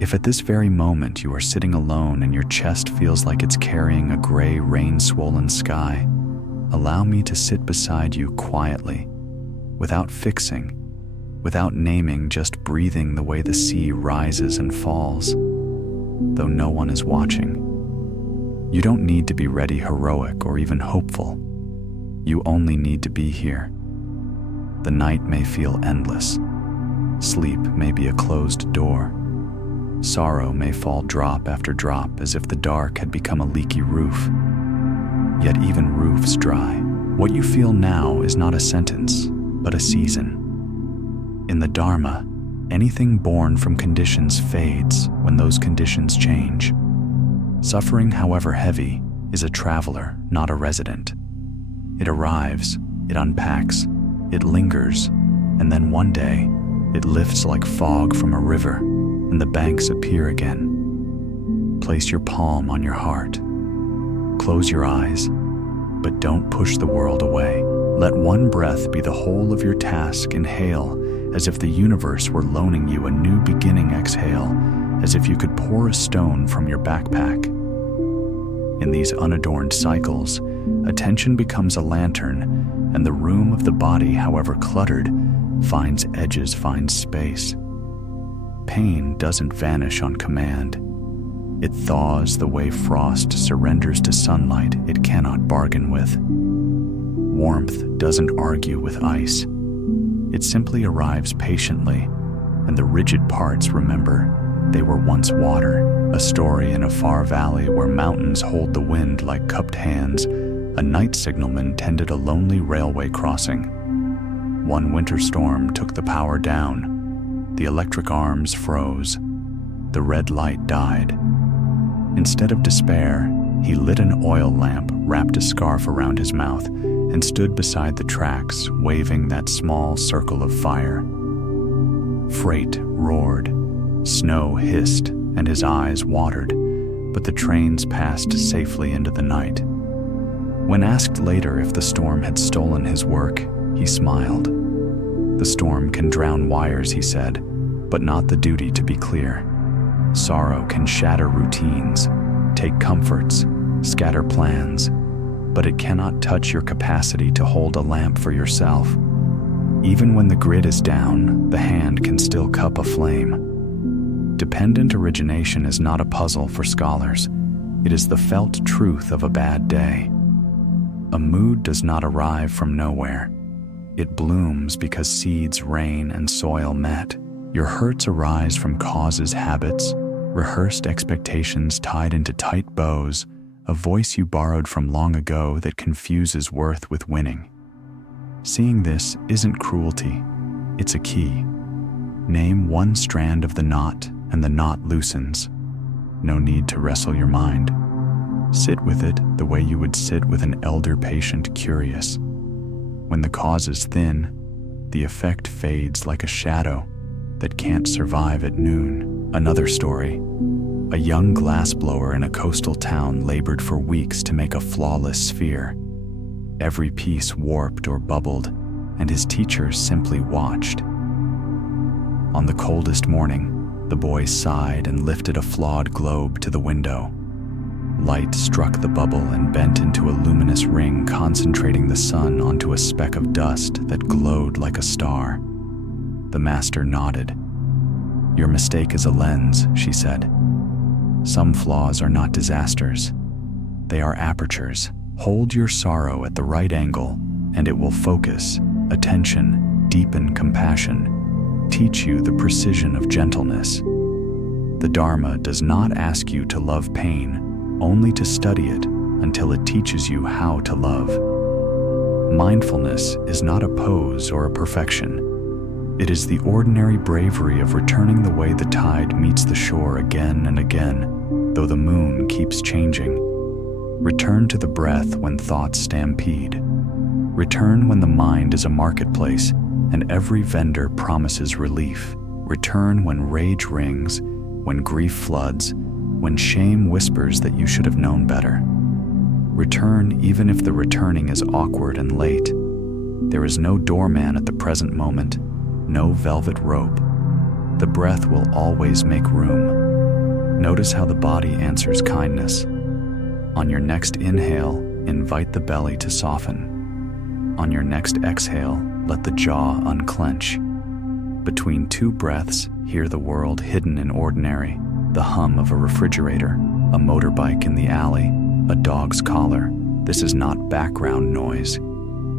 If at this very moment you are sitting alone and your chest feels like it's carrying a gray, rain-swollen sky, allow me to sit beside you quietly, without fixing, without naming, just breathing the way the sea rises and falls, though no one is watching. You don't need to be ready, heroic, or even hopeful. You only need to be here. The night may feel endless. Sleep may be a closed door. Sorrow may fall drop after drop as if the dark had become a leaky roof. Yet even roofs dry. What you feel now is not a sentence, but a season. In the Dharma, anything born from conditions fades when those conditions change. Suffering, however heavy, is a traveler, not a resident. It arrives, it unpacks, it lingers, and then one day, it lifts like fog from a river, and the banks appear again. Place your palm on your heart. Close your eyes, but don't push the world away. Let one breath be the whole of your task. Inhale, as if the universe were loaning you a new beginning. Exhale, as if you could pour a stone from your backpack. In these unadorned cycles, attention becomes a lantern, and the room of the body, however cluttered, finds edges, finds space. Pain doesn't vanish on command. It thaws the way frost surrenders to sunlight it cannot bargain with. Warmth doesn't argue with ice. It simply arrives patiently, and the rigid parts remember they were once water, a story in a far valley where mountains hold the wind like cupped hands. A night signalman tended a lonely railway crossing. One winter storm took the power down. The electric arms froze. The red light died. Instead of despair, he lit an oil lamp, wrapped a scarf around his mouth, and stood beside the tracks, waving that small circle of fire. Freight roared, snow hissed, and his eyes watered, but the trains passed safely into the night. When asked later if the storm had stolen his work, he smiled. The storm can drown wires, he said, but not the duty to be clear. Sorrow can shatter routines, take comforts, scatter plans, but it cannot touch your capacity to hold a lamp for yourself. Even when the grid is down, the hand can still cup a flame. Dependent origination is not a puzzle for scholars. It is the felt truth of a bad day. A mood does not arrive from nowhere. It blooms because seeds, rain, and soil met. Your hurts arise from causes, habits, rehearsed expectations tied into tight bows, a voice you borrowed from long ago that confuses worth with winning. Seeing this isn't cruelty, it's a key. Name one strand of the knot, and the knot loosens. No need to wrestle your mind. Sit with it the way you would sit with an elder patient curious. When the cause is thin, the effect fades like a shadow that can't survive at noon. Another story. A young glassblower in a coastal town labored for weeks to make a flawless sphere. Every piece warped or bubbled, and his teacher simply watched. On the coldest morning, the boy sighed and lifted a flawed globe to the window. Light struck the bubble and bent into a luminous ring, concentrating the sun onto a speck of dust that glowed like a star. The master nodded. "Your mistake is a lens," she said. "Some flaws are not disasters. They are apertures. Hold your sorrow at the right angle, and it will focus, attention, deepen compassion, teach you the precision of gentleness. The Dharma does not ask you to love pain, only to study it until it teaches you how to love. Mindfulness is not a pose or a perfection. It is the ordinary bravery of returning the way the tide meets the shore again and again, though the moon keeps changing. Return to the breath when thoughts stampede. Return when the mind is a marketplace and every vendor promises relief. Return when rage rings, when grief floods, when shame whispers that you should have known better. Return even if the returning is awkward and late. There is no doorman at the present moment, no velvet rope. The breath will always make room. Notice how the body answers kindness. On your next inhale, invite the belly to soften. On your next exhale, let the jaw unclench. Between two breaths, hear the world hidden in ordinary, the hum of a refrigerator, a motorbike in the alley, a dog's collar. This is not background noise.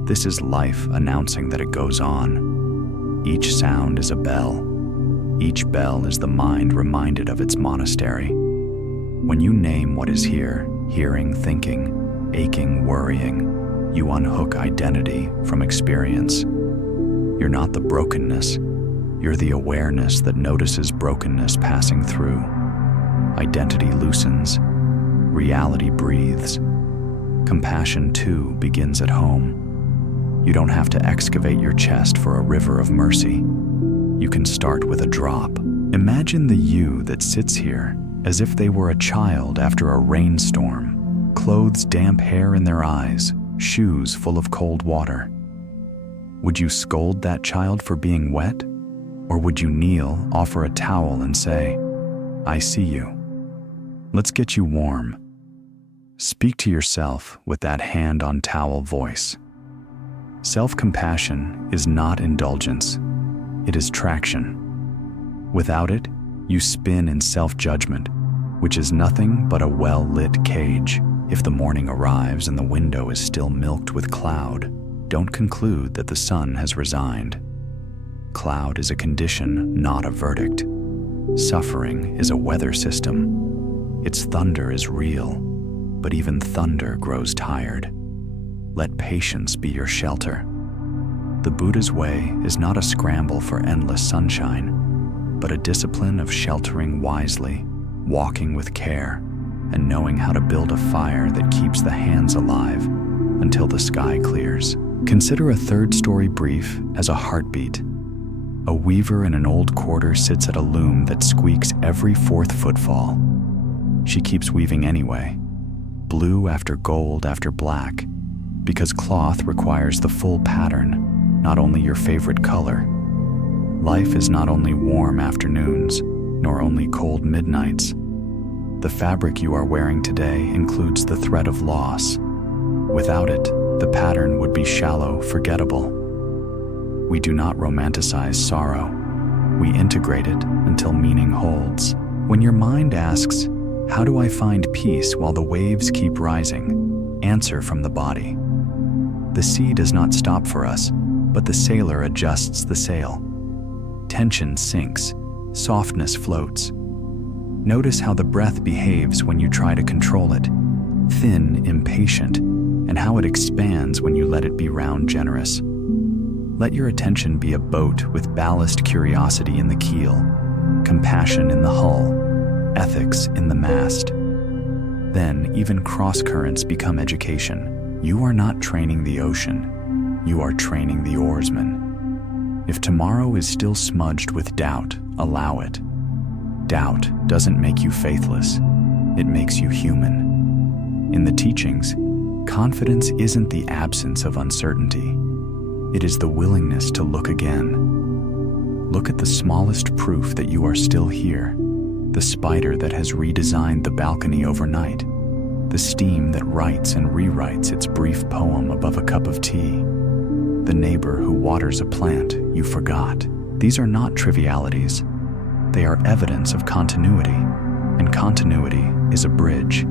This is life announcing that it goes on. Each sound is a bell. Each bell is the mind reminded of its monastery. When you name what is here, hearing, thinking, aching, worrying, you unhook identity from experience. You're not the brokenness. You're the awareness that notices brokenness passing through. Identity loosens. Reality breathes. Compassion, too, begins at home. You don't have to excavate your chest for a river of mercy. You can start with a drop. Imagine the you that sits here as if they were a child after a rainstorm, clothes damp hair in their eyes, shoes full of cold water. Would you scold that child for being wet? Or would you kneel, offer a towel, and say, "I see you. Let's get you warm." Speak to yourself with that hand-on-towel voice. Self-compassion is not indulgence. It is traction. Without it, you spin in self-judgment, which is nothing but a well-lit cage. If the morning arrives and the window is still milked with cloud, don't conclude that the sun has resigned. Cloud is a condition, not a verdict. Suffering is a weather system. Its thunder is real, but even thunder grows tired. Let patience be your shelter. The Buddha's way is not a scramble for endless sunshine, but a discipline of sheltering wisely, walking with care, and knowing how to build a fire that keeps the hands alive until the sky clears. Consider a third-story brief as a heartbeat. A weaver in an old quarter sits at a loom that squeaks every fourth footfall. She keeps weaving anyway, blue after gold after black, because cloth requires the full pattern, not only your favorite color. Life is not only warm afternoons, nor only cold midnights. The fabric you are wearing today includes the thread of loss. Without it, the pattern would be shallow, forgettable. We do not romanticize sorrow. We integrate it until meaning holds. When your mind asks, "How do I find peace while the waves keep rising?" answer from the body. The sea does not stop for us, but the sailor adjusts the sail. Tension sinks, softness floats. Notice how the breath behaves when you try to control it, thin, impatient, and how it expands when you let it be round, generous. Let your attention be a boat with ballast curiosity in the keel, compassion in the hull, ethics in the mast. Then even cross currents become education. You are not training the ocean. You are training the oarsman. If tomorrow is still smudged with doubt, allow it. Doubt doesn't make you faithless. It makes you human. In the teachings, confidence isn't the absence of uncertainty. It is the willingness to look again. Look at the smallest proof that you are still here. The spider that has redesigned the balcony overnight. The steam that writes and rewrites its brief poem above a cup of tea. The neighbor who waters a plant you forgot. These are not trivialities. They are evidence of continuity, and continuity is a bridge.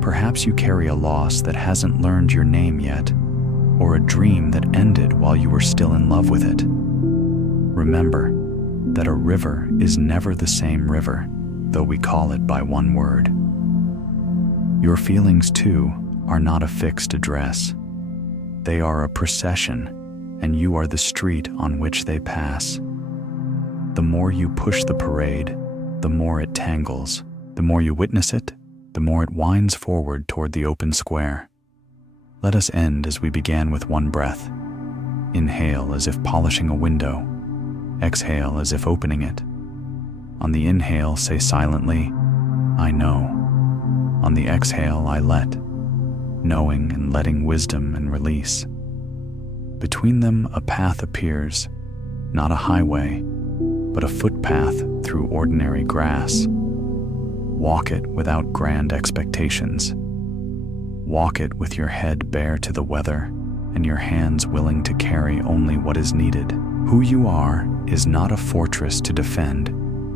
Perhaps you carry a loss that hasn't learned your name yet, or a dream that ended while you were still in love with it. Remember that a river is never the same river, though we call it by one word. Your feelings, too, are not a fixed address. They are a procession, and you are the street on which they pass. The more you push the parade, the more it tangles. The more you witness it, the more it winds forward toward the open square. Let us end as we began with one breath. Inhale as if polishing a window. Exhale as if opening it. On the inhale, say silently, "I know." On the exhale, I let, knowing and letting wisdom and release. Between them, a path appears, not a highway, but a footpath through ordinary grass. Walk it without grand expectations. Walk it with your head bare to the weather and your hands willing to carry only what is needed. Who you are is not a fortress to defend,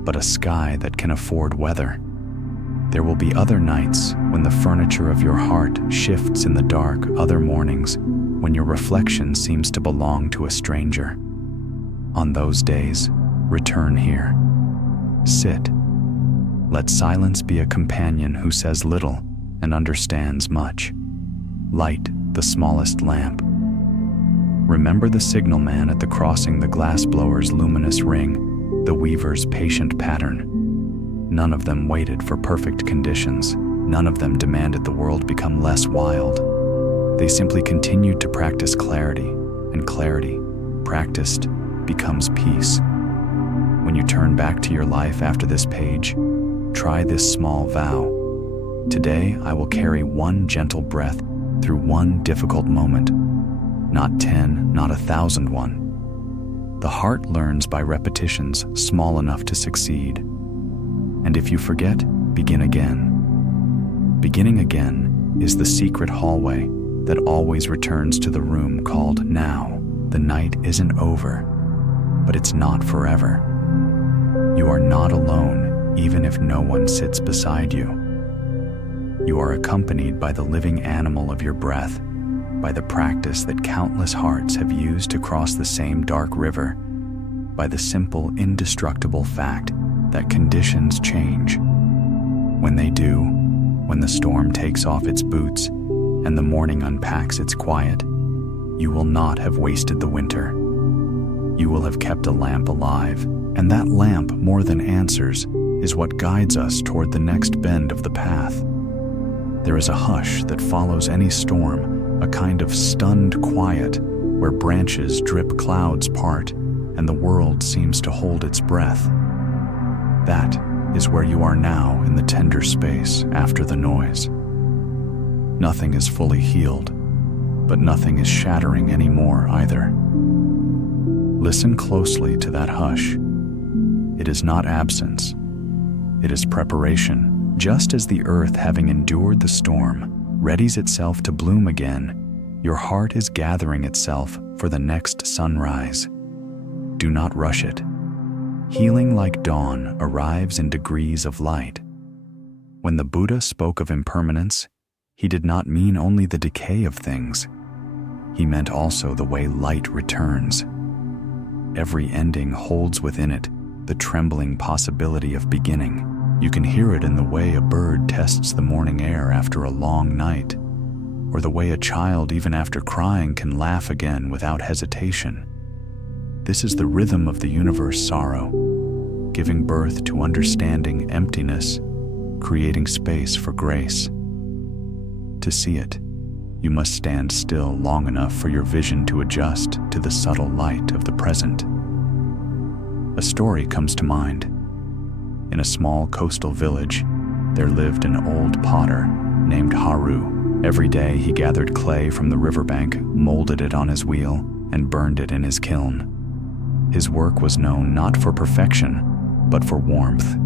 but a sky that can afford weather. There will be other nights when the furniture of your heart shifts in the dark, other mornings when your reflection seems to belong to a stranger. On those days, return here. Sit. Let silence be a companion who says little and understands much. Light the smallest lamp. Remember the signalman at the crossing, the glassblower's luminous ring, the weaver's patient pattern. None of them waited for perfect conditions. None of them demanded the world become less wild. They simply continued to practice clarity, and clarity, practiced, becomes peace. When you turn back to your life after this page, try this small vow. Today I will carry one gentle breath through one difficult moment, not 10, not 1,001. The heart learns by repetitions small enough to succeed. And if you forget, begin again. Beginning again is the secret hallway that always returns to the room called now. The night isn't over, but it's not forever. You are not alone, even if no one sits beside you. You are accompanied by the living animal of your breath, by the practice that countless hearts have used to cross the same dark river, by the simple, indestructible fact that conditions change. When they do, when the storm takes off its boots and the morning unpacks its quiet, you will not have wasted the winter. You will have kept a lamp alive, and that lamp, more than answers, is what guides us toward the next bend of the path. There is a hush that follows any storm, a kind of stunned quiet where branches drip, clouds part, and the world seems to hold its breath. That is where you are now, in the tender space after the noise. Nothing is fully healed, but nothing is shattering anymore either. Listen closely to that hush. It is not absence. It is preparation. Just as the earth, having endured the storm, readies itself to bloom again, your heart is gathering itself for the next sunrise. Do not rush it. Healing like dawn arrives in degrees of light. When the Buddha spoke of impermanence, he did not mean only the decay of things. He meant also the way light returns. Every ending holds within it the trembling possibility of beginning. You can hear it in the way a bird tests the morning air after a long night, or the way a child, even after crying, can laugh again without hesitation. This is the rhythm of the universe sorrow, giving birth to understanding emptiness, creating space for grace. To see it, you must stand still long enough for your vision to adjust to the subtle light of the present. A story comes to mind. In a small coastal village, there lived an old potter named Haru. Every day he gathered clay from the riverbank, molded it on his wheel, and burned it in his kiln. His work was known not for perfection, but for warmth.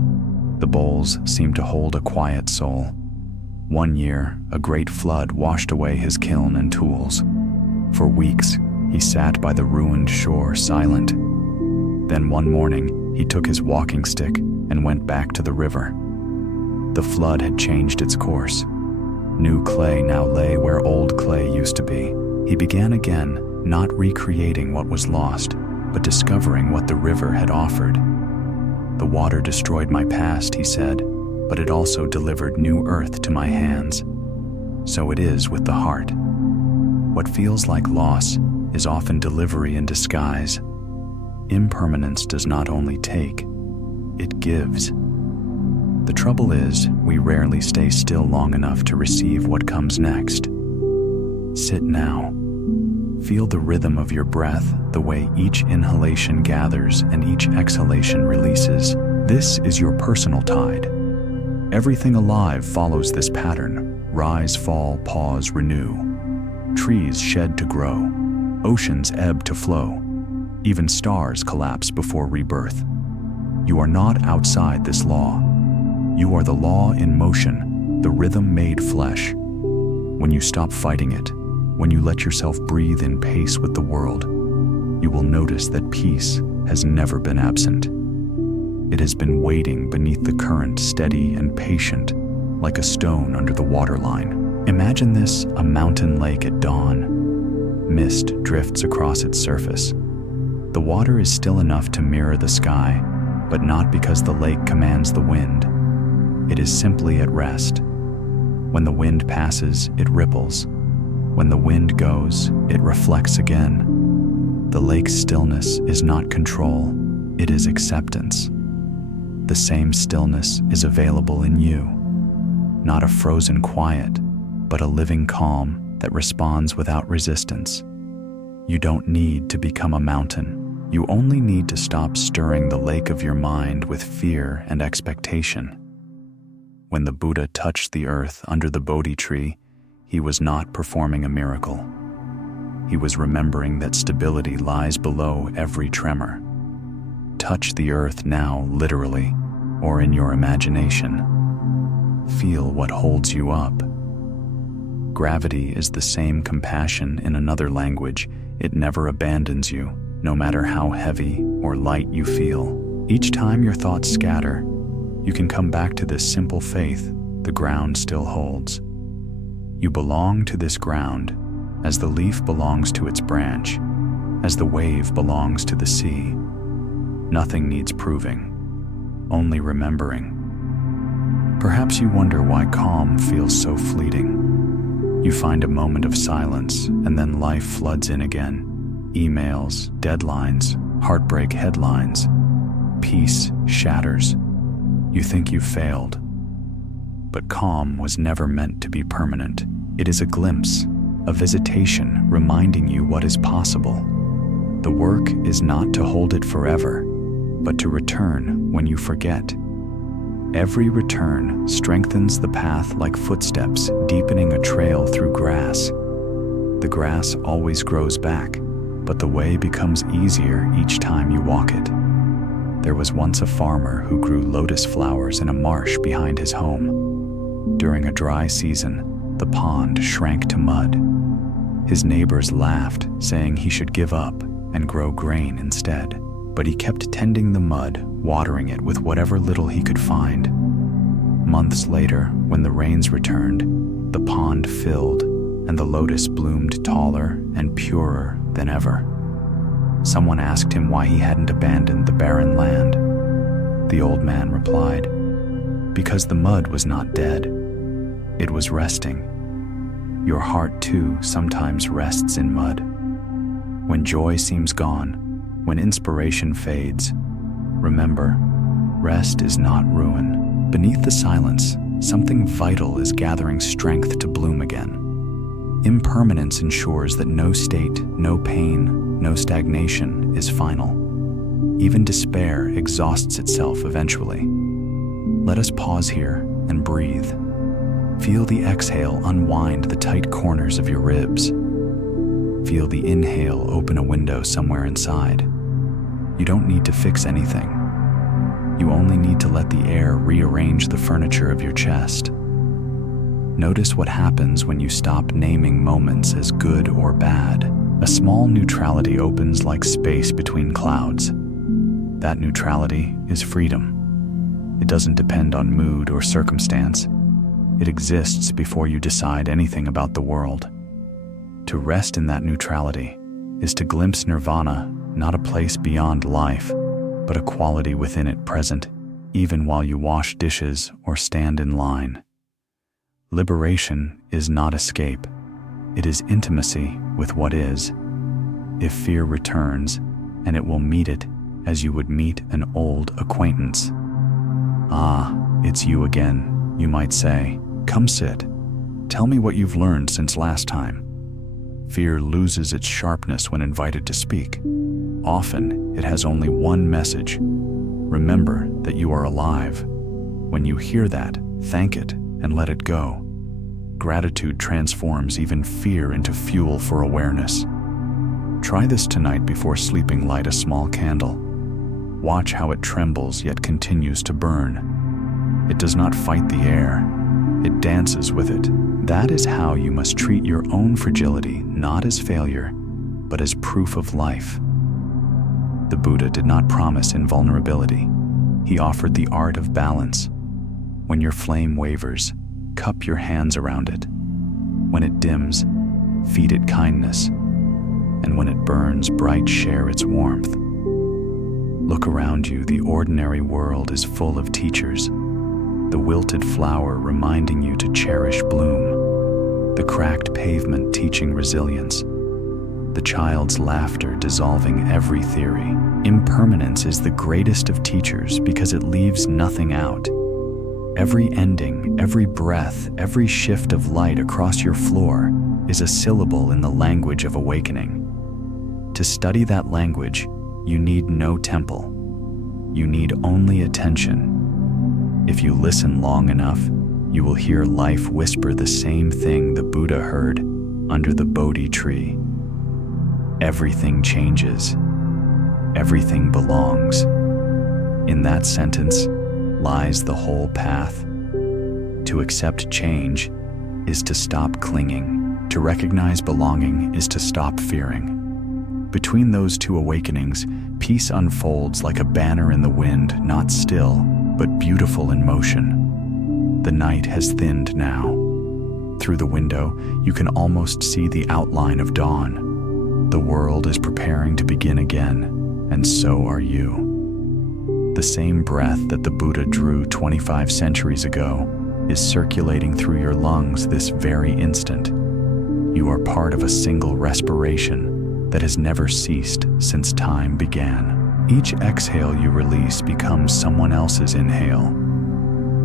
The bowls seemed to hold a quiet soul. One year, a great flood washed away his kiln and tools. For weeks, he sat by the ruined shore silent. Then one morning, he took his walking stick and went back to the river. The flood had changed its course. New clay now lay where old clay used to be. He began again, not recreating what was lost, but discovering what the river had offered. The water destroyed my past, he said, but it also delivered new earth to my hands. So it is with the heart. What feels like loss is often delivery in disguise. Impermanence does not only take, it gives. The trouble is, we rarely stay still long enough to receive what comes next. Sit now. Feel the rhythm of your breath, the way each inhalation gathers and each exhalation releases. This is your personal tide. Everything alive follows this pattern. Rise, fall, pause, renew. Trees shed to grow. Oceans ebb to flow. Even stars collapse before rebirth. You are not outside this law. You are the law in motion, the rhythm made flesh. When you stop fighting it, when you let yourself breathe in pace with the world, you will notice that peace has never been absent. It has been waiting beneath the current, steady and patient, like a stone under the waterline. Imagine this, a mountain lake at dawn. Mist drifts across its surface. The water is still enough to mirror the sky, but not because the lake commands the wind. It is simply at rest. When the wind passes, it ripples. When the wind goes, it reflects again. The lake's stillness is not control, it is acceptance. The same stillness is available in you. Not a frozen quiet, but a living calm that responds without resistance. You don't need to become a mountain. You only need to stop stirring the lake of your mind with fear and expectation. When the Buddha touched the earth under the Bodhi tree, he was not performing a miracle. He was remembering that stability lies below every tremor. Touch the earth now, literally, or in your imagination. Feel what holds you up. Gravity is the same compassion in another language. It never abandons you, no matter how heavy or light you feel. Each time your thoughts scatter, you can come back to this simple faith: the ground still holds. You belong to this ground, as the leaf belongs to its branch, as the wave belongs to the sea. Nothing needs proving, only remembering. Perhaps you wonder why calm feels so fleeting. You find a moment of silence, and then life floods in again. Emails, deadlines, heartbreak headlines. Peace shatters. You think you've failed. But calm was never meant to be permanent. It is a glimpse, a visitation reminding you what is possible. The work is not to hold it forever, but to return when you forget. Every return strengthens the path like footsteps deepening a trail through grass. The grass always grows back, but the way becomes easier each time you walk it. There was once a farmer who grew lotus flowers in a marsh behind his home. During a dry season, the pond shrank to mud. His neighbors laughed, saying he should give up and grow grain instead. But he kept tending the mud, watering it with whatever little he could find. Months later, when the rains returned, the pond filled, and the lotus bloomed taller and purer than ever. Someone asked him why he hadn't abandoned the barren land. The old man replied, "Because the mud was not dead. It was resting. Your heart, too, sometimes rests in mud. When joy seems gone, when inspiration fades, remember, rest is not ruin. Beneath the silence, something vital is gathering strength to bloom again. Impermanence ensures that no state, no pain, no stagnation is final. Even despair exhausts itself eventually. Let us pause here and breathe. Feel the exhale unwind the tight corners of your ribs. Feel the inhale open a window somewhere inside. You don't need to fix anything. You only need to let the air rearrange the furniture of your chest. Notice what happens when you stop naming moments as good or bad. A small neutrality opens like space between clouds. That neutrality is freedom. It doesn't depend on mood or circumstance. It exists before you decide anything about the world. To rest in that neutrality is to glimpse nirvana, not a place beyond life, but a quality within it present, even while you wash dishes or stand in line. Liberation is not escape. It is intimacy with what is. If fear returns, and it will meet it as you would meet an old acquaintance. "Ah, it's you again," you might say. "Come sit. Tell me what you've learned since last time." Fear loses its sharpness when invited to speak. Often, it has only one message. Remember that you are alive. When you hear that, thank it and let it go. Gratitude transforms even fear into fuel for awareness. Try this tonight before sleeping. Light a small candle. Watch how it trembles yet continues to burn. It does not fight the air, it dances with it. That is how you must treat your own fragility, not as failure, but as proof of life. The Buddha did not promise invulnerability. He offered the art of balance. When your flame wavers, cup your hands around it. When it dims, feed it kindness. And when it burns bright, share its warmth. Look around you, the ordinary world is full of teachers. The wilted flower reminding you to cherish bloom. The cracked pavement teaching resilience. The child's laughter dissolving every theory. Impermanence is the greatest of teachers because it leaves nothing out. Every ending, every breath, every shift of light across your floor is a syllable in the language of awakening. To study that language, you need no temple. You need only attention. If you listen long enough, you will hear life whisper the same thing the Buddha heard under the Bodhi tree. Everything changes. Everything belongs. In that sentence lies the whole path. To accept change is to stop clinging. To recognize belonging is to stop fearing. Between those two awakenings, peace unfolds like a banner in the wind, not still, but beautiful in motion. The night has thinned now. Through the window, you can almost see the outline of dawn. The world is preparing to begin again, and so are you. The same breath that the Buddha drew 25 centuries ago is circulating through your lungs this very instant. You are part of a single respiration that has never ceased since time began. Each exhale you release becomes someone else's inhale.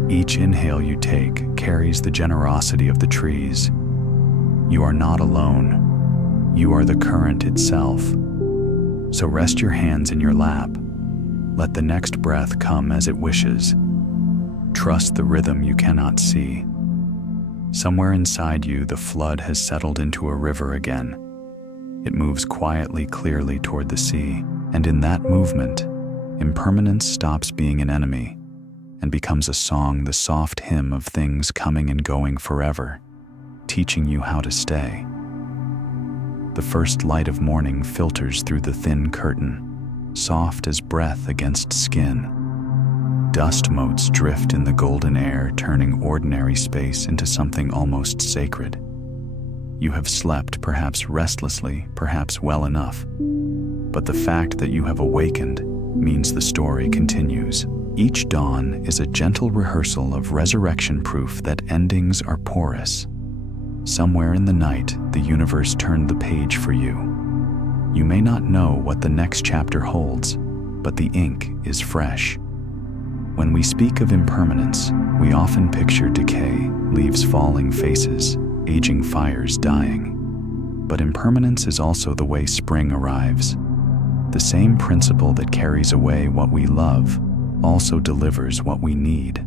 Each inhale you take carries the generosity of the trees. You are not alone. You are the current itself. So rest your hands in your lap. Let the next breath come as it wishes. Trust the rhythm you cannot see. Somewhere inside you, the flood has settled into a river again. It moves quietly, clearly toward the sea, and in that movement, impermanence stops being an enemy and becomes a song, the soft hymn of things coming and going forever, teaching you how to stay. The first light of morning filters through the thin curtain, soft as breath against skin. Dust motes drift in the golden air, turning ordinary space into something almost sacred. You have slept, perhaps restlessly, perhaps well enough. But the fact that you have awakened means the story continues. Each dawn is a gentle rehearsal of resurrection proof that endings are porous. Somewhere in the night, the universe turned the page for you. You may not know what the next chapter holds, but the ink is fresh. When we speak of impermanence, we often picture decay, leaves falling, faces, aging fires dying. But impermanence is also the way spring arrives. The same principle that carries away what we love also delivers what we need.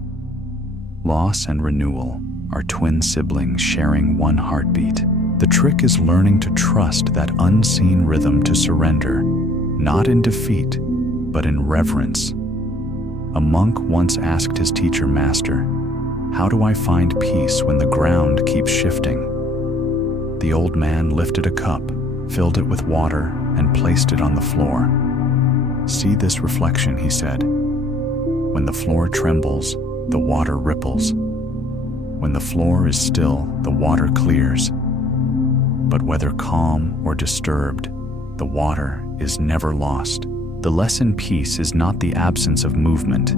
Loss and renewal are twin siblings sharing one heartbeat. The trick is learning to trust that unseen rhythm, to surrender, not in defeat, but in reverence. A monk once asked his teacher, "Master, how do I find peace when the ground keeps shifting?" The old man lifted a cup, filled it with water, and placed it on the floor. "See this reflection," he said. "When the floor trembles, the water ripples. When the floor is still, the water clears. But whether calm or disturbed, the water is never lost." The lesson peace is not the absence of movement.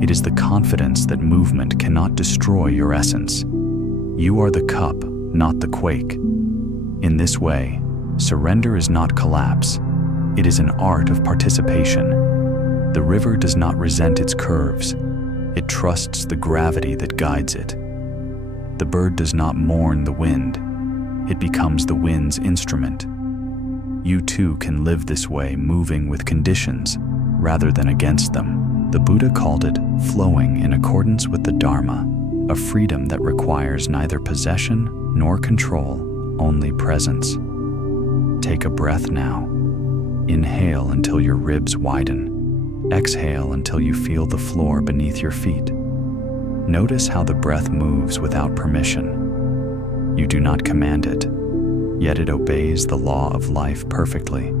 It is the confidence that movement cannot destroy your essence. You are the cup, not the quake. In this way, surrender is not collapse. It is an art of participation. The river does not resent its curves. It trusts the gravity that guides it. The bird does not mourn the wind. It becomes the wind's instrument. You too can live this way, moving with conditions rather than against them. The Buddha called it flowing in accordance with the Dharma, a freedom that requires neither possession nor control, only presence. Take a breath now. Inhale until your ribs widen. Exhale until you feel the floor beneath your feet. Notice how the breath moves without permission. You do not command it, yet it obeys the law of life perfectly.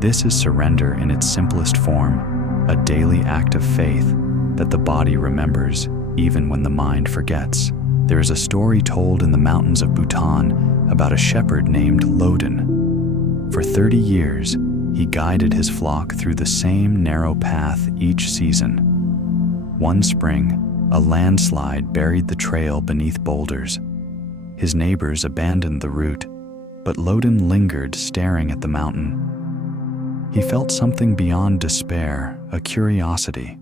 This is surrender in its simplest form, a daily act of faith that the body remembers even when the mind forgets. There is a story told in the mountains of Bhutan about a shepherd named Loden. For 30 years, he guided his flock through the same narrow path each season. One spring, a landslide buried the trail beneath boulders. His neighbors abandoned the route, but Loden lingered, staring at the mountain. He felt something beyond despair, a curiosity.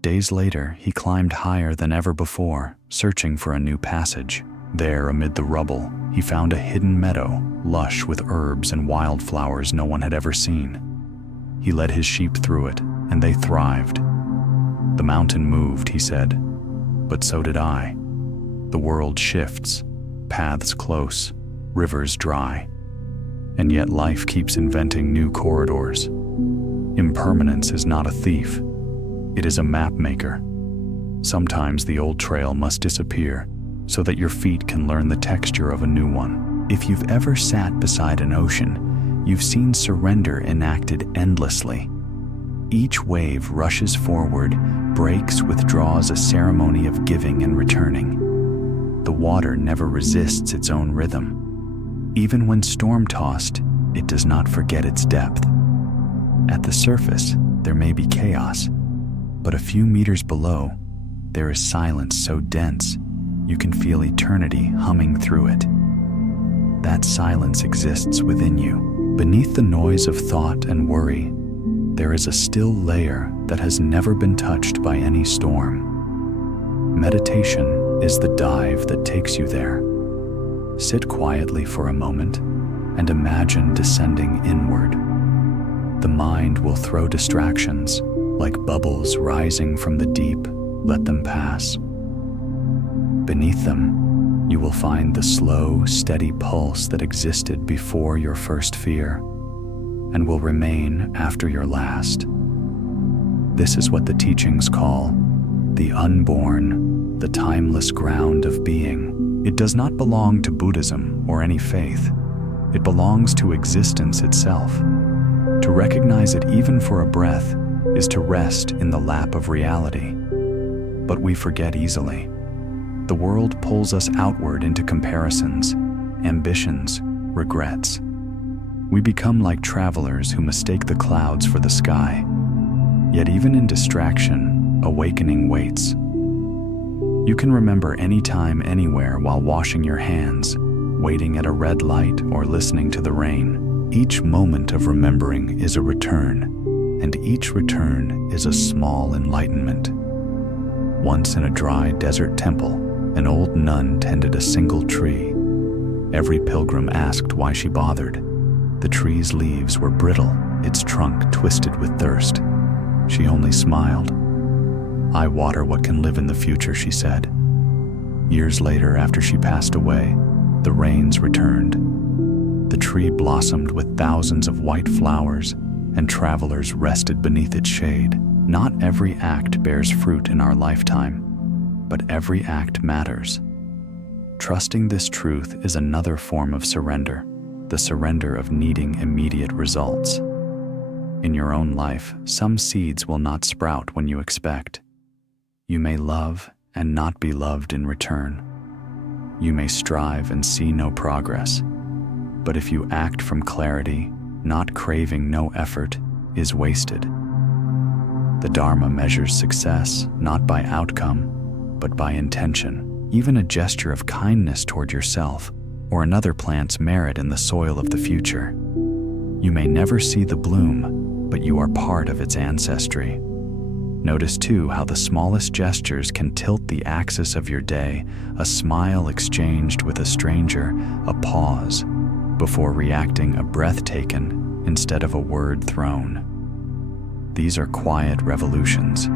Days later, he climbed higher than ever before, searching for a new passage. There, amid the rubble, he found a hidden meadow, lush with herbs and wildflowers no one had ever seen. He led his sheep through it, and they thrived. The mountain moved, he said, but so did I. The world shifts, paths close, rivers dry, and yet life keeps inventing new corridors. Impermanence is not a thief. It is a map maker. Sometimes the old trail must disappear so that your feet can learn the texture of a new one. If you've ever sat beside an ocean, you've seen surrender enacted endlessly. Each wave rushes forward, breaks, withdraws, a ceremony of giving and returning. The water never resists its own rhythm. Even when storm-tossed, it does not forget its depth. At the surface, there may be chaos, but a few meters below, there is silence so dense you can feel eternity humming through it. That silence exists within you. Beneath the noise of thought and worry, there is a still layer that has never been touched by any storm. Meditation is the dive that takes you there. Sit quietly for a moment and imagine descending inward. The mind will throw distractions like bubbles rising from the deep. Let them pass. Beneath them, you will find the slow, steady pulse that existed before your first fear and will remain after your last. This is what the teachings call the unborn, the timeless ground of being. It does not belong to Buddhism or any faith. It belongs to existence itself. To recognize it even for a breath is to rest in the lap of reality. But we forget easily. The world pulls us outward into comparisons, ambitions, regrets. We become like travelers who mistake the clouds for the sky. Yet even in distraction, awakening waits. You can remember any time, anywhere while washing your hands, waiting at a red light, or listening to the rain. Each moment of remembering is a return, and each return is a small enlightenment. Once in a dry desert temple, an old nun tended a single tree. Every pilgrim asked why she bothered. The tree's leaves were brittle, its trunk twisted with thirst. She only smiled. "I water what can live in the future," she said. Years later, after she passed away, the rains returned. The tree blossomed with thousands of white flowers, and travelers rested beneath its shade. Not every act bears fruit in our lifetime, but every act matters. Trusting this truth is another form of surrender, the surrender of needing immediate results. In your own life, some seeds will not sprout when you expect. You may love and not be loved in return. You may strive and see no progress. But if you act from clarity, not craving, no effort is wasted. The Dharma measures success not by outcome, but by intention. Even a gesture of kindness toward yourself or another plant's merit in the soil of the future. You may never see the bloom, but you are part of its ancestry. Notice too how the smallest gestures can tilt the axis of your day, a smile exchanged with a stranger, a pause before reacting, a breath taken instead of a word thrown. These are quiet revolutions.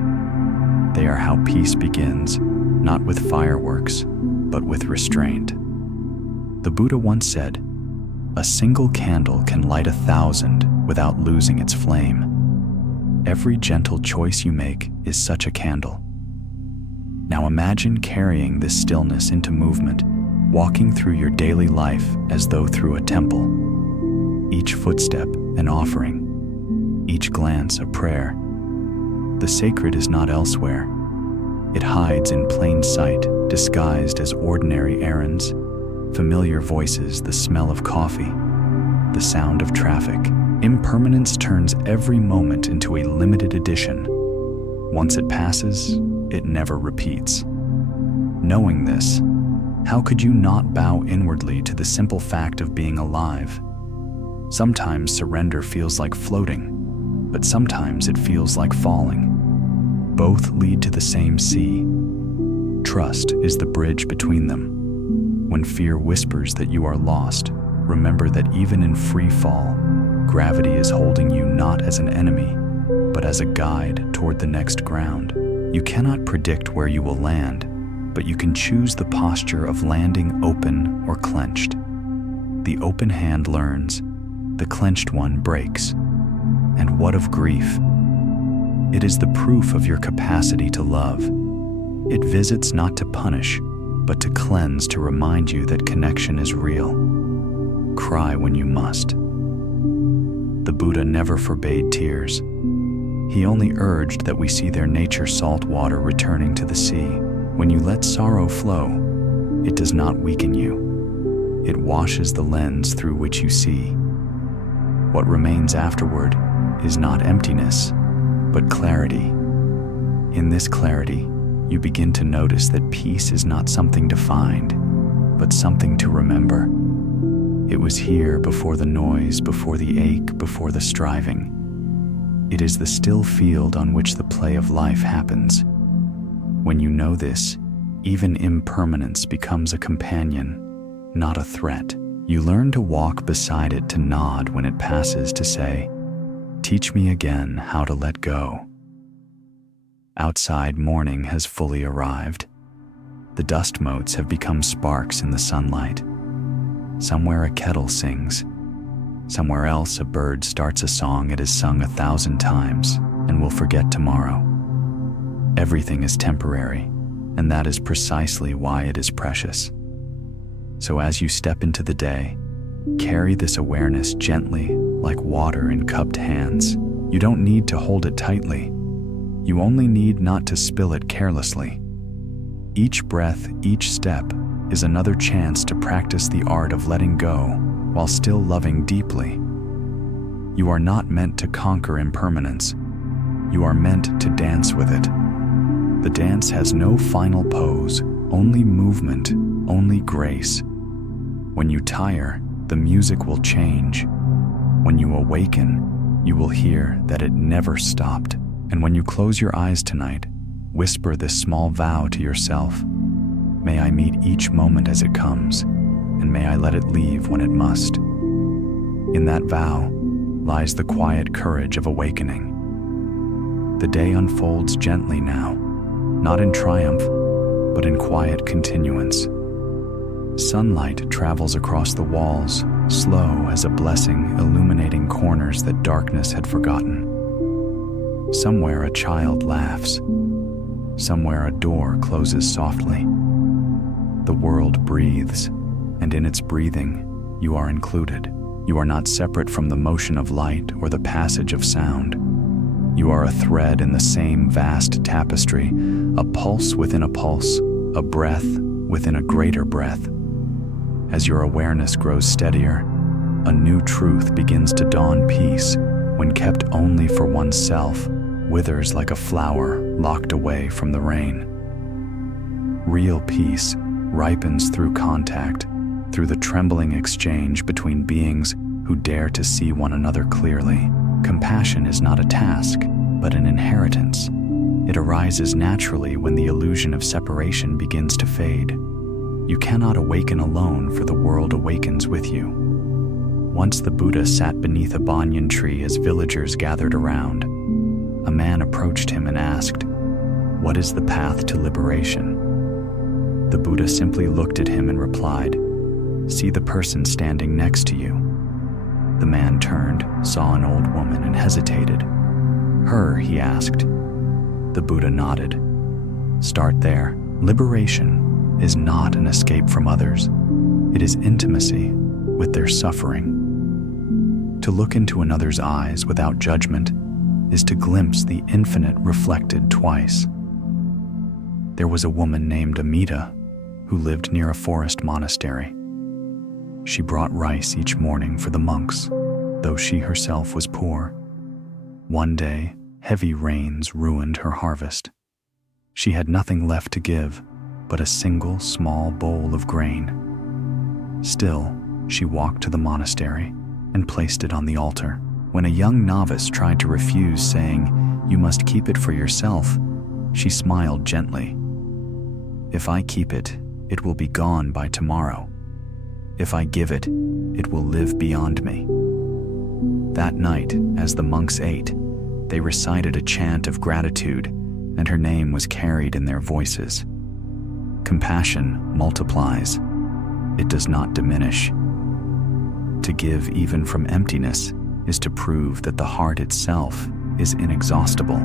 They are how peace begins, not with fireworks, but with restraint. The Buddha once said, "A single candle can light 1,000 without losing its flame." Every gentle choice you make is such a candle. Now imagine carrying this stillness into movement, walking through your daily life as though through a temple. Each footstep an offering, each glance a prayer. The sacred is not elsewhere. It hides in plain sight, disguised as ordinary errands, familiar voices, the smell of coffee, the sound of traffic. Impermanence turns every moment into a limited edition. Once it passes, it never repeats. Knowing this, how could you not bow inwardly to the simple fact of being alive? Sometimes surrender feels like floating, but sometimes it feels like falling. Both lead to the same sea. Trust is the bridge between them. When fear whispers that you are lost, remember that even in free fall, gravity is holding you not as an enemy, but as a guide toward the next ground. You cannot predict where you will land, but you can choose the posture of landing open or clenched. The open hand learns, the clenched one breaks. And what of grief? It is the proof of your capacity to love. It visits not to punish, but to cleanse, to remind you that connection is real. Cry when you must. The Buddha never forbade tears. He only urged that we see their nature, salt water returning to the sea. When you let sorrow flow, it does not weaken you. It washes the lens through which you see. What remains afterward is not emptiness, but clarity. In this clarity, you begin to notice that peace is not something to find, but something to remember. It was here before the noise, before the ache, before the striving. It is the still field on which the play of life happens. When you know this, even impermanence becomes a companion, not a threat. You learn to walk beside it, to nod when it passes, to say, "Teach me again how to let go." Outside, morning has fully arrived. The dust motes have become sparks in the sunlight. Somewhere a kettle sings. Somewhere else a bird starts a song it has sung 1,000 times and will forget tomorrow. Everything is temporary, and that is precisely why it is precious. So as you step into the day, carry this awareness gently, like water in cupped hands. You don't need to hold it tightly. You only need not to spill it carelessly. Each breath, each step, is another chance to practice the art of letting go while still loving deeply. You are not meant to conquer impermanence. You are meant to dance with it. The dance has no final pose, only movement, only grace. When you tire, the music will change. When you awaken, you will hear that it never stopped. And when you close your eyes tonight, whisper this small vow to yourself. May I meet each moment as it comes, and may I let it leave when it must. In that vow lies the quiet courage of awakening. The day unfolds gently now, not in triumph, but in quiet continuance. Sunlight travels across the walls, slow as a blessing, illuminating corners that darkness had forgotten. Somewhere a child laughs. Somewhere a door closes softly. The world breathes, and in its breathing, you are included. You are not separate from the motion of light or the passage of sound. You are a thread in the same vast tapestry, a pulse within a pulse, a breath within a greater breath. As your awareness grows steadier, a new truth begins to dawn. Peace, when kept only for oneself, withers like a flower locked away from the rain. Real peace ripens through contact, through the trembling exchange between beings who dare to see one another clearly. Compassion is not a task, but an inheritance. It arises naturally when the illusion of separation begins to fade. You cannot awaken alone, for the world awakens with you. Once the Buddha sat beneath a banyan tree as villagers gathered around. A man approached him and asked, "What is the path to liberation?" The Buddha simply looked at him and replied, "See the person standing next to you." The man turned, saw an old woman, and hesitated. "Her?" he asked. The Buddha nodded. Start there. Liberation is not an escape from others. It is intimacy with their suffering. To look into another's eyes without judgment is to glimpse the infinite reflected twice. There was a woman named Amita who lived near a forest monastery. She brought rice each morning for the monks, though she herself was poor. One day, heavy rains ruined her harvest. She had nothing left to give but a single small bowl of grain. Still, she walked to the monastery and placed it on the altar. When a young novice tried to refuse, saying, "You must keep it for yourself," she smiled gently. "If I keep it, it will be gone by tomorrow. If I give it, it will live beyond me." That night, as the monks ate, they recited a chant of gratitude, and her name was carried in their voices. Compassion multiplies. It does not diminish. To give even from emptiness is to prove that the heart itself is inexhaustible.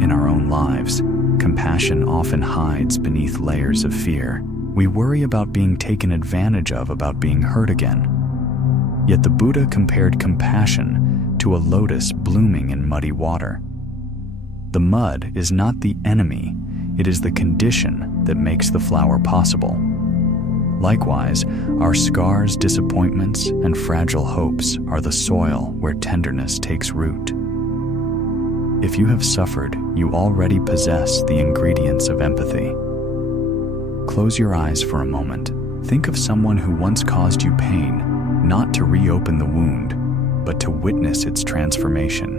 In our own lives, compassion often hides beneath layers of fear. We worry about being taken advantage of, about being hurt again. Yet the Buddha compared compassion to a lotus blooming in muddy water. The mud is not the enemy, it is the condition that makes the flower possible. Likewise, our scars, disappointments, and fragile hopes are the soil where tenderness takes root. If you have suffered, you already possess the ingredients of empathy. Close your eyes for a moment. Think of someone who once caused you pain, not to reopen the wound, but to witness its transformation.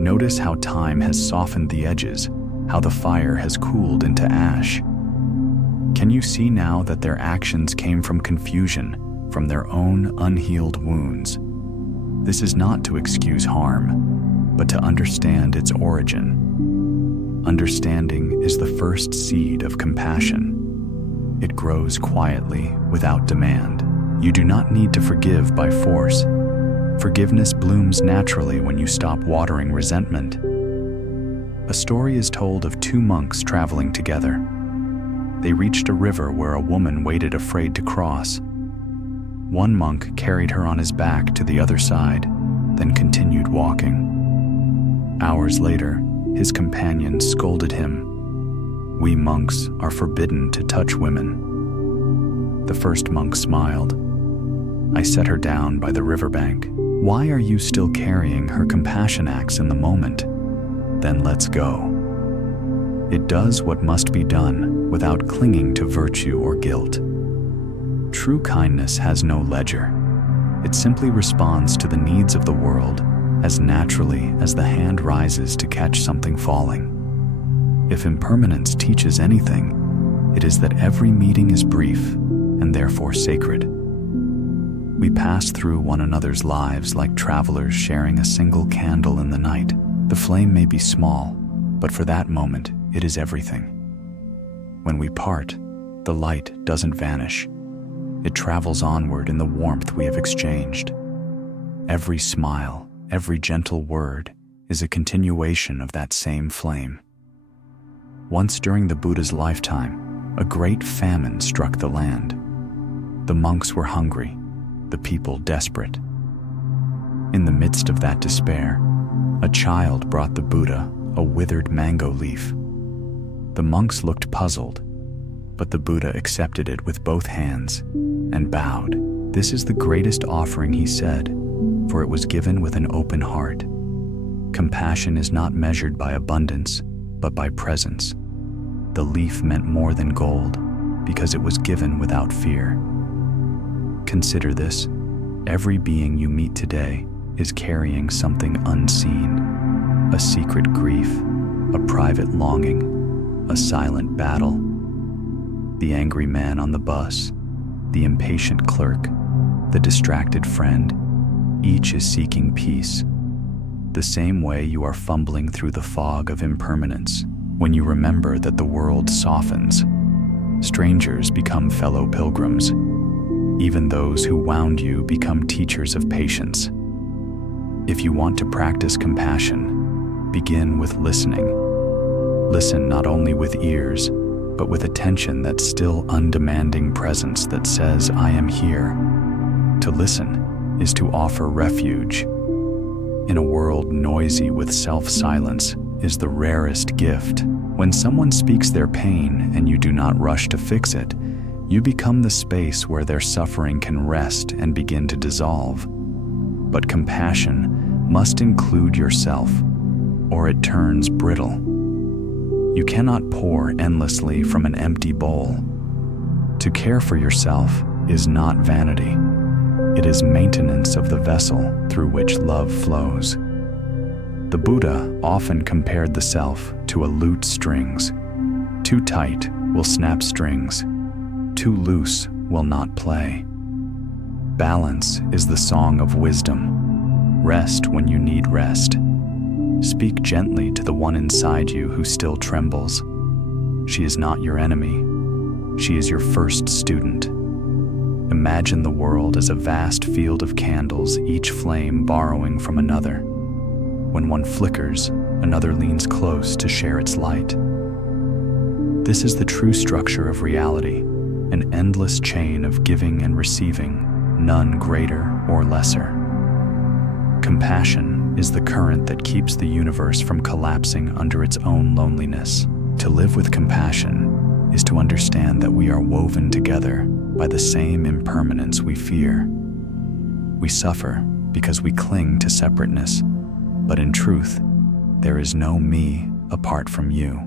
Notice how time has softened the edges, how the fire has cooled into ash. Can you see now that their actions came from confusion, from their own unhealed wounds? This is not to excuse harm, but to understand its origin. Understanding is the first seed of compassion. It grows quietly, without demand. You do not need to forgive by force. Forgiveness blooms naturally when you stop watering resentment. A story is told of two monks traveling together. They reached a river where a woman waited afraid to cross. One monk carried her on his back to the other side, then continued walking. Hours later, his companion scolded him. "We monks are forbidden to touch women." The first monk smiled. "I set her down by the riverbank. Why are you still carrying her compassion axe in the moment? Then let's go." It does what must be done without clinging to virtue or guilt. True kindness has no ledger. It simply responds to the needs of the world as naturally as the hand rises to catch something falling. If impermanence teaches anything, it is that every meeting is brief and therefore sacred. We pass through one another's lives like travelers sharing a single candle in the night. The flame may be small, but for that moment, it is everything. When we part, the light doesn't vanish. It travels onward in the warmth we have exchanged. Every smile, every gentle word is a continuation of that same flame. Once during the Buddha's lifetime, a great famine struck the land. The monks were hungry, the people desperate. In the midst of that despair, a child brought the Buddha a withered mango leaf. The monks looked puzzled, but the Buddha accepted it with both hands and bowed. "This is the greatest offering," he said, "for it was given with an open heart." Compassion is not measured by abundance, but by presence. The leaf meant more than gold because it was given without fear. Consider this: every being you meet today is carrying something unseen, a secret grief, a private longing, a silent battle. The angry man on the bus, the impatient clerk, the distracted friend, each is seeking peace. The same way you are fumbling through the fog of impermanence when you remember that the world softens. Strangers become fellow pilgrims. Even those who wound you become teachers of patience. If you want to practice compassion, begin with listening. Listen not only with ears, but with attention, that still, undemanding presence that says, I am here. To listen is to offer refuge. In a world noisy with self-silence is the rarest gift. When someone speaks their pain and you do not rush to fix it, you become the space where their suffering can rest and begin to dissolve. But compassion must include yourself, or it turns brittle. You cannot pour endlessly from an empty bowl. To care for yourself is not vanity. It is maintenance of the vessel through which love flows. The Buddha often compared the self to a lute strings. Too tight will snap strings. Too loose will not play. Balance is the song of wisdom. Rest when you need rest. Speak gently to the one inside you who still trembles. She is not your enemy. She is your first student. Imagine the world as a vast field of candles, each flame borrowing from another. When one flickers, another leans close to share its light. This is the true structure of reality, an endless chain of giving and receiving, none greater or lesser. Compassion is the current that keeps the universe from collapsing under its own loneliness. To live with compassion is to understand that we are woven together by the same impermanence we fear. We suffer because we cling to separateness, but in truth, there is no me apart from you.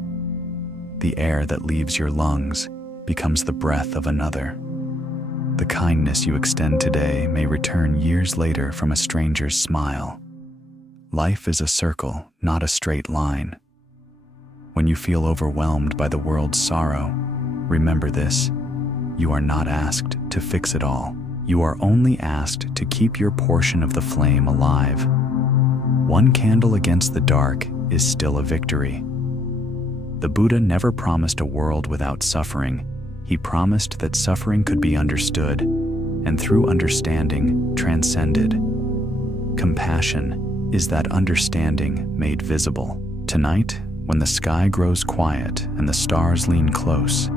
The air that leaves your lungs becomes the breath of another. The kindness you extend today may return years later from a stranger's smile. Life is a circle, not a straight line. When you feel overwhelmed by the world's sorrow, remember this: you are not asked to fix it all. You are only asked to keep your portion of the flame alive. One candle against the dark is still a victory. The Buddha never promised a world without suffering. He promised that suffering could be understood, and through understanding, transcended. Compassion is that understanding made visible. Tonight, when the sky grows quiet and the stars lean close,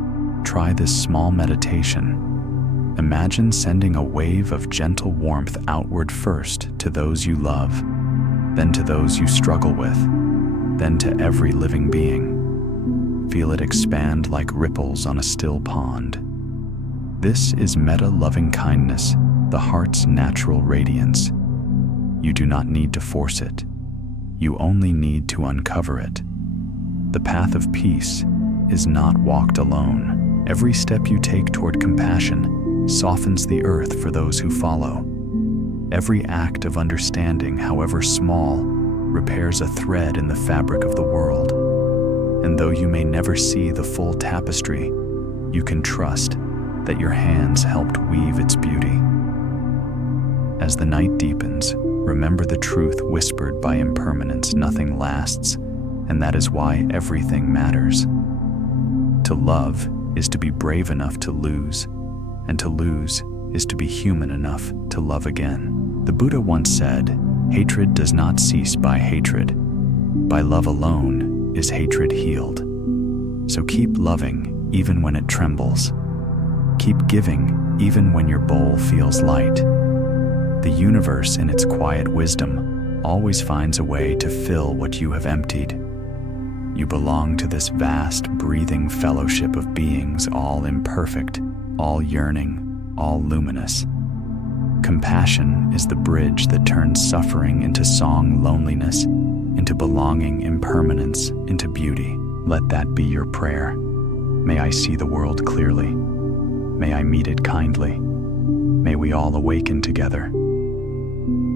try this small meditation. Imagine sending a wave of gentle warmth outward, first to those you love, then to those you struggle with, then to every living being. Feel it expand like ripples on a still pond. This is metta loving kindness, the heart's natural radiance. You do not need to force it. You only need to uncover it. The path of peace is not walked alone. Every step you take toward compassion softens the earth for those who follow. Every act of understanding, however small, repairs a thread in the fabric of the world. And though you may never see the full tapestry, you can trust that your hands helped weave its beauty. As the night deepens, remember the truth whispered by impermanence: nothing lasts, and that is why everything matters. To love is to be brave enough to lose, and to lose is to be human enough to love again. The Buddha once said, "Hatred does not cease by hatred. By love alone is hatred healed." So keep loving even when it trembles. Keep giving even when your bowl feels light. The universe, in its quiet wisdom, always finds a way to fill what you have emptied. You belong to this vast, breathing fellowship of beings, all imperfect, all yearning, all luminous. Compassion is the bridge that turns suffering into song, loneliness into belonging, impermanence into beauty. Let that be your prayer. May I see the world clearly. May I meet it kindly. May we all awaken together.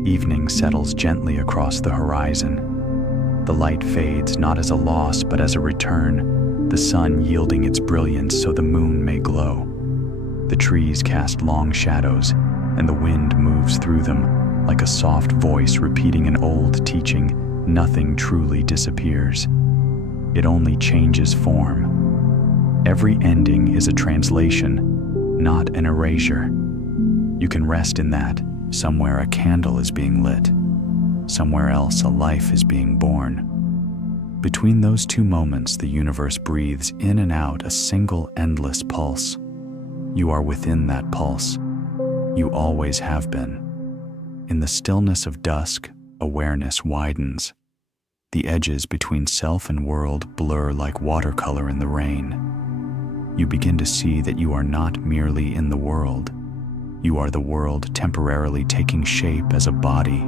Evening settles gently across the horizon. The light fades not as a loss but as a return, the sun yielding its brilliance so the moon may glow. The trees cast long shadows, and the wind moves through them like a soft voice repeating an old teaching: nothing truly disappears. It only changes form. Every ending is a translation, not an erasure. You can rest in that. Somewhere a candle is being lit. Somewhere else a life is being born. Between those two moments, the universe breathes in and out a single endless pulse. You are within that pulse. You always have been. In the stillness of dusk, awareness widens. The edges between self and world blur like watercolor in the rain. You begin to see that you are not merely in the world. You are the world temporarily taking shape as a body,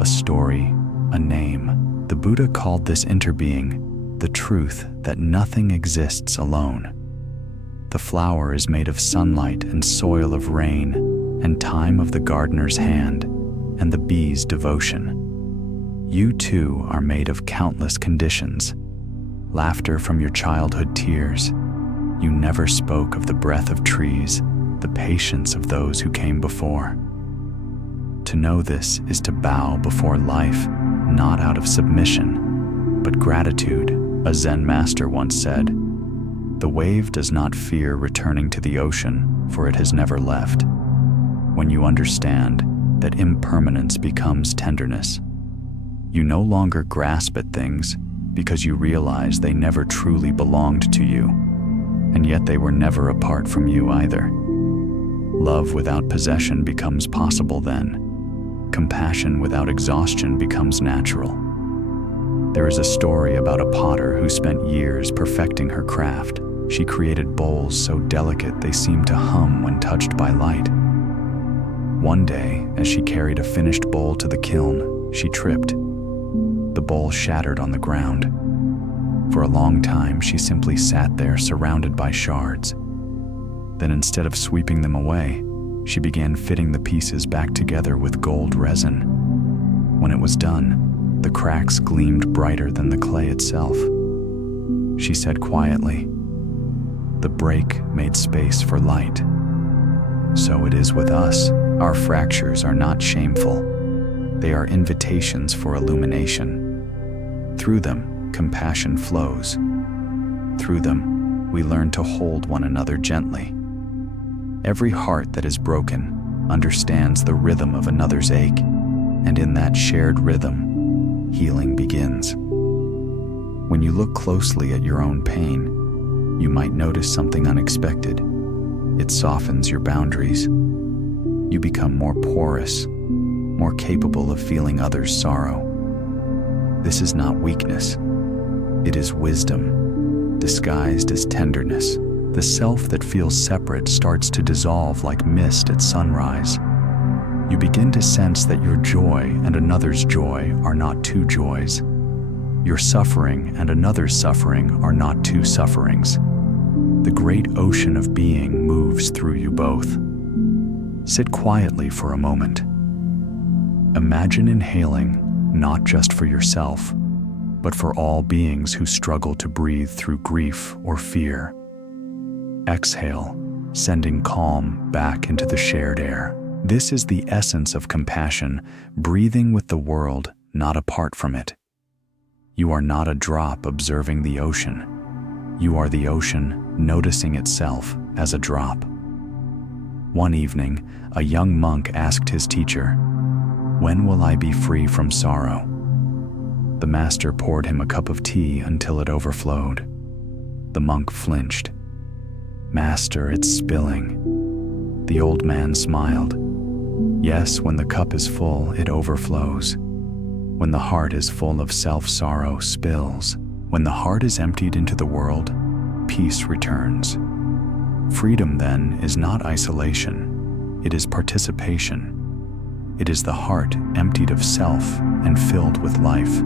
a story, a name. The Buddha called this interbeing the truth that nothing exists alone. The flower is made of sunlight and soil of rain, and time of the gardener's hand, and the bee's devotion. You too are made of countless conditions. Laughter from your childhood tears. You never spoke of the breath of trees, the patience of those who came before. To know this is to bow before life, not out of submission, but gratitude. A Zen master once said, "The wave does not fear returning to the ocean, for it has never left." When you understand that impermanence becomes tenderness, you no longer grasp at things because you realize they never truly belonged to you, and yet they were never apart from you either. Love without possession becomes possible then. Compassion without exhaustion becomes natural. There is a story about a potter who spent years perfecting her craft. She created bowls so delicate they seemed to hum when touched by light. One day, as she carried a finished bowl to the kiln, she tripped. The bowl shattered on the ground. For a long time, she simply sat there surrounded by shards. Then instead of sweeping them away, she began fitting the pieces back together with gold resin. When it was done, the cracks gleamed brighter than the clay itself. She said quietly, "The break made space for light." So it is with us. Our fractures are not shameful. They are invitations for illumination. Through them, compassion flows. Through them, we learn to hold one another gently. Every heart that is broken understands the rhythm of another's ache, and in that shared rhythm, healing begins. When you look closely at your own pain, you might notice something unexpected. It softens your boundaries. You become more porous, more capable of feeling others' sorrow. This is not weakness. It is wisdom, disguised as tenderness. The self that feels separate starts to dissolve like mist at sunrise. You begin to sense that your joy and another's joy are not two joys. Your suffering and another's suffering are not two sufferings. The great ocean of being moves through you both. Sit quietly for a moment. Imagine inhaling not just for yourself, but for all beings who struggle to breathe through grief or fear. Exhale, sending calm back into the shared air. This is the essence of compassion, breathing with the world, not apart from it. You are not a drop observing the ocean. You are the ocean noticing itself as a drop. One evening, a young monk asked his teacher, "When will I be free from sorrow?" The master poured him a cup of tea until it overflowed. The monk flinched. "Master, it's spilling." The old man smiled. "Yes, when the cup is full, it overflows. When the heart is full of self-sorrow, spills. When the heart is emptied into the world, peace returns." Freedom, then, is not isolation. It is participation. It is the heart emptied of self and filled with life.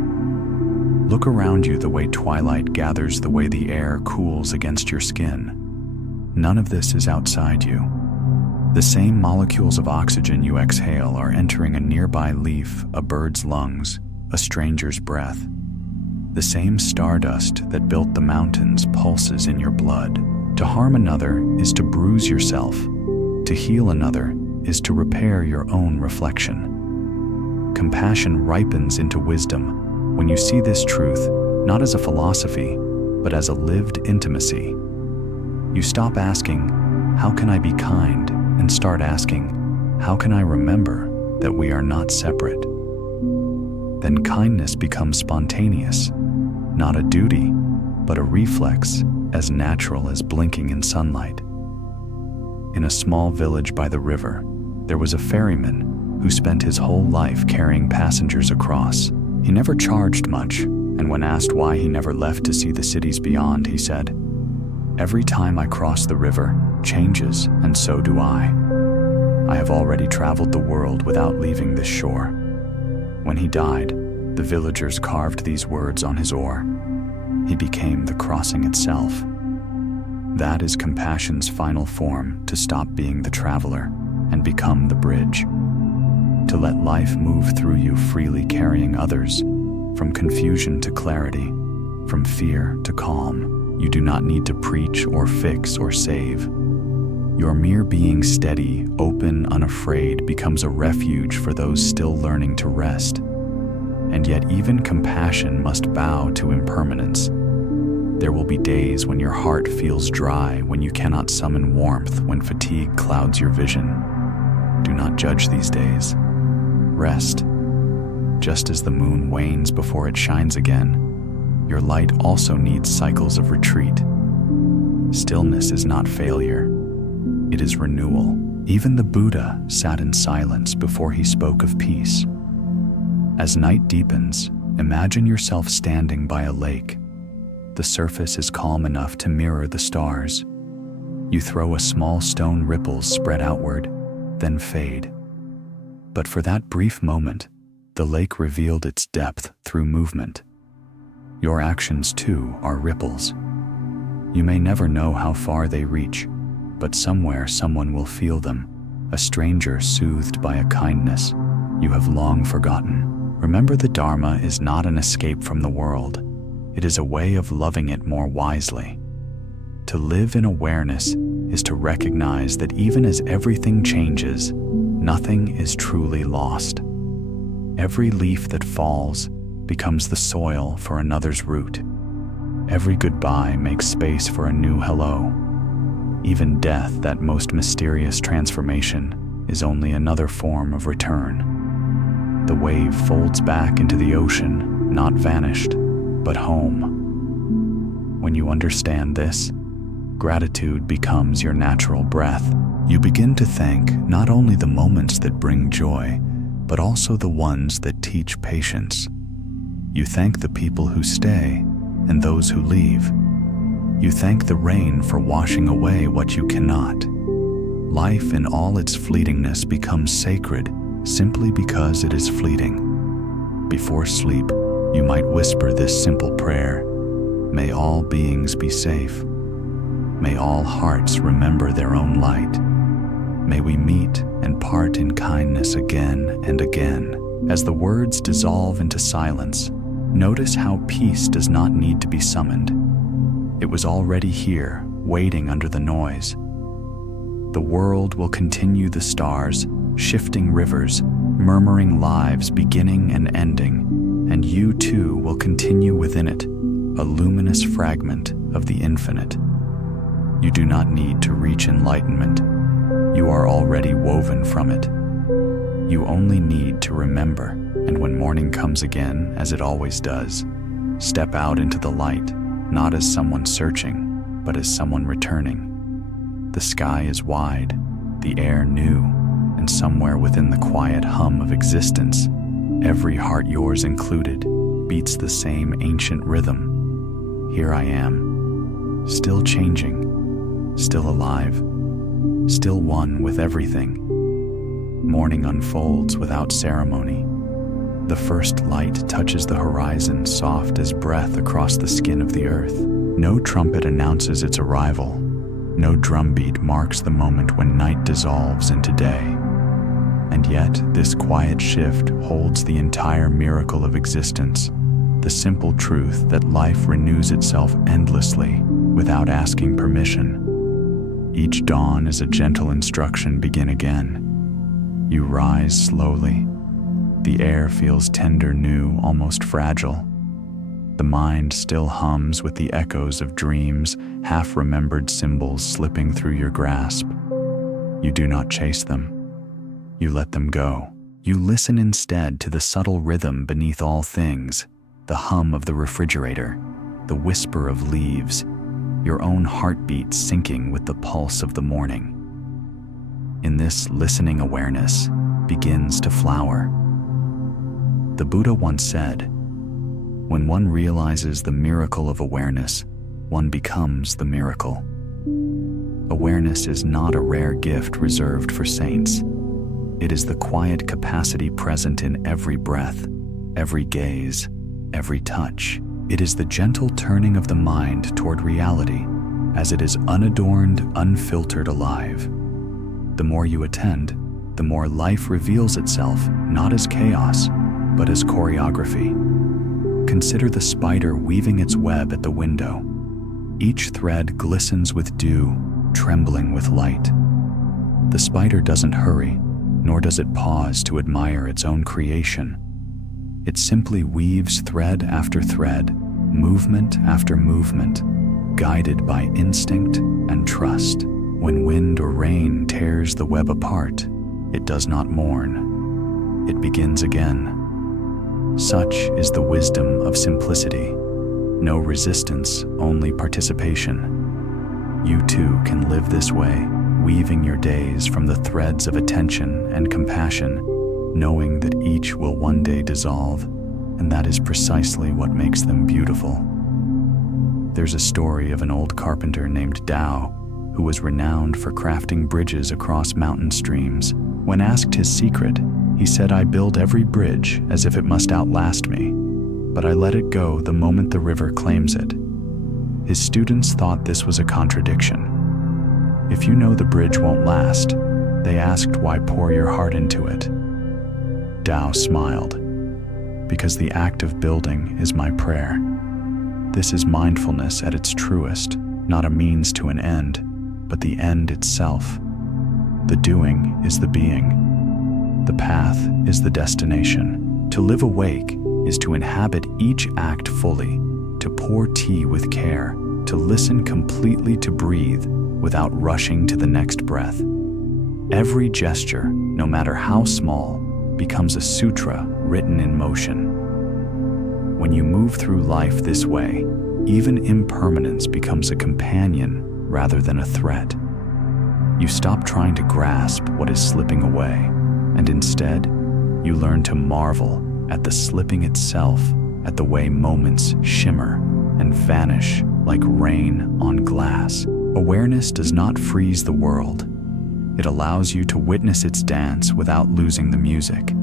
Look around you the way twilight gathers, the way the air cools against your skin. None of this is outside you. The same molecules of oxygen you exhale are entering a nearby leaf, a bird's lungs, a stranger's breath. The same stardust that built the mountains pulses in your blood. To harm another is to bruise yourself. To heal another is to repair your own reflection. Compassion ripens into wisdom when you see this truth not as a philosophy, but as a lived intimacy. You stop asking, "How can I be kind?" and start asking, "How can I remember that we are not separate?" Then kindness becomes spontaneous. not a duty, but a reflex as natural as blinking in sunlight. In a small village by the river, there was a ferryman who spent his whole life carrying passengers across. He never charged much, and when asked why he never left to see the cities beyond, he said, "Every time I cross the river, changes, and so do I. I have already traveled the world without leaving this shore." When he died, the villagers carved these words on his oar. He became the crossing itself. That is compassion's final form, to stop being the traveler and become the bridge. To let life move through you freely, carrying others, from confusion to clarity, from fear to calm. You do not need to preach or fix or save. Your mere being steady, open, unafraid becomes a refuge for those still learning to rest. And yet even compassion must bow to impermanence. There will be days when your heart feels dry, when you cannot summon warmth, when fatigue clouds your vision. Do not judge these days. Rest. Just as the moon wanes before it shines again, your light also needs cycles of retreat. Stillness is not failure. It is renewal. Even the Buddha sat in silence before he spoke of peace. As night deepens, imagine yourself standing by a lake. The surface is calm enough to mirror the stars. You throw a small stone, ripples spread outward, then fade. But for that brief moment, the lake revealed its depth through movement. Your actions, too, are ripples. You may never know how far they reach, but somewhere someone will feel them, a stranger soothed by a kindness you have long forgotten. Remember, the Dharma is not an escape from the world. It is a way of loving it more wisely. To live in awareness is to recognize that even as everything changes, nothing is truly lost. Every leaf that falls becomes the soil for another's root. Every goodbye makes space for a new hello. Even death, that most mysterious transformation, is only another form of return. The wave folds back into the ocean, not vanished, but home. When you understand this, gratitude becomes your natural breath. You begin to thank not only the moments that bring joy, but also the ones that teach patience. You thank the people who stay and those who leave. You thank the rain for washing away what you cannot. Life in all its fleetingness becomes sacred simply because it is fleeting. Before sleep, you might whisper this simple prayer: may all beings be safe. May all hearts remember their own light. May we meet and part in kindness again and again. As the words dissolve into silence, notice how peace does not need to be summoned. It was already here, waiting under the noise. The world will continue the stars, shifting rivers, murmuring lives beginning and ending, and you too will continue within it, a luminous fragment of the infinite. You do not need to reach enlightenment. You are already woven from it. You only need to remember, and when morning comes again, as it always does, step out into the light, not as someone searching, but as someone returning. The sky is wide, the air new, and somewhere within the quiet hum of existence, every heart, yours included, beats the same ancient rhythm. Here I am, still changing, still alive, still one with everything. Morning unfolds without ceremony. The first light touches the horizon, soft as breath across the skin of the earth. No trumpet announces its arrival. No drumbeat marks the moment when night dissolves into day. And yet, this quiet shift holds the entire miracle of existence, the simple truth that life renews itself endlessly without asking permission. Each dawn is a gentle instruction: begin again. You rise slowly. The air feels tender, new, almost fragile. The mind still hums with the echoes of dreams, half-remembered symbols slipping through your grasp. You do not chase them. You let them go. You listen instead to the subtle rhythm beneath all things, the hum of the refrigerator, the whisper of leaves, your own heartbeat syncing with the pulse of the morning. In this listening awareness begins to flower. The Buddha once said, "When one realizes the miracle of awareness, one becomes the miracle." Awareness is not a rare gift reserved for saints. It is the quiet capacity present in every breath, every gaze, every touch. It is the gentle turning of the mind toward reality as it is unadorned, unfiltered, alive. The more you attend, the more life reveals itself not as chaos, but as choreography. Consider the spider weaving its web at the window. Each thread glistens with dew, trembling with light. The spider doesn't hurry, nor does it pause to admire its own creation. It simply weaves thread after thread, movement after movement, guided by instinct and trust. When wind or rain tears the web apart, it does not mourn. It begins again. Such is the wisdom of simplicity. No resistance, only participation. You too can live this way, weaving your days from the threads of attention and compassion, knowing that each will one day dissolve, and that is precisely what makes them beautiful. There's a story of an old carpenter named Tao, who was renowned for crafting bridges across mountain streams. When asked his secret, he said, "I build every bridge as if it must outlast me, but I let it go the moment the river claims it." His students thought this was a contradiction. If you know the bridge won't last, they asked, why pour your heart into it? Tao smiled, "Because the act of building is my prayer." This is mindfulness at its truest, not a means to an end, but the end itself. The doing is the being. The path is the destination. To live awake is to inhabit each act fully, to pour tea with care, to listen completely, to breathe without rushing to the next breath. Every gesture, no matter how small, becomes a sutra written in motion. When you move through life this way, even impermanence becomes a companion rather than a threat. You stop trying to grasp what is slipping away, and instead, you learn to marvel at the slipping itself, at the way moments shimmer and vanish like rain on glass. Awareness does not freeze the world. It allows you to witness its dance without losing the music.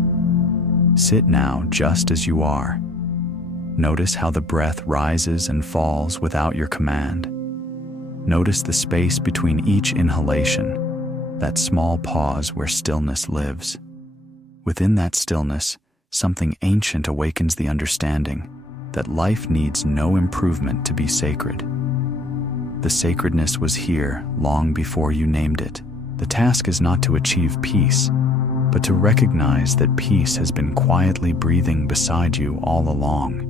Sit now just as you are. Notice how the breath rises and falls without your command. Notice the space between each inhalation, that small pause where stillness lives. Within that stillness, something ancient awakens the understanding that life needs no improvement to be sacred. The sacredness was here long before you named it. The task is not to achieve peace, but to recognize that peace has been quietly breathing beside you all along.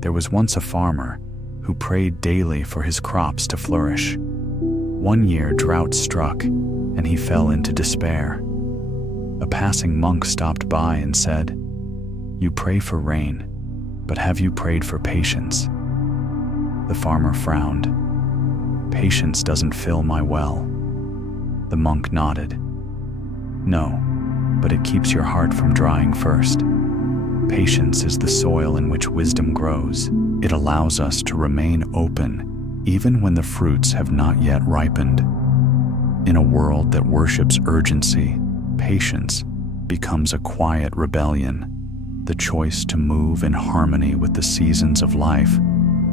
There was once a farmer who prayed daily for his crops to flourish. One year, drought struck, and he fell into despair. A passing monk stopped by and said, "You pray for rain, but have you prayed for patience?" The farmer frowned. "Patience doesn't fill my well." The monk nodded. "No, but it keeps your heart from drying first. Patience is the soil in which wisdom grows. It allows us to remain open even when the fruits have not yet ripened. In a world that worships urgency, patience becomes a quiet rebellion, the choice to move in harmony with the seasons of life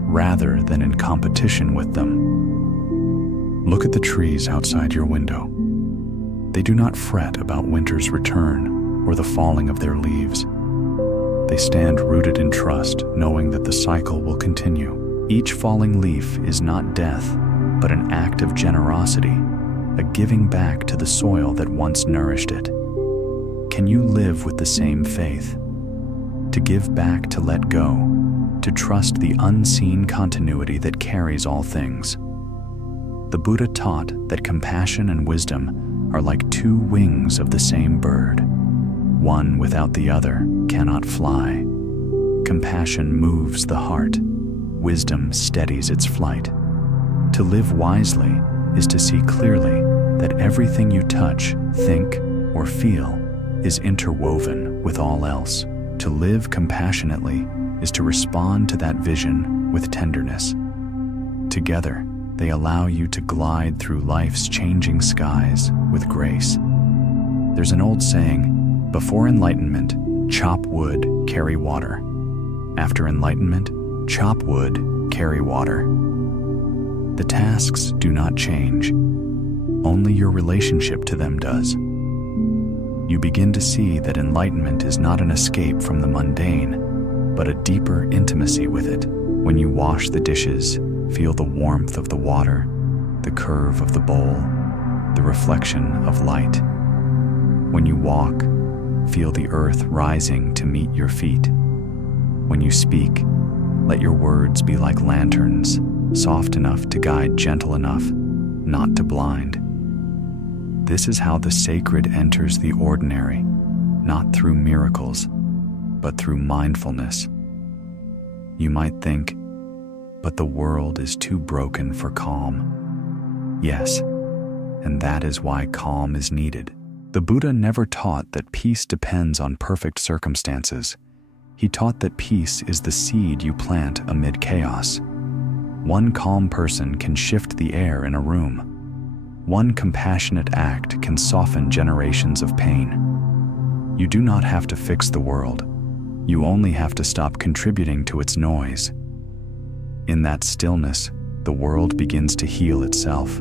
rather than in competition with them. Look at the trees outside your window. They do not fret about winter's return or the falling of their leaves. They stand rooted in trust, knowing that the cycle will continue. Each falling leaf is not death, but an act of generosity, a giving back to the soil that once nourished it. Can you live with the same faith? To give back, to let go, to trust the unseen continuity that carries all things. The Buddha taught that compassion and wisdom are like two wings of the same bird. One without the other cannot fly. Compassion moves the heart. Wisdom steadies its flight. To live wisely is to see clearly that everything you touch, think, or feel is interwoven with all else. To live compassionately is to respond to that vision with tenderness. Together, they allow you to glide through life's changing skies with grace. There's an old saying, before enlightenment, chop wood, carry water. After enlightenment, chop wood, carry water. The tasks do not change. Only your relationship to them does. You begin to see that enlightenment is not an escape from the mundane, but a deeper intimacy with it. When you wash the dishes, feel the warmth of the water, the curve of the bowl, the reflection of light. When you walk, feel the earth rising to meet your feet. When you speak, let your words be like lanterns, soft enough to guide, gentle enough not to blind. This is how the sacred enters the ordinary, not through miracles, but through mindfulness. You might think, but the world is too broken for calm. Yes, and that is why calm is needed. The Buddha never taught that peace depends on perfect circumstances. He taught that peace is the seed you plant amid chaos. One calm person can shift the air in a room. One compassionate act can soften generations of pain. You do not have to fix the world. You only have to stop contributing to its noise. In that stillness, the world begins to heal itself.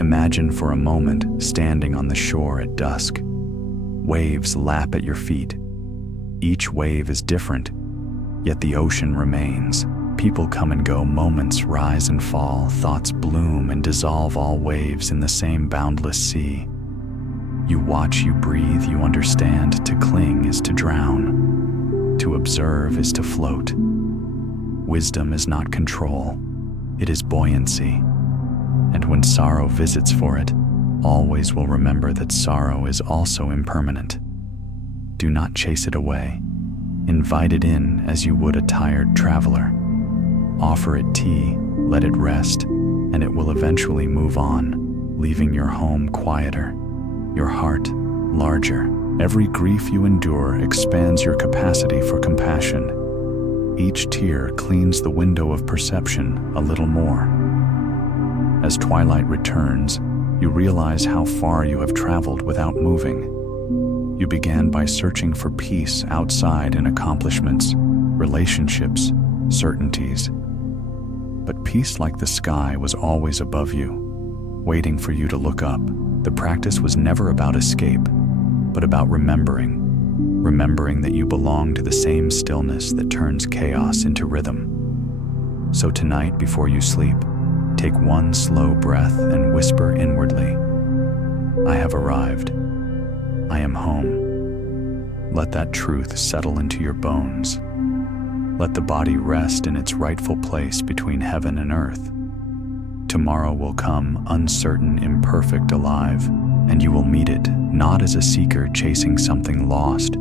Imagine for a moment standing on the shore at dusk. Waves lap at your feet. Each wave is different, yet the ocean remains. People come and go, moments rise and fall, thoughts bloom and dissolve, all waves in the same boundless sea. You watch, you breathe, you understand. To cling is to drown. To observe is to float. Wisdom is not control, it is buoyancy. And when sorrow visits for it, always will remember that sorrow is also impermanent. Do not chase it away. Invite it in as you would a tired traveler. Offer it tea, let it rest, and it will eventually move on, leaving your home quieter, your heart larger. Every grief you endure expands your capacity for compassion. Each tear cleans the window of perception a little more. As twilight returns, you realize how far you have traveled without moving. You began by searching for peace outside in accomplishments, relationships, certainties. But peace like the sky was always above you, waiting for you to look up. The practice was never about escape, but about remembering that you belong to the same stillness that turns chaos into rhythm. So tonight, before you sleep, take one slow breath and whisper inwardly, I have arrived. I am home. Let that truth settle into your bones. Let the body rest in its rightful place between heaven and earth. Tomorrow will come, uncertain, imperfect, alive, and you will meet it not as a seeker chasing something lost,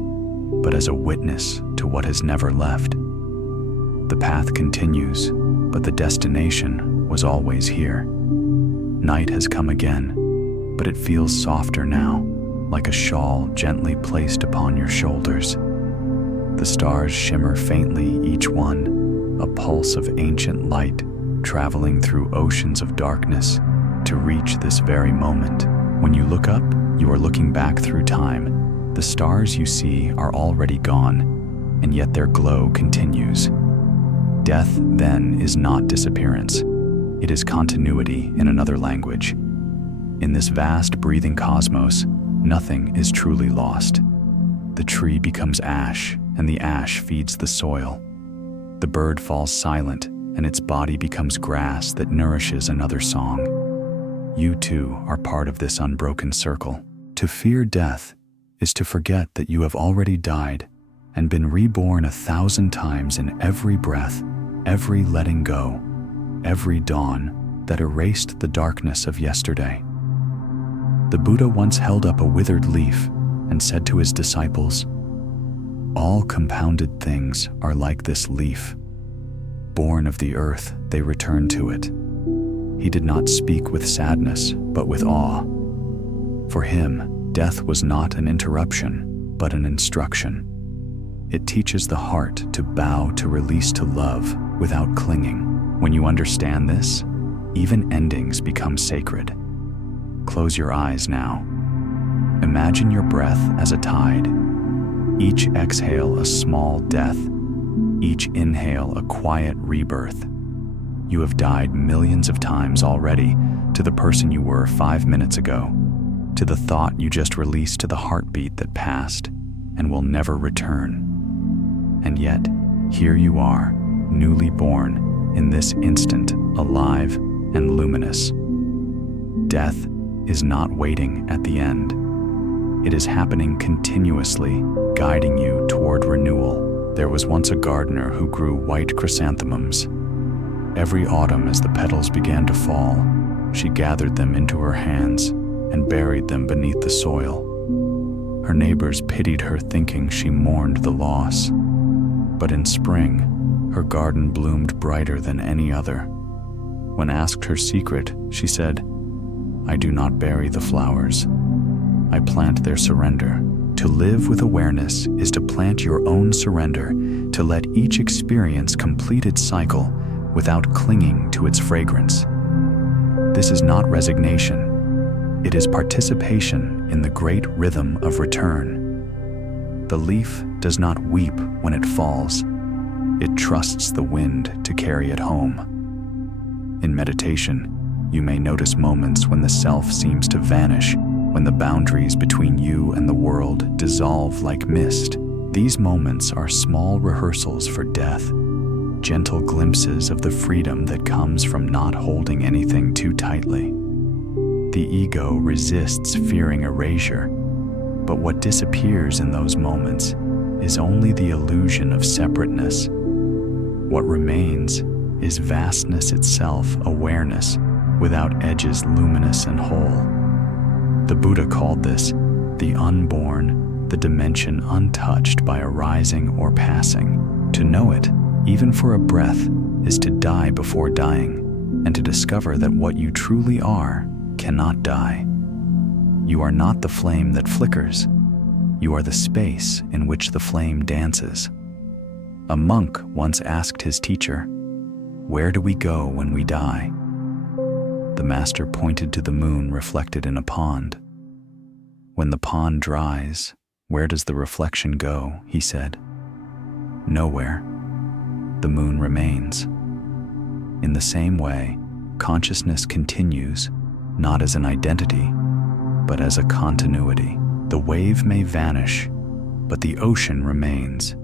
but as a witness to what has never left. The path continues, but the destination was always here. Night has come again, but it feels softer now, like a shawl gently placed upon your shoulders. The stars shimmer faintly, each one a pulse of ancient light, traveling through oceans of darkness to reach this very moment. When you look up, you are looking back through time. The stars you see are already gone, and yet their glow continues. Death, then, is not disappearance. It is continuity in another language. In this vast, breathing cosmos, nothing is truly lost. The tree becomes ash, and the ash feeds the soil. The bird falls silent, and its body becomes grass that nourishes another song. You too are part of this unbroken circle. To fear death is to forget that you have already died and been reborn 1,000 times in every breath, every letting go, every dawn that erased the darkness of yesterday. The Buddha once held up a withered leaf and said to his disciples, All compounded things are like this leaf. Born of the earth, they return to it. He did not speak with sadness, but with awe. For him, death was not an interruption, but an instruction. It teaches the heart to bow to release to love without clinging. When you understand this, even endings become sacred. Close your eyes now. Imagine your breath as a tide. Each exhale a small death, each inhale a quiet rebirth. You have died millions of times already, to the person you were 5 minutes ago, to the thought you just released, to the heartbeat that passed and will never return. And yet, here you are, newly born, in this instant, alive and luminous. Death is not waiting at the end. It is happening continuously, guiding you toward renewal. There was once a gardener who grew white chrysanthemums. Every autumn, as the petals began to fall, she gathered them into her hands and buried them beneath the soil. Her neighbors pitied her, thinking she mourned the loss. But in spring, her garden bloomed brighter than any other. When asked her secret, she said, "I do not bury the flowers. I plant their surrender." To live with awareness is to plant your own surrender, to let each experience complete its cycle without clinging to its fragrance. This is not resignation. It is participation in the great rhythm of return. The leaf does not weep when it falls. It trusts the wind to carry it home. In meditation, you may notice moments when the self seems to vanish, when the boundaries between you and the world dissolve like mist. These moments are small rehearsals for death, gentle glimpses of the freedom that comes from not holding anything too tightly. The ego resists fearing erasure, but what disappears in those moments is only the illusion of separateness. What remains is vastness itself, awareness, without edges, luminous and whole. The Buddha called this the unborn, the dimension untouched by arising or passing. To know it, even for a breath, is to die before dying, and to discover that what you truly are cannot die. You are not the flame that flickers. You are the space in which the flame dances. A monk once asked his teacher, "Where do we go when we die?" The master pointed to the moon reflected in a pond. "When the pond dries, where does the reflection go?" he said. "Nowhere. The moon remains." In the same way, consciousness continues, not as an identity, but as a continuity. The wave may vanish, but the ocean remains.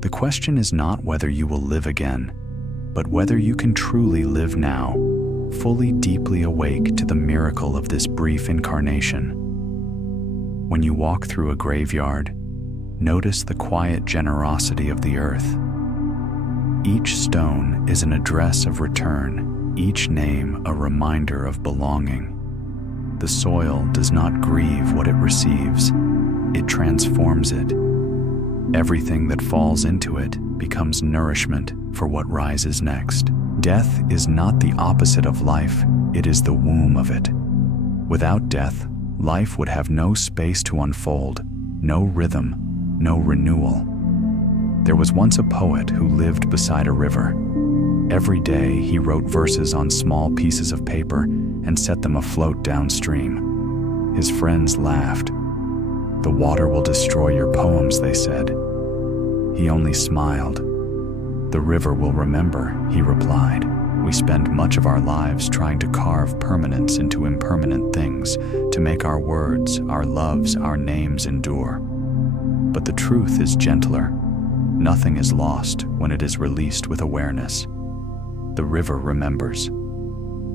The question is not whether you will live again, but whether you can truly live now, fully, deeply awake to the miracle of this brief incarnation. When you walk through a graveyard, notice the quiet generosity of the earth. Each stone is an address of return, each name a reminder of belonging. The soil does not grieve what it receives, it transforms it. Everything that falls into it becomes nourishment for what rises next. Death is not the opposite of life, it is the womb of it. Without death, life would have no space to unfold, no rhythm, no renewal. There was once a poet who lived beside a river. Every day he wrote verses on small pieces of paper and set them afloat downstream. His friends laughed. "The water will destroy your poems," they said. He only smiled. "The river will remember," he replied. "We spend much of our lives trying to carve permanence into impermanent things, to make our words, our loves, our names endure. But the truth is gentler. Nothing is lost when it is released with awareness. The river remembers.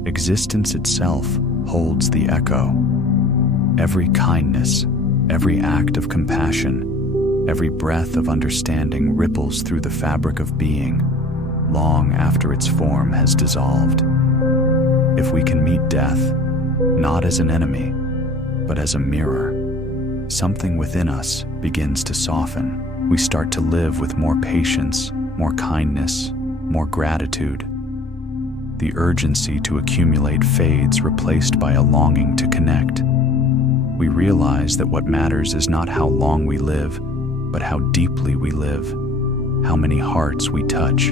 Existence itself holds the echo. Every kindness, every act of compassion, every breath of understanding ripples through the fabric of being, long after its form has dissolved. If we can meet death, not as an enemy, but as a mirror, something within us begins to soften. We start to live with more patience, more kindness, more gratitude. The urgency to accumulate fades, replaced by a longing to connect. We realize that what matters is not how long we live, but how deeply we live, how many hearts we touch,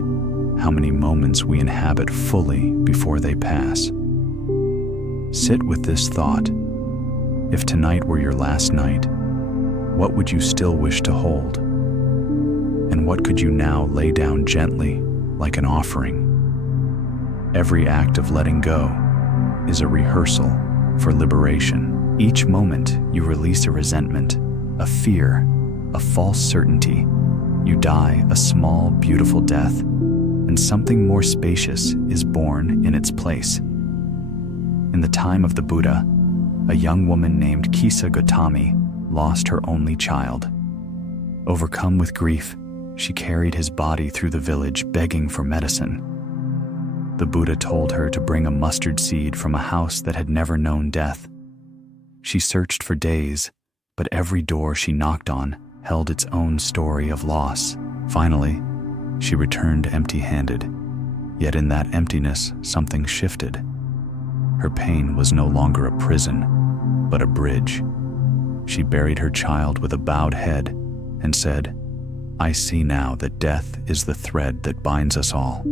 how many moments we inhabit fully before they pass. Sit with this thought. If tonight were your last night, what would you still wish to hold? And what could you now lay down gently, like an offering? Every act of letting go is a rehearsal for liberation. Each moment you release a resentment, a fear, a false certainty. You die a small, beautiful death, and something more spacious is born in its place. In the time of the Buddha, a young woman named Kisa Gotami lost her only child. Overcome with grief, she carried his body through the village begging for medicine. The Buddha told her to bring a mustard seed from a house that had never known death. She searched for days, but every door she knocked on held its own story of loss. Finally, she returned empty-handed. Yet in that emptiness, something shifted. Her pain was no longer a prison, but a bridge. She buried her child with a bowed head and said, "I see now that death is the thread that binds us all."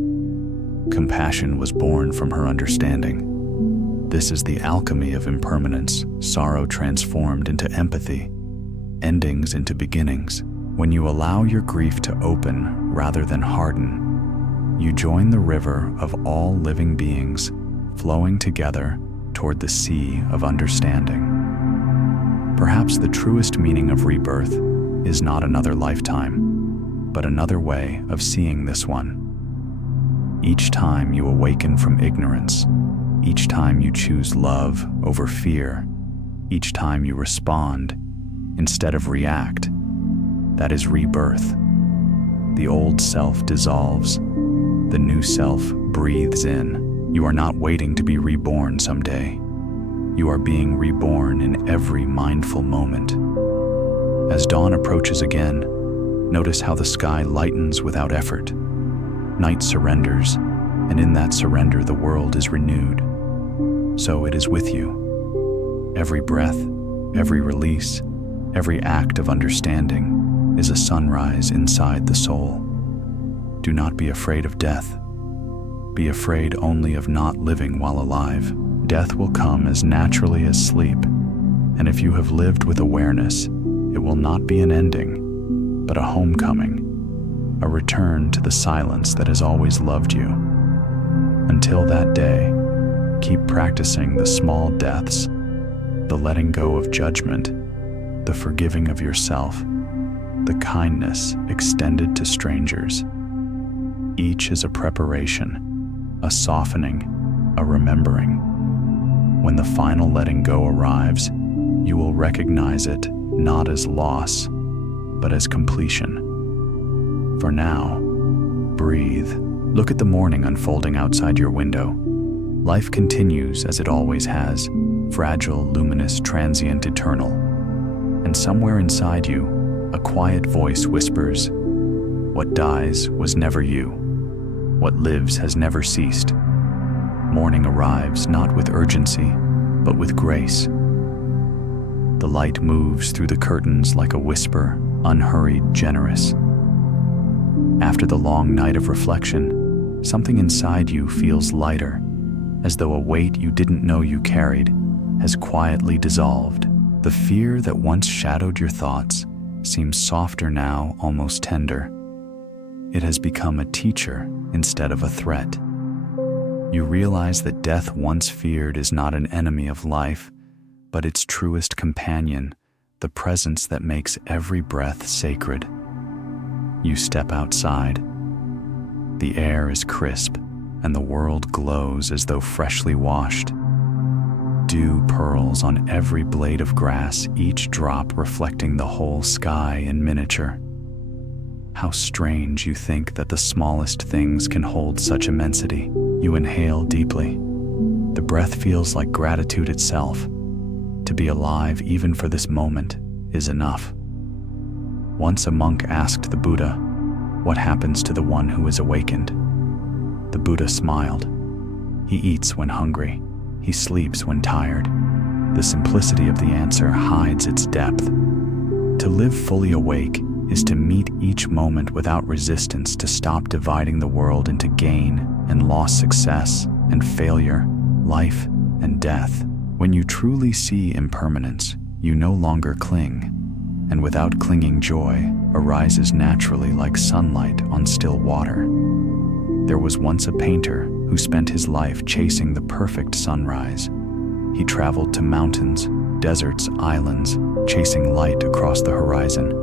Compassion was born from her understanding. This is the alchemy of impermanence, sorrow transformed into empathy, endings into beginnings. When you allow your grief to open rather than harden, you join the river of all living beings, flowing together toward the sea of understanding. Perhaps the truest meaning of rebirth is not another lifetime, but another way of seeing this one. Each time you awaken from ignorance, each time you choose love over fear, each time you respond instead of react, that is rebirth. The old self dissolves, the new self breathes in. You are not waiting to be reborn someday. You are being reborn in every mindful moment. As dawn approaches again, notice how the sky lightens without effort. Night surrenders, and in that surrender the world is renewed. So it is with you. Every breath, every release, every act of understanding is a sunrise inside the soul. Do not be afraid of death. Be afraid only of not living while alive. Death will come as naturally as sleep, and if you have lived with awareness, it will not be an ending, but a homecoming, a return to the silence that has always loved you. Until that day, keep practicing the small deaths, the letting go of judgment, the forgiving of yourself, the kindness extended to strangers. Each is a preparation, a softening, a remembering. When the final letting go arrives, you will recognize it not as loss, but as completion. For now, breathe. Look at the morning unfolding outside your window. Life continues as it always has, fragile, luminous, transient, eternal. And somewhere inside you, a quiet voice whispers, "What dies was never you. What lives has never ceased." Morning arrives not with urgency, but with grace. The light moves through the curtains like a whisper, unhurried, generous. After the long night of reflection, something inside you feels lighter, as though a weight you didn't know you carried has quietly dissolved. The fear that once shadowed your thoughts seems softer now, almost tender. It has become a teacher instead of a threat. You realize that death once feared is not an enemy of life, but its truest companion, the presence that makes every breath sacred. You step outside. The air is crisp, and the world glows as though freshly washed. Dew pearls on every blade of grass, each drop reflecting the whole sky in miniature. How strange you think that the smallest things can hold such immensity. You inhale deeply. The breath feels like gratitude itself. To be alive even for this moment, is enough. Once a monk asked the Buddha, "What happens to the one who is awakened?" The Buddha smiled. "He eats when hungry. He sleeps when tired." The simplicity of the answer hides its depth. To live fully awake is to meet each moment without resistance, to stop dividing the world into gain and loss, success and failure, life and death. When you truly see impermanence, you no longer cling, and without clinging, joy arises naturally like sunlight on still water. There was once a painter who spent his life chasing the perfect sunrise. He traveled to mountains, deserts, islands, chasing light across the horizon.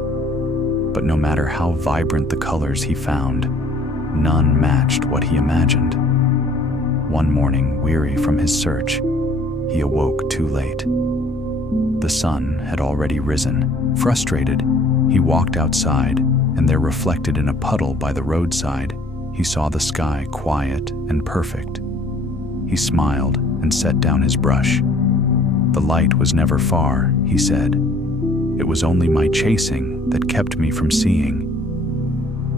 But no matter how vibrant the colors he found, none matched what he imagined. One morning, weary from his search, he awoke too late. The sun had already risen. Frustrated, he walked outside, and there, reflected in a puddle by the roadside, he saw the sky quiet and perfect. He smiled and set down his brush. "The light was never far," he said. "It was only my chasing that kept me from seeing."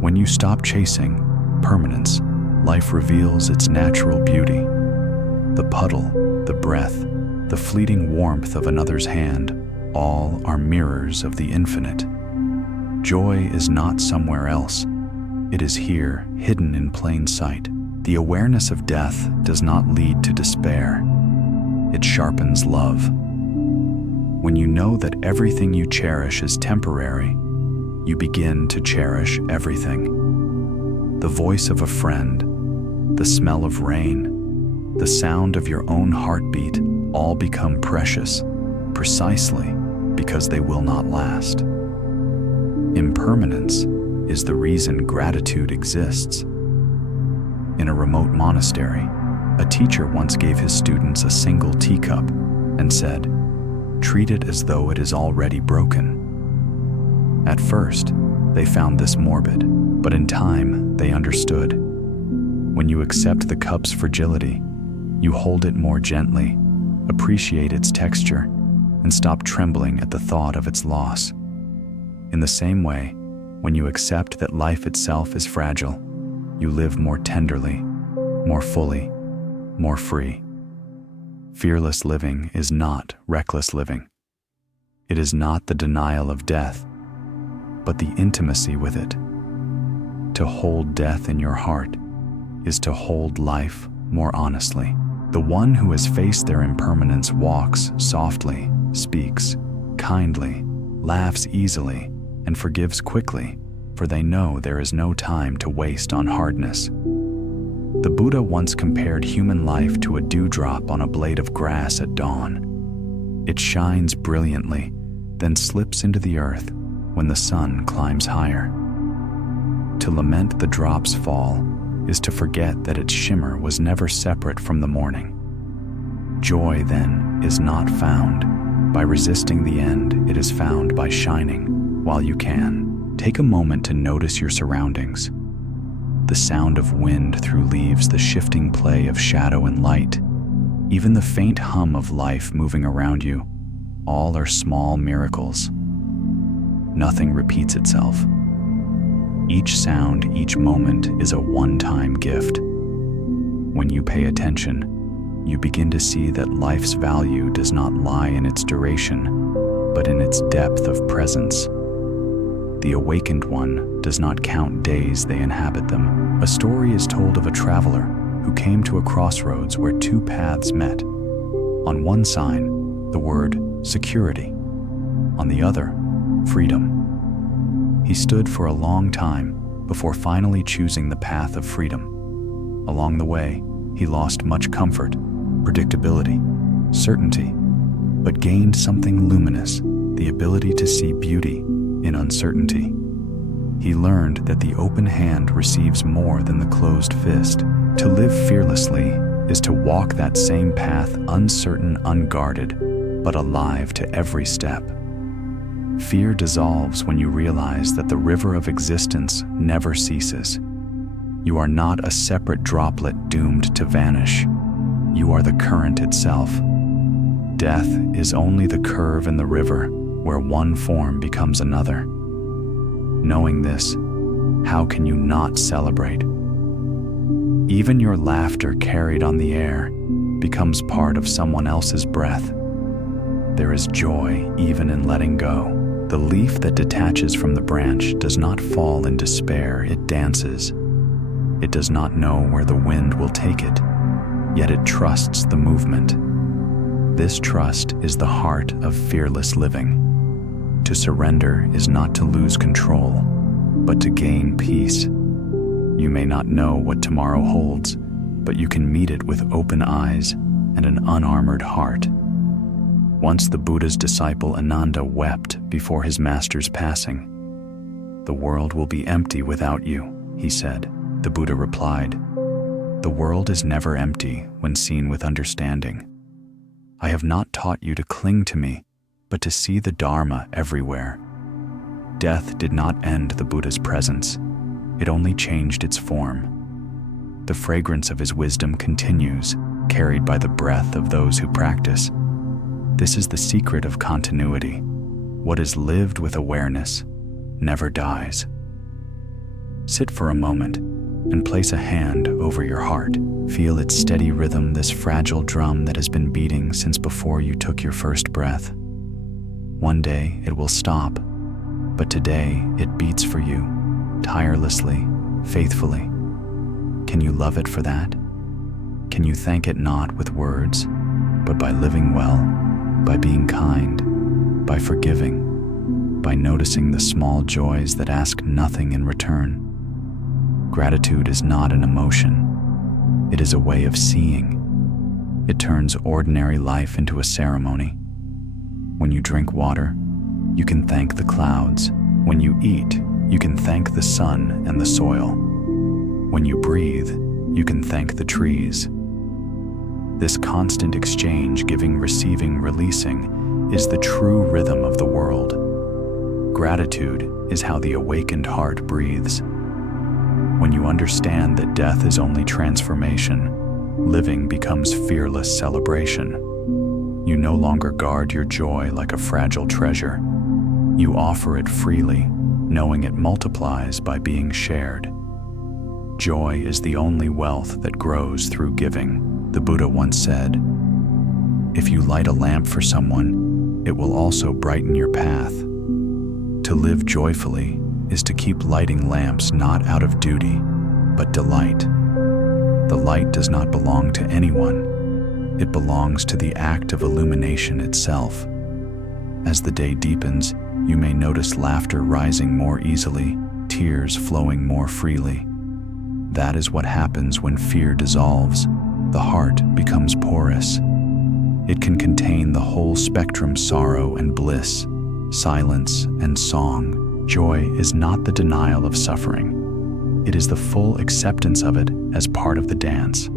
When you stop chasing permanence, life reveals its natural beauty. The puddle, the breath, the fleeting warmth of another's hand, all are mirrors of the infinite. Joy is not somewhere else. It is here, hidden in plain sight. The awareness of death does not lead to despair. It sharpens love. When you know that everything you cherish is temporary, you begin to cherish everything. The voice of a friend, the smell of rain, the sound of your own heartbeat all become precious, precisely because they will not last. Impermanence is the reason gratitude exists. In a remote monastery, a teacher once gave his students a single teacup and said, "Treat it as though it is already broken." At first, they found this morbid, but in time, they understood. When you accept the cup's fragility, you hold it more gently, appreciate its texture, and stop trembling at the thought of its loss. In the same way, when you accept that life itself is fragile, you live more tenderly, more fully, more free. Fearless living is not reckless living. It is not the denial of death, but the intimacy with it. To hold death in your heart is to hold life more honestly. The one who has faced their impermanence walks softly, speaks kindly, laughs easily, and forgives quickly, for they know there is no time to waste on hardness. The Buddha once compared human life to a dewdrop on a blade of grass at dawn. It shines brilliantly, then slips into the earth when the sun climbs higher. To lament the drop's fall is to forget that its shimmer was never separate from the morning. Joy, then, is not found by resisting the end. It is found by shining while you can. Take a moment to notice your surroundings. The sound of wind through leaves, the shifting play of shadow and light, even the faint hum of life moving around you, all are small miracles. Nothing repeats itself. Each sound, each moment is a one-time gift. When you pay attention, you begin to see that life's value does not lie in its duration, but in its depth of presence. The awakened one does not count days, they inhabit them. A story is told of a traveler who came to a crossroads where two paths met. On one sign, the word security. On the other, freedom. He stood for a long time before finally choosing the path of freedom. Along the way, he lost much comfort, predictability, certainty, but gained something luminous, the ability to see beauty in uncertainty. He learned that the open hand receives more than the closed fist. To live fearlessly is to walk that same path, uncertain, unguarded, but alive to every step. Fear dissolves when you realize that the river of existence never ceases. You are not a separate droplet doomed to vanish. You are the current itself. Death is only the curve in the river, where one form becomes another. Knowing this, how can you not celebrate? Even your laughter carried on the air becomes part of someone else's breath. There is joy even in letting go. The leaf that detaches from the branch does not fall in despair, it dances. It does not know where the wind will take it, yet it trusts the movement. This trust is the heart of fearless living. To surrender is not to lose control, but to gain peace. You may not know what tomorrow holds, but you can meet it with open eyes and an unarmored heart. Once the Buddha's disciple Ananda wept before his master's passing. "The world will be empty without you," he said. The Buddha replied, "The world is never empty when seen with understanding. I have not taught you to cling to me, but to see the Dharma everywhere." Death did not end the Buddha's presence. It only changed its form. The fragrance of his wisdom continues, carried by the breath of those who practice. This is the secret of continuity. What is lived with awareness never dies. Sit for a moment and place a hand over your heart. Feel its steady rhythm, this fragile drum that has been beating since before you took your first breath. One day it will stop, but today it beats for you, tirelessly, faithfully. Can you love it for that? Can you thank it not with words, but by living well, by being kind, by forgiving, by noticing the small joys that ask nothing in return? Gratitude is not an emotion. It is a way of seeing. It turns ordinary life into a ceremony. When you drink water, you can thank the clouds. When you eat, you can thank the sun and the soil. When you breathe, you can thank the trees. This constant exchange, giving, receiving, releasing, is the true rhythm of the world. Gratitude is how the awakened heart breathes. When you understand that death is only transformation, living becomes fearless celebration. You no longer guard your joy like a fragile treasure. You offer it freely, knowing it multiplies by being shared. Joy is the only wealth that grows through giving. The Buddha once said, "If you light a lamp for someone, it will also brighten your path." To live joyfully is to keep lighting lamps not out of duty, but delight. The light does not belong to anyone. It belongs to the act of illumination itself. As the day deepens, you may notice laughter rising more easily, tears flowing more freely. That is what happens when fear dissolves. The heart becomes porous. It can contain the whole spectrum: sorrow and bliss, silence and song. Joy is not the denial of suffering. It is the full acceptance of it as part of the dance.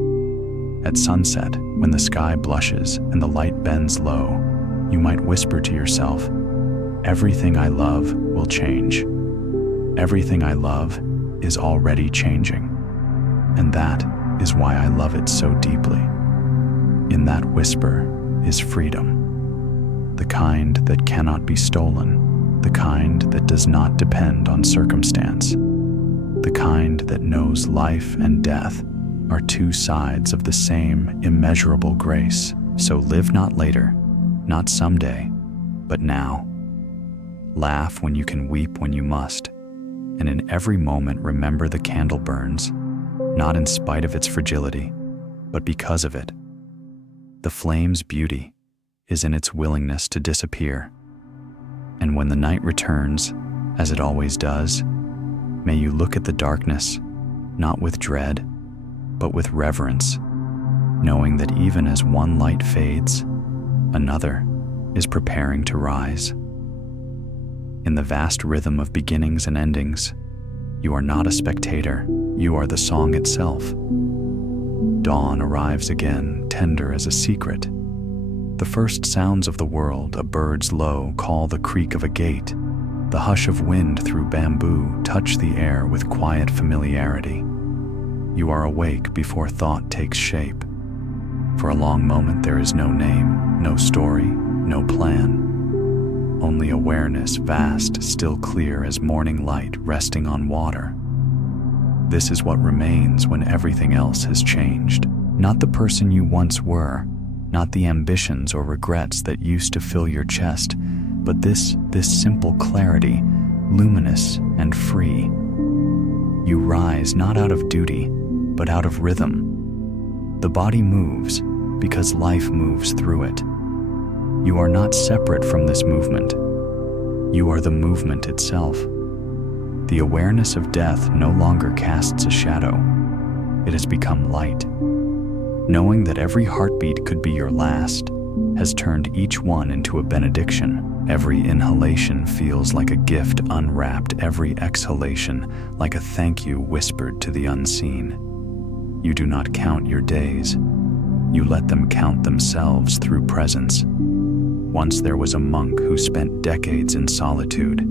At sunset, when the sky blushes and the light bends low, you might whisper to yourself, "Everything I love will change. Everything I love is already changing." And that is why I love it so deeply. In that whisper is freedom. The kind that cannot be stolen, the kind that does not depend on circumstance, the kind that knows life and death are two sides of the same immeasurable grace. So live not later, not someday, but now. Laugh when you can, weep when you must, and in every moment remember the candle burns, not in spite of its fragility, but because of it. The flame's beauty is in its willingness to disappear. And when the night returns, as it always does, may you look at the darkness, not with dread, but with reverence, knowing that even as one light fades, another is preparing to rise. In the vast rhythm of beginnings and endings, you are not a spectator, you are the song itself. Dawn arrives again, tender as a secret. The first sounds of the world, a bird's low call, the creak of a gate, the hush of wind through bamboo, touch the air with quiet familiarity. You are awake before thought takes shape. For a long moment there is no name, no story, no plan. only awareness, vast, still clear as morning light resting on water. This is what remains when everything else has changed. Not the person you once were, not the ambitions or regrets that used to fill your chest, but this simple clarity, luminous and free. You rise not out of duty, but out of rhythm. The body moves because life moves through it. You are not separate from this movement. You are the movement itself. The awareness of death no longer casts a shadow. It has become light. Knowing that every heartbeat could be your last has turned each one into a benediction. Every inhalation feels like a gift unwrapped, every exhalation like a thank you whispered to the unseen. You do not count your days. You let them count themselves through presence. Once there was a monk who spent decades in solitude.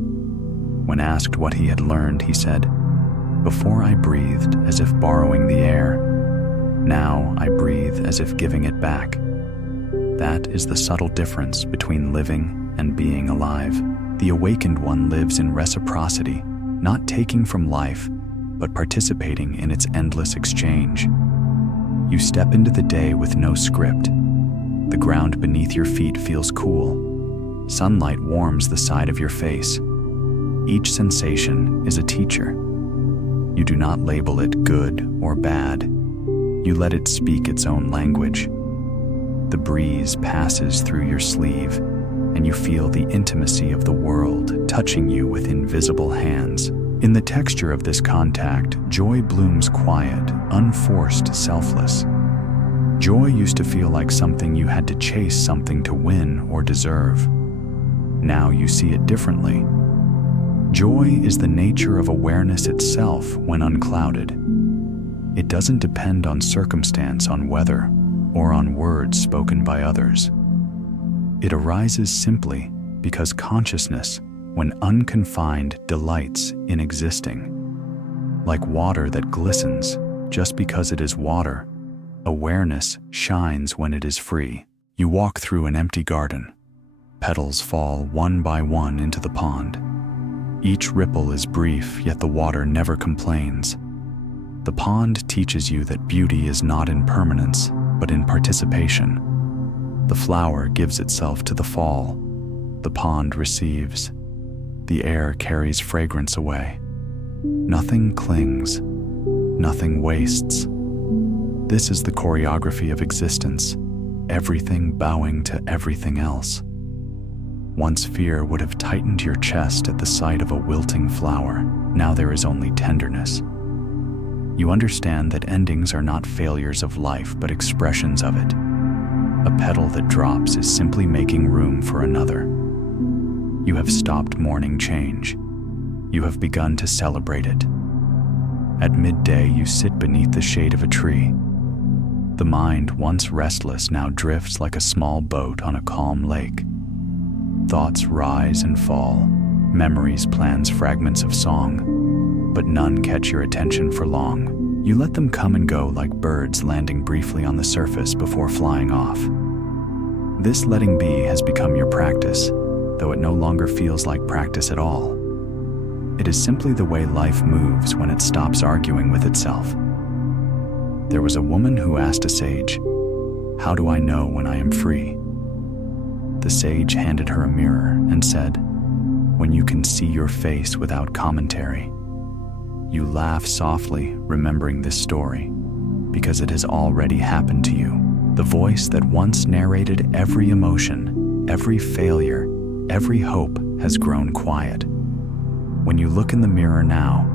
When asked what he had learned, he said, "Before I breathed as if borrowing the air. Now I breathe as if giving it back." That is the subtle difference between living and being alive. The awakened one lives in reciprocity, not taking from life, but participating in its endless exchange. You step into the day with no script. The ground beneath your feet feels cool. Sunlight warms the side of your face. Each sensation is a teacher. You do not label it good or bad. You let it speak its own language. The breeze passes through your sleeve, and you feel the intimacy of the world touching you with invisible hands. In the texture of this contact, joy blooms quiet, unforced, selfless. Joy used to feel like something you had to chase, something to win or deserve. Now you see it differently. Joy is the nature of awareness itself when unclouded. It doesn't depend on circumstance, on weather, or on words spoken by others. It arises simply because consciousness, when unconfined, delights in existing. Like water that glistens just because it is water, awareness shines when it is free. You walk through an empty garden. Petals fall one by one into the pond. Each ripple is brief, yet the water never complains. The pond teaches you that beauty is not in permanence, but in participation. The flower gives itself to the fall. The pond receives. The air carries fragrance away. Nothing clings. Nothing wastes. This is the choreography of existence, everything bowing to everything else. Once fear would have tightened your chest at the sight of a wilting flower. Now there is only tenderness. You understand that endings are not failures of life, but expressions of it. A petal that drops is simply making room for another. You have stopped mourning change. You have begun to celebrate it. At midday, you sit beneath the shade of a tree. The mind, once restless, now drifts like a small boat on a calm lake. Thoughts rise and fall, memories, plans, fragments of song, but none catch your attention for long. You let them come and go like birds landing briefly on the surface before flying off. This letting be has become your practice, though it no longer feels like practice at all. It is simply the way life moves when it stops arguing with itself. There was a woman who asked a sage, "How do I know when I am free?" The sage handed her a mirror and said, "When you can see your face without commentary." You laugh softly, remembering this story, because it has already happened to you. The voice that once narrated every emotion, every failure, every hope has grown quiet. When you look in the mirror now,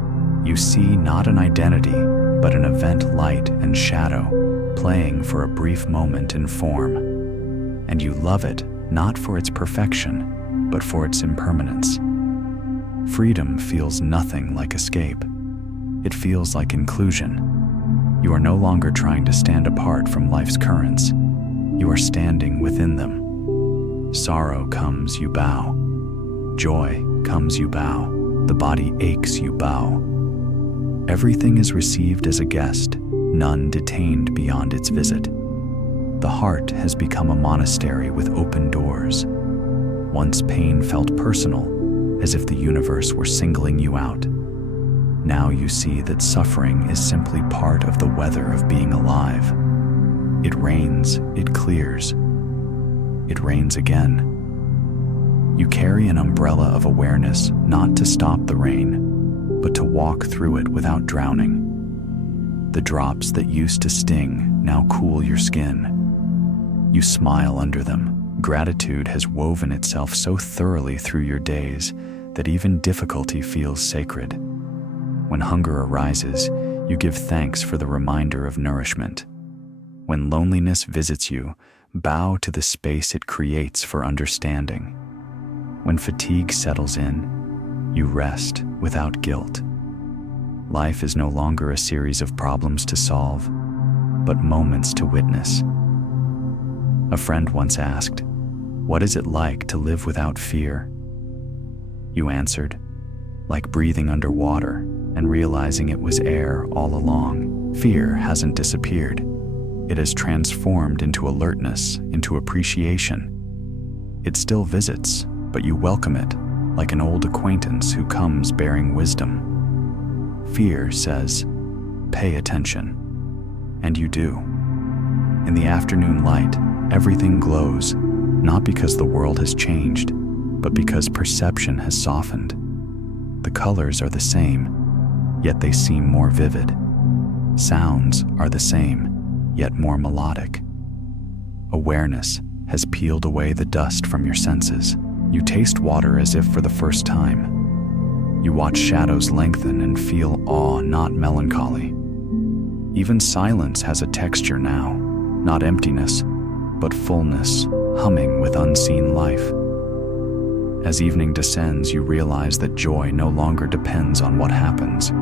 you see not an identity, but an event, light and shadow, playing for a brief moment in form. And you love it, not for its perfection, but for its impermanence. Freedom feels nothing like escape. It feels like inclusion. You are no longer trying to stand apart from life's currents. You are standing within them. Sorrow comes, you bow. Joy comes, you bow. The body aches, you bow. Everything is received as a guest, none detained beyond its visit. The heart has become a monastery with open doors. Once pain felt personal, as if the universe were singling you out. Now you see that suffering is simply part of the weather of being alive. It rains, it clears, it rains again. You carry an umbrella of awareness not to stop the rain, but to walk through it without drowning. The drops that used to sting now cool your skin. You smile under them. Gratitude has woven itself so thoroughly through your days that even difficulty feels sacred. When hunger arises, you give thanks for the reminder of nourishment. When loneliness visits you, bow to the space it creates for understanding. When fatigue settles in, you rest without guilt. Life is no longer a series of problems to solve, but moments to witness. A friend once asked, "What is it like to live without fear?" You answered, "Like breathing underwater and realizing it was air all along." Fear hasn't disappeared. It has transformed into alertness, into appreciation. It still visits, but you welcome it, like an old acquaintance who comes bearing wisdom. Fear says, "Pay attention." And you do. In the afternoon light, everything glows, not because the world has changed, but because perception has softened. The colors are the same, yet they seem more vivid. Sounds are the same, yet more melodic. Awareness has peeled away the dust from your senses. You taste water as if for the first time. You watch shadows lengthen and feel awe, not melancholy. Even silence has a texture now, not emptiness, but fullness, humming with unseen life. As evening descends, you realize that joy no longer depends on what happens.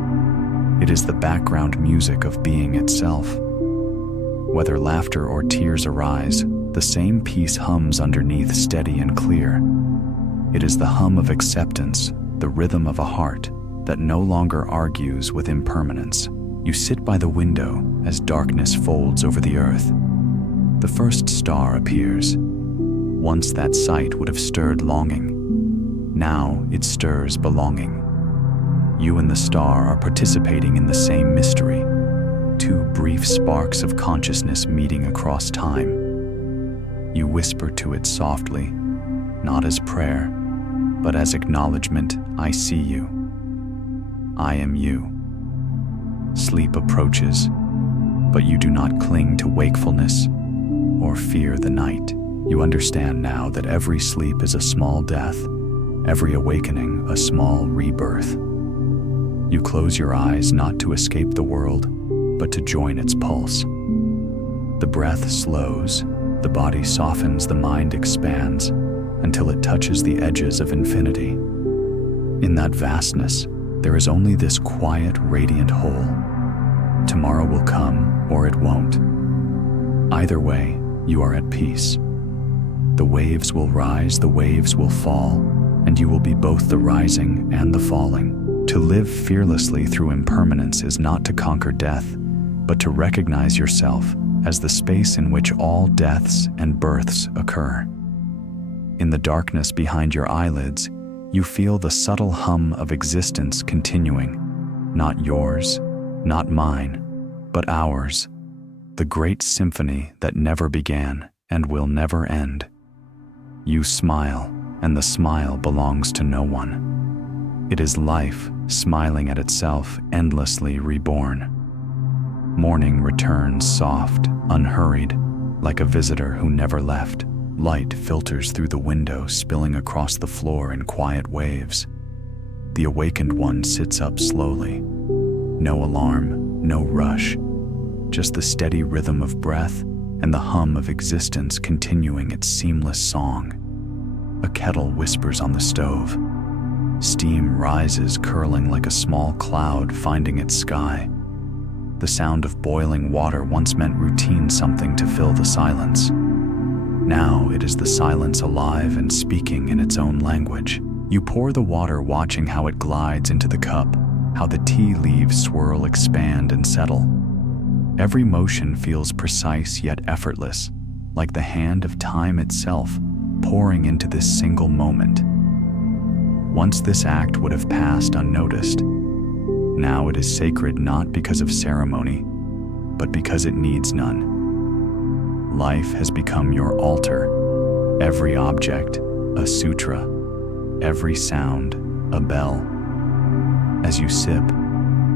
It is the background music of being itself. Whether laughter or tears arise, the same peace hums underneath, steady and clear. It is the hum of acceptance, the rhythm of a heart that no longer argues with impermanence. You sit by the window as darkness folds over the earth. The first star appears. Once that sight would have stirred longing. Now it stirs belonging. You and the star are participating in the same mystery, two brief sparks of consciousness meeting across time. You whisper to it softly, not as prayer, but as acknowledgement. I see you. I am you. Sleep approaches, but you do not cling to wakefulness or fear the night. You understand now that every sleep is a small death, every awakening a small rebirth. You close your eyes not to escape the world, but to join its pulse. The breath slows, the body softens, the mind expands, until it touches the edges of infinity. In that vastness, there is only this quiet, radiant whole. Tomorrow will come, or it won't. Either way, you are at peace. The waves will rise, the waves will fall, and you will be both the rising and the falling. To live fearlessly through impermanence is not to conquer death, but to recognize yourself as the space in which all deaths and births occur. In the darkness behind your eyelids, you feel the subtle hum of existence continuing, not yours, not mine, but ours, the great symphony that never began and will never end. You smile, and the smile belongs to no one. It is life smiling at itself, endlessly reborn. Morning returns soft, unhurried, like a visitor who never left. Light filters through the window, spilling across the floor in quiet waves. The awakened one sits up slowly. No alarm, no rush, just the steady rhythm of breath and the hum of existence continuing its seamless song. A kettle whispers on the stove. Steam rises, curling like a small cloud finding its sky. The sound of boiling water once meant routine, something to fill the silence. Now it is the silence alive and speaking in its own language. You pour the water, watching how it glides into the cup, how the tea leaves swirl, expand, and settle. Every motion feels precise yet effortless, like the hand of time itself, pouring into this single moment. Once this act would have passed unnoticed. Now it is sacred not because of ceremony, but because it needs none. Life has become your altar, every object a sutra, every sound a bell. As you sip,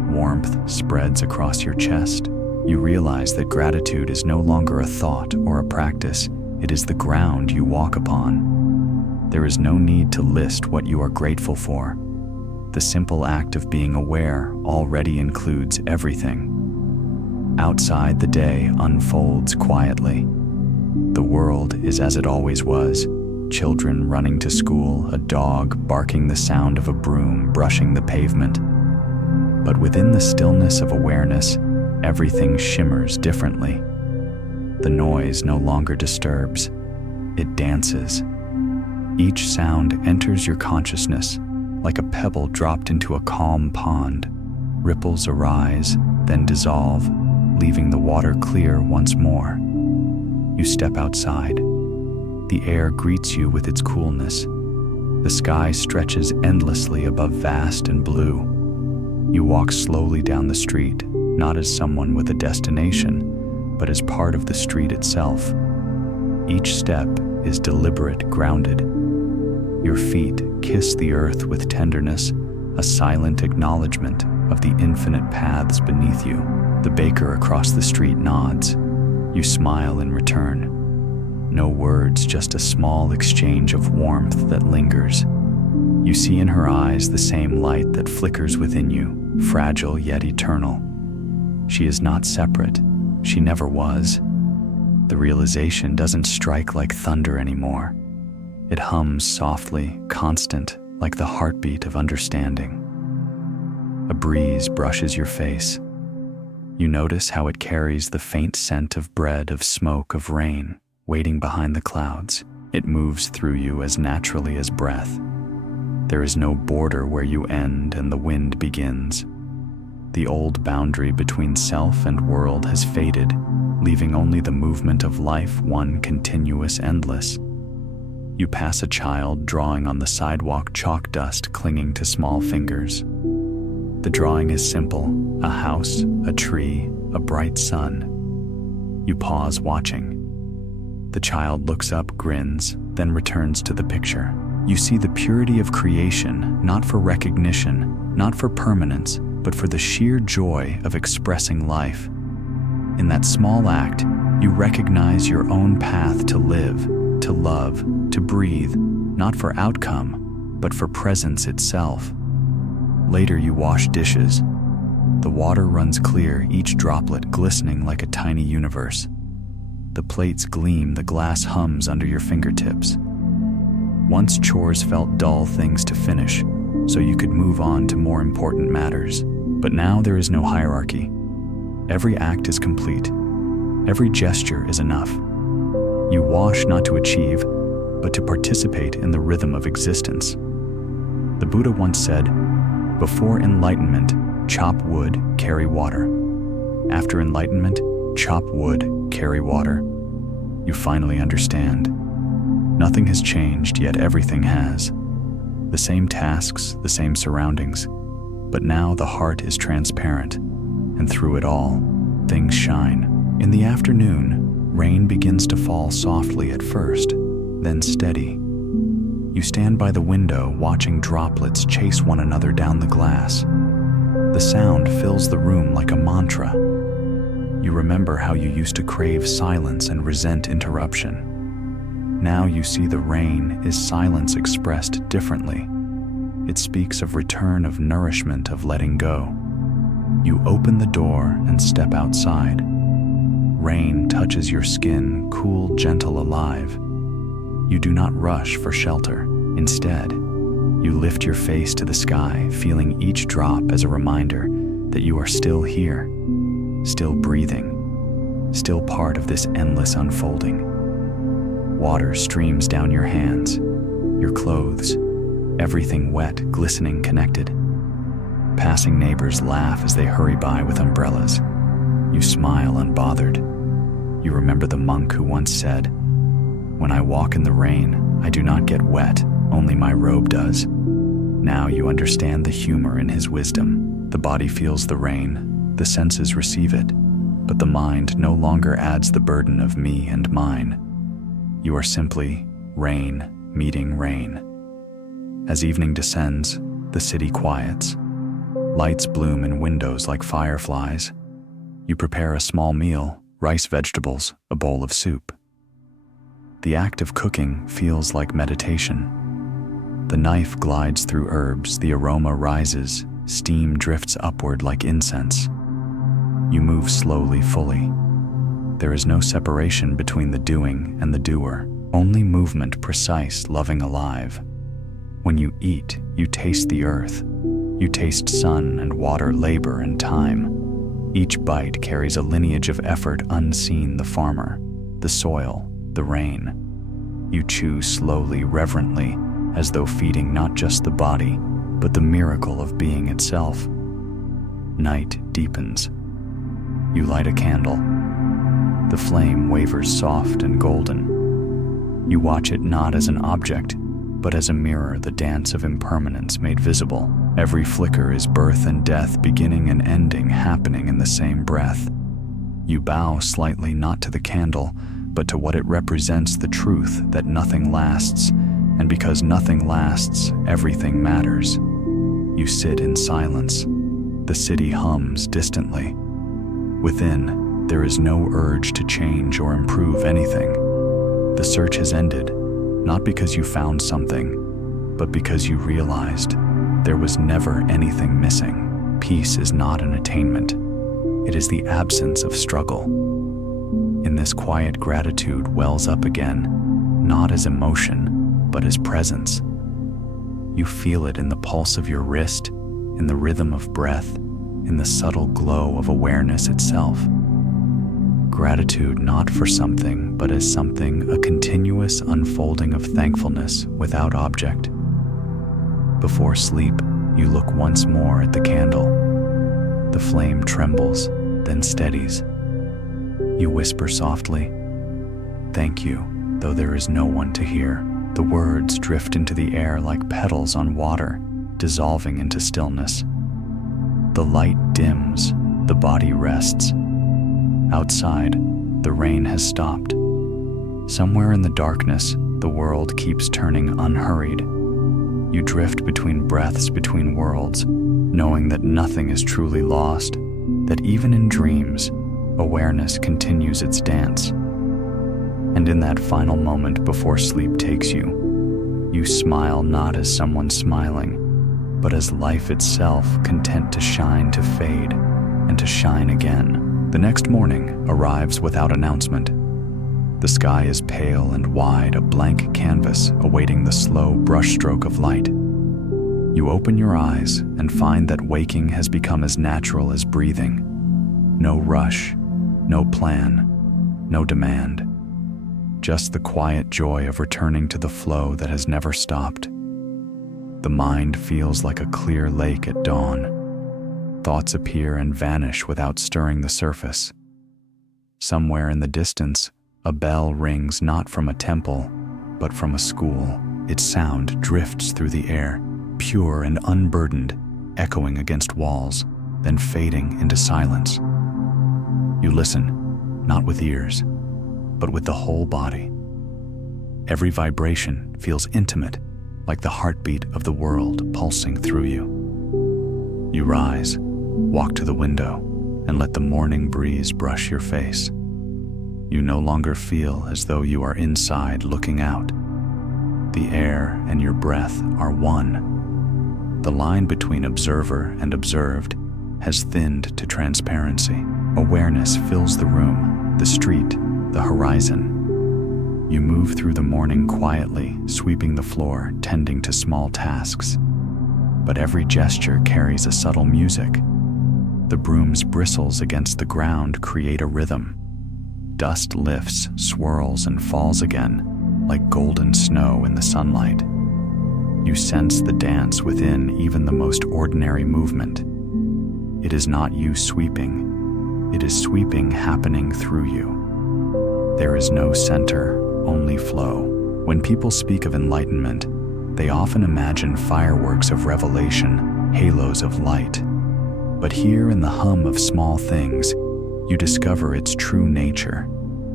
warmth spreads across your chest. You realize that gratitude is no longer a thought or a practice, it is the ground you walk upon. There is no need to list what you are grateful for. The simple act of being aware already includes everything. Outside, the day unfolds quietly. The world is as it always was. Children running to school, a dog barking, the sound of a broom brushing the pavement. But within the stillness of awareness, everything shimmers differently. The noise no longer disturbs, it dances. Each sound enters your consciousness like a pebble dropped into a calm pond. Ripples arise, then dissolve, leaving the water clear once more. You step outside. The air greets you with its coolness. The sky stretches endlessly above vast and blue. You walk slowly down the street, not as someone with a destination, but as part of the street itself. Each step is deliberate, grounded. Your feet kiss the earth with tenderness, a silent acknowledgement of the infinite paths beneath you. The baker across the street nods. You smile in return. No words, just a small exchange of warmth that lingers. You see in her eyes the same light that flickers within you, fragile yet eternal. She is not separate. She never was. The realization doesn't strike like thunder anymore. It hums softly, constant, like the heartbeat of understanding. A breeze brushes your face. You notice how it carries the faint scent of bread, of smoke, of rain, waiting behind the clouds. It moves through you as naturally as breath. There is no border where you end and the wind begins. The old boundary between self and world has faded, leaving only the movement of life, one continuous endless. You pass a child drawing on the sidewalk, chalk dust clinging to small fingers. The drawing is simple, a house, a tree, a bright sun. You pause watching. The child looks up, grins, then returns to the picture. You see the purity of creation, not for recognition, not for permanence, but for the sheer joy of expressing life. In that small act, you recognize your own path to live, to love, to breathe, not for outcome, but for presence itself. Later you wash dishes. The water runs clear, each droplet glistening like a tiny universe. The plates gleam, the glass hums under your fingertips. Once chores felt dull things to finish, so you could move on to more important matters. But now there is no hierarchy. Every act is complete. Every gesture is enough. You wash not to achieve, but to participate in the rhythm of existence. The Buddha once said, "Before enlightenment, chop wood, carry water. After enlightenment, chop wood, carry water." You finally understand. Nothing has changed, yet everything has. The same tasks, the same surroundings, but now the heart is transparent, and through it all, things shine. In the afternoon, rain begins to fall softly at first, then steady. You stand by the window watching droplets chase one another down the glass. The sound fills the room like a mantra. You remember how you used to crave silence and resent interruption. Now you see the rain is silence expressed differently. It speaks of return, of nourishment, of letting go. You open the door and step outside. Rain touches your skin, cool, gentle, alive. You do not rush for shelter. Instead, you lift your face to the sky, feeling each drop as a reminder that you are still here, still breathing, still part of this endless unfolding. Water streams down your hands, your clothes, everything wet, glistening, connected. Passing neighbors laugh as they hurry by with umbrellas. You smile unbothered. You remember the monk who once said, "When I walk in the rain, I do not get wet, only my robe does. Now you understand the humor in his wisdom. The body feels the rain, the senses receive it, but the mind no longer adds the burden of me and mine. You are simply rain meeting rain. As evening descends, the city quiets. Lights bloom in windows like fireflies. You prepare a small meal, rice, vegetables, a bowl of soup. The act of cooking feels like meditation. The knife glides through herbs, the aroma rises, steam drifts upward like incense. You move slowly, fully. There is no separation between the doing and the doer, only movement, precise, loving, alive. When you eat, you taste the earth. You taste sun and water, labor and time. Each bite carries a lineage of effort unseen: the farmer, the soil, the rain. You chew slowly, reverently, as though feeding not just the body, but the miracle of being itself. Night deepens. You light a candle. The flame wavers soft and golden. You watch it not as an object, but as a mirror, the dance of impermanence made visible. Every flicker is birth and death, beginning and ending, happening in the same breath. You bow slightly, not to the candle, but to what it represents: the truth that nothing lasts, and because nothing lasts, everything matters. You sit in silence. The city hums distantly. Within, there is no urge to change or improve anything. The search has ended, not because you found something, but because you realized there was never anything missing. Peace is not an attainment. It is the absence of struggle. In this quiet, gratitude wells up again, not as emotion, but as presence. You feel it in the pulse of your wrist, in the rhythm of breath, in the subtle glow of awareness itself. Gratitude not for something, but as something, a continuous unfolding of thankfulness without object. Before sleep, you look once more at the candle. The flame trembles, then steadies. You whisper softly, "Thank you," though there is no one to hear. The words drift into the air like petals on water, dissolving into stillness. The light dims, the body rests. Outside, the rain has stopped. Somewhere in the darkness, the world keeps turning unhurried. You drift between breaths, between worlds, knowing that nothing is truly lost, that even in dreams, awareness continues its dance. And in that final moment before sleep takes you, you smile not as someone smiling, but as life itself, content to shine, to fade, and to shine again. The next morning arrives without announcement. The sky is pale and wide, a blank canvas awaiting the slow brushstroke of light. You open your eyes and find that waking has become as natural as breathing. No rush, no plan, no demand. Just the quiet joy of returning to the flow that has never stopped. The mind feels like a clear lake at dawn. Thoughts appear and vanish without stirring the surface. Somewhere in the distance, a bell rings not from a temple, but from a school. Its sound drifts through the air, pure and unburdened, echoing against walls, then fading into silence. You listen, not with ears, but with the whole body. Every vibration feels intimate, like the heartbeat of the world pulsing through you. You rise, walk to the window, and let the morning breeze brush your face. You no longer feel as though you are inside looking out. The air and your breath are one. The line between observer and observed has thinned to transparency. Awareness fills the room, the street, the horizon. You move through the morning quietly, sweeping the floor, tending to small tasks. But every gesture carries a subtle music. The broom's bristles against the ground create a rhythm. Dust lifts, swirls, and falls again, like golden snow in the sunlight. You sense the dance within even the most ordinary movement. It is not you sweeping, it is sweeping happening through you. There is no center, only flow. When people speak of enlightenment, they often imagine fireworks of revelation, halos of light. But here in the hum of small things, you discover its true nature,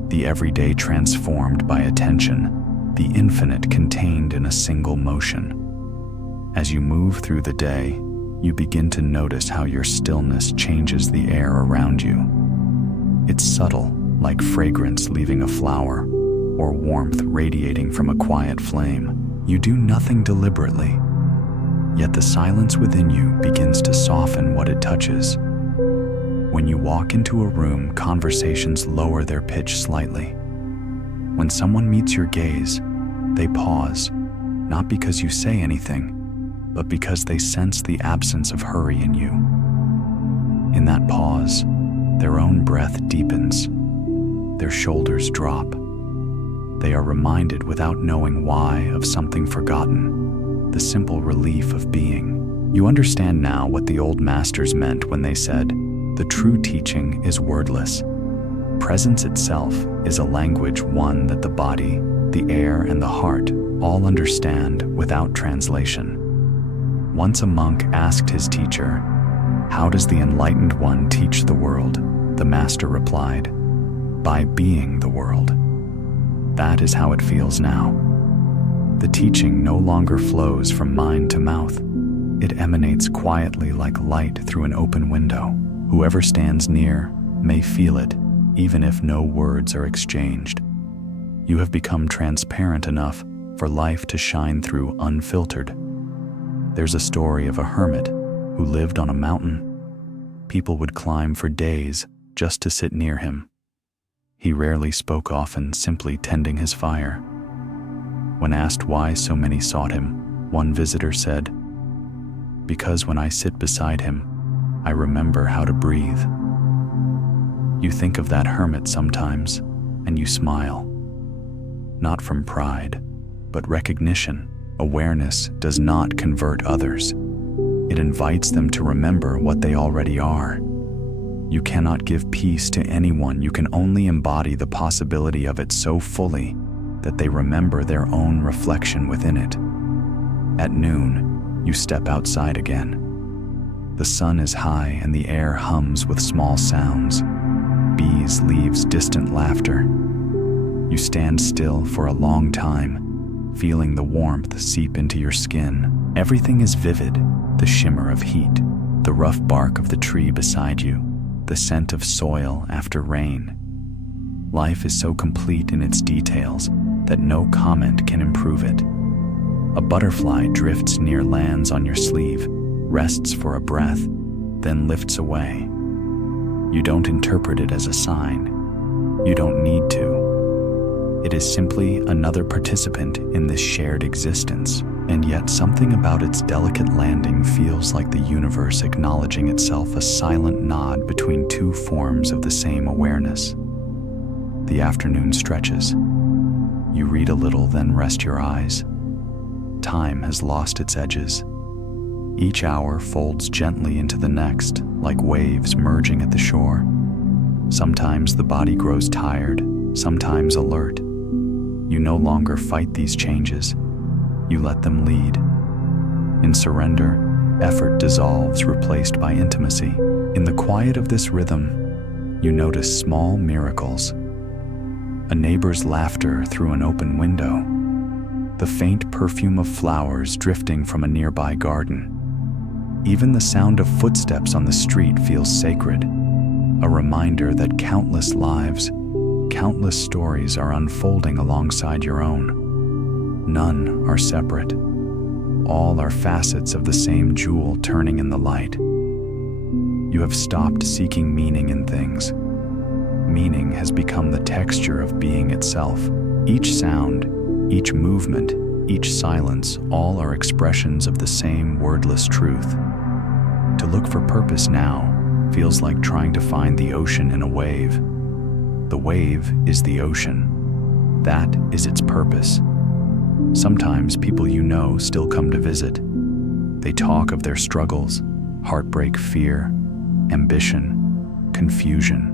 the everyday transformed by attention, the infinite contained in a single motion. As you move through the day, you begin to notice how your stillness changes the air around you. It's subtle, like fragrance leaving a flower, or warmth radiating from a quiet flame. You do nothing deliberately, yet the silence within you begins to soften what it touches. When you walk into a room, conversations lower their pitch slightly. When someone meets your gaze, they pause, not because you say anything, but because they sense the absence of hurry in you. In that pause, their own breath deepens, their shoulders drop. They are reminded without knowing why of something forgotten, the simple relief of being. You understand now what the old masters meant when they said, "The true teaching is wordless." Presence itself is a language, one that the body, the air, and the heart all understand without translation. Once a monk asked his teacher, "How does the enlightened one teach the world?" The master replied, "By being the world." That is how it feels now. The teaching no longer flows from mind to mouth. It emanates quietly like light through an open window. Whoever stands near may feel it, even if no words are exchanged. You have become transparent enough for life to shine through unfiltered. There's a story of a hermit who lived on a mountain. People would climb for days just to sit near him. He rarely spoke often, simply tending his fire. When asked why so many sought him, one visitor said, "Because when I sit beside him, I remember how to breathe." You think of that hermit sometimes, and you smile. Not from pride, but recognition. Awareness does not convert others. It invites them to remember what they already are. You cannot give peace to anyone. You can only embody the possibility of it so fully that they remember their own reflection within it. At noon, you step outside again. The sun is high and the air hums with small sounds. Bees, leaves, distant laughter. You stand still for a long time, feeling the warmth seep into your skin. Everything is vivid, the shimmer of heat, the rough bark of the tree beside you, the scent of soil after rain. Life is so complete in its details that no comment can improve it. A butterfly drifts near, lands on your sleeve, rests for a breath, then lifts away. You don't interpret it as a sign. You don't need to. It is simply another participant in this shared existence, and yet something about its delicate landing feels like the universe acknowledging itself, a silent nod between two forms of the same awareness. The afternoon stretches. You read a little, then rest your eyes. Time has lost its edges. Each hour folds gently into the next, like waves merging at the shore. Sometimes the body grows tired, sometimes alert. You no longer fight these changes. You let them lead. In surrender, effort dissolves, replaced by intimacy. In the quiet of this rhythm, you notice small miracles. A neighbor's laughter through an open window. The faint perfume of flowers drifting from a nearby garden. Even the sound of footsteps on the street feels sacred, a reminder that countless lives, countless stories are unfolding alongside your own. None are separate. All are facets of the same jewel turning in the light. You have stopped seeking meaning in things. Meaning has become the texture of being itself. Each sound, each movement, each silence, all are expressions of the same wordless truth. To look for purpose now feels like trying to find the ocean in a wave. The wave is the ocean. That is its purpose. Sometimes people you know still come to visit. They talk of their struggles, heartbreak, fear, ambition, confusion.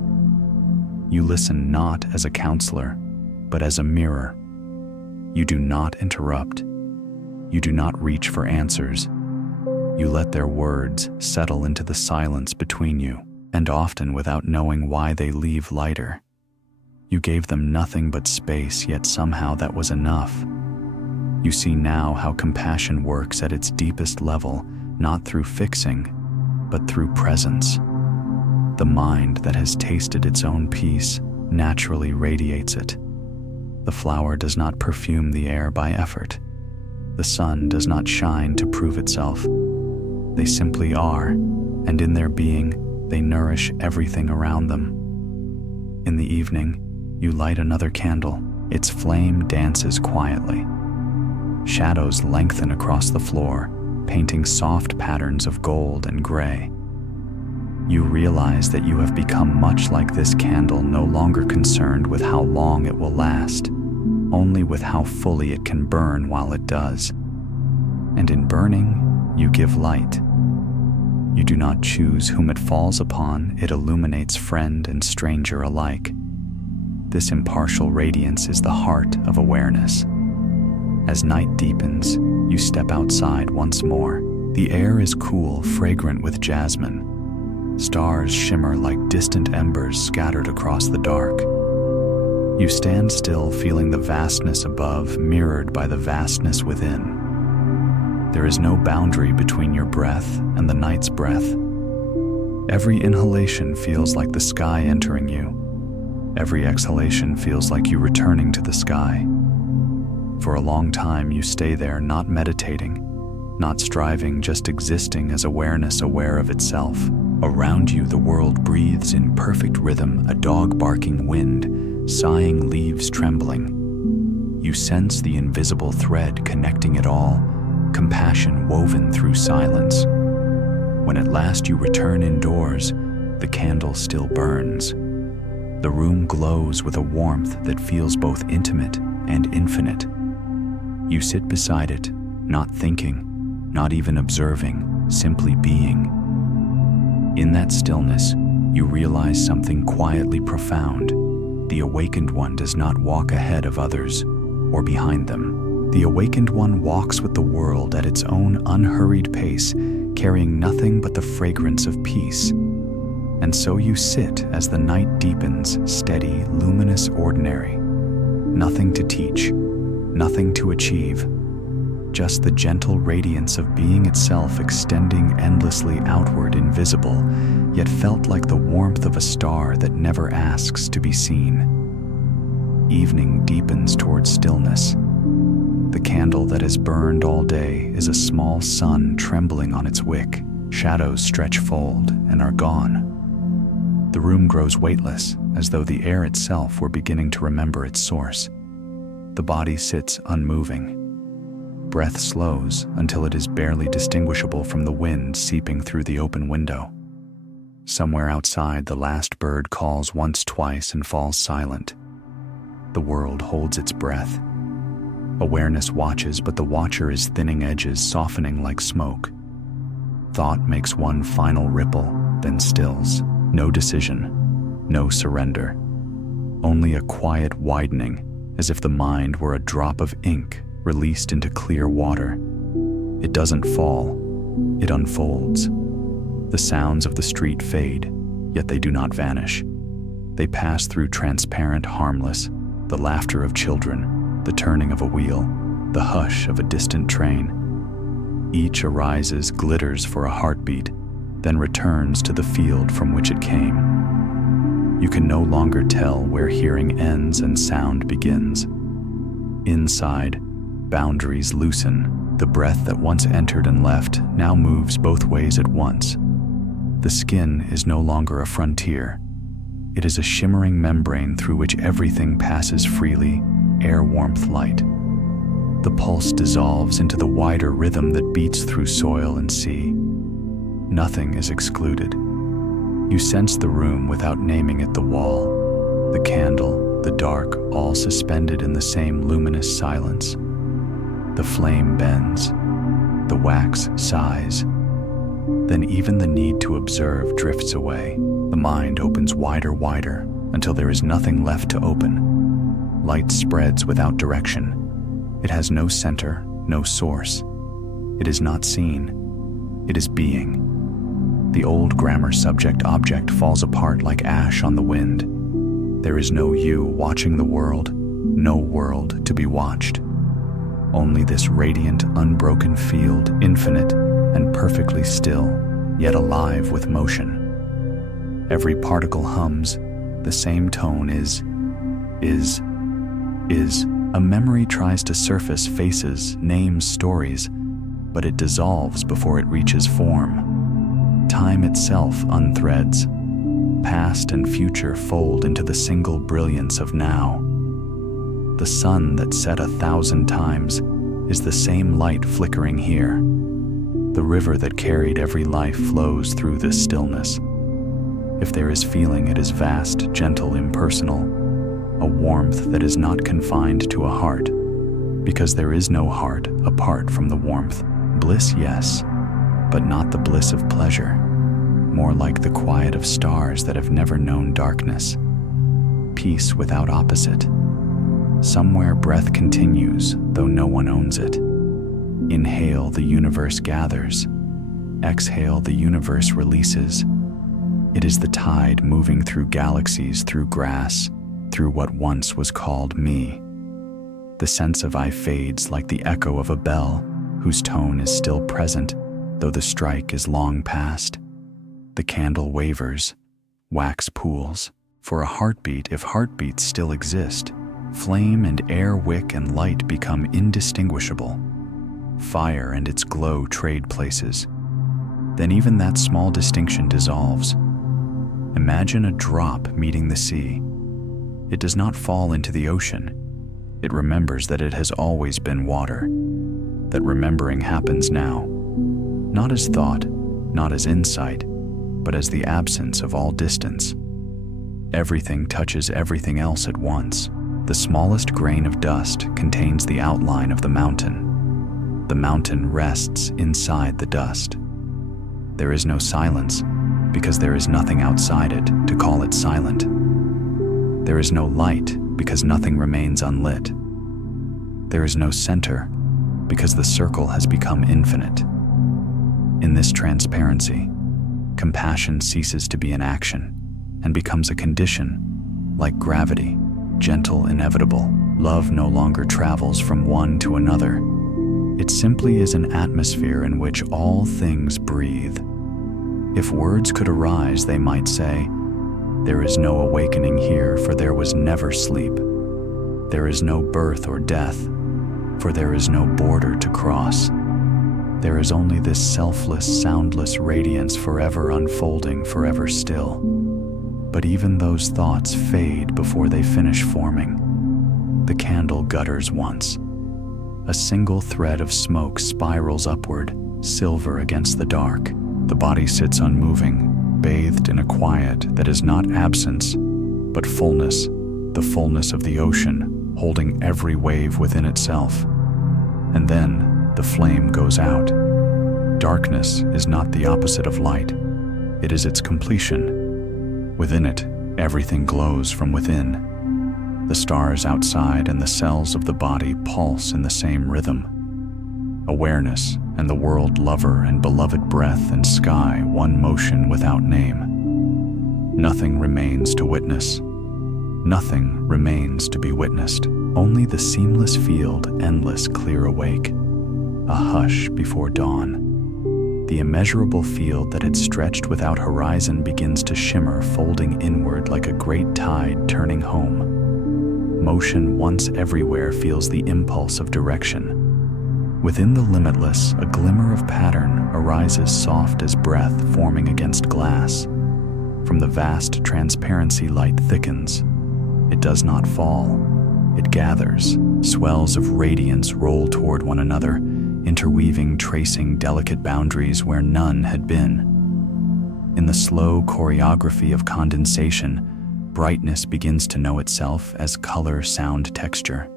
You listen not as a counselor, but as a mirror. You do not interrupt. You do not reach for answers. You let their words settle into the silence between you, and often without knowing why they leave lighter. You gave them nothing but space, yet somehow that was enough. You see now how compassion works at its deepest level, not through fixing, but through presence. The mind that has tasted its own peace naturally radiates it. The flower does not perfume the air by effort. The sun does not shine to prove itself. They simply are, and in their being, they nourish everything around them. In the evening, you light another candle. Its flame dances quietly. Shadows lengthen across the floor, painting soft patterns of gold and gray. You realize that you have become much like this candle, no longer concerned with how long it will last, only with how fully it can burn while it does. And in burning, you give light. You do not choose whom it falls upon, it illuminates friend and stranger alike. This impartial radiance is the heart of awareness. As night deepens, you step outside once more. The air is cool, fragrant with jasmine. Stars shimmer like distant embers scattered across the dark. You stand still, feeling the vastness above, mirrored by the vastness within. There is no boundary between your breath and the night's breath. Every inhalation feels like the sky entering you. Every exhalation feels like you returning to the sky. For a long time, you stay there, not meditating, not striving, just existing as awareness aware of itself. Around you, the world breathes in perfect rhythm, a dog barking wind, sighing leaves trembling. You sense the invisible thread connecting it all, compassion woven through silence. When at last you return indoors, the candle still burns. The room glows with a warmth that feels both intimate and infinite. You sit beside it, not thinking, not even observing, simply being. In that stillness, you realize something quietly profound. The awakened one does not walk ahead of others or behind them. The awakened one walks with the world at its own unhurried pace, carrying nothing but the fragrance of peace. And so you sit as the night deepens, steady, luminous, ordinary. Nothing to teach, nothing to achieve, just the gentle radiance of being itself extending endlessly outward, invisible, yet felt like the warmth of a star that never asks to be seen. Evening deepens towards stillness. The candle that has burned all day is a small sun trembling on its wick. Shadows stretch fold and are gone. The room grows weightless, as though the air itself were beginning to remember its source. The body sits unmoving. Breath slows until it is barely distinguishable from the wind seeping through the open window. Somewhere outside, the last bird calls once, twice, and falls silent. The world holds its breath. Awareness watches, but the watcher is thinning edges, softening like smoke. Thought makes one final ripple, then stills. No decision, no surrender. Only a quiet widening, as if the mind were a drop of ink released into clear water. It doesn't fall, it unfolds. The sounds of the street fade, yet they do not vanish. They pass through transparent, harmless, the laughter of children, the turning of a wheel, the hush of a distant train. Each arises, glitters for a heartbeat, then returns to the field from which it came. You can no longer tell where hearing ends and sound begins. Inside, boundaries loosen. The breath that once entered and left now moves both ways at once. The skin is no longer a frontier. It is a shimmering membrane through which everything passes freely, air, warmth, light. The pulse dissolves into the wider rhythm that beats through soil and sea. Nothing is excluded. You sense the room without naming it, the wall, the candle, the dark, all suspended in the same luminous silence. The flame bends, the wax sighs. Then even the need to observe drifts away. The mind opens wider, until there is nothing left to open. Light spreads without direction. It has no center, no source. It is not seen. It is being. The old grammar subject-object falls apart like ash on the wind. There is no you watching the world, no world to be watched. Only this radiant, unbroken field, infinite and perfectly still, yet alive with motion. Every particle hums, the same tone is. A memory tries to surface faces, names, stories, but it dissolves before it reaches form. Time itself unthreads. Past and future fold into the single brilliance of now. The sun that set 1,000 times is the same light flickering here. The river that carried every life flows through this stillness. If there is feeling, it is vast, gentle, impersonal, a warmth that is not confined to a heart, because there is no heart apart from the warmth. Bliss, yes, but not the bliss of pleasure, more like the quiet of stars that have never known darkness. Peace without opposite. Somewhere breath continues, though no one owns it. Inhale, the universe gathers. Exhale, the universe releases. It is the tide moving through galaxies, through grass, through what once was called me. The sense of I fades like the echo of a bell, whose tone is still present, though the strike is long past. The candle wavers, wax pools, for a heartbeat if heartbeats still exist. Flame and air, wick and light become indistinguishable. Fire and its glow trade places. Then even that small distinction dissolves. Imagine a drop meeting the sea. It does not fall into the ocean. It remembers that it has always been water, that remembering happens now, not as thought, not as insight, but as the absence of all distance. Everything touches everything else at once. The smallest grain of dust contains the outline of the mountain. The mountain rests inside the dust. There is no silence, because there is nothing outside it to call it silent. There is no light, because nothing remains unlit. There is no center, because the circle has become infinite. In this transparency, compassion ceases to be an action and becomes a condition, like gravity, gentle, inevitable. Love no longer travels from one to another. It simply is an atmosphere in which all things breathe. If words could arise, they might say, "There is no awakening here, for there was never sleep. There is no birth or death, for there is no border to cross. There is only this selfless, soundless radiance forever unfolding, forever still." But even those thoughts fade before they finish forming. The candle gutters once. A single thread of smoke spirals upward, silver against the dark. The body sits unmoving, bathed in a quiet that is not absence, but fullness, the fullness of the ocean, holding every wave within itself. And then the flame goes out. Darkness is not the opposite of light. It is its completion. Within it, everything glows from within. The stars outside and the cells of the body pulse in the same rhythm. Awareness and the world, lover and beloved, breath and sky, one motion without name. Nothing remains to witness. Nothing remains to be witnessed. Only the seamless field, endless, clear awake. A hush before dawn. The immeasurable field that had stretched without horizon begins to shimmer, folding inward like a great tide turning home. Motion once everywhere feels the impulse of direction. Within the limitless, a glimmer of pattern arises, soft as breath forming against glass. From the vast transparency, light thickens. It does not fall. It gathers. Swells of radiance roll toward one another, interweaving, tracing delicate boundaries where none had been. In the slow choreography of condensation, brightness begins to know itself as color, sound, texture.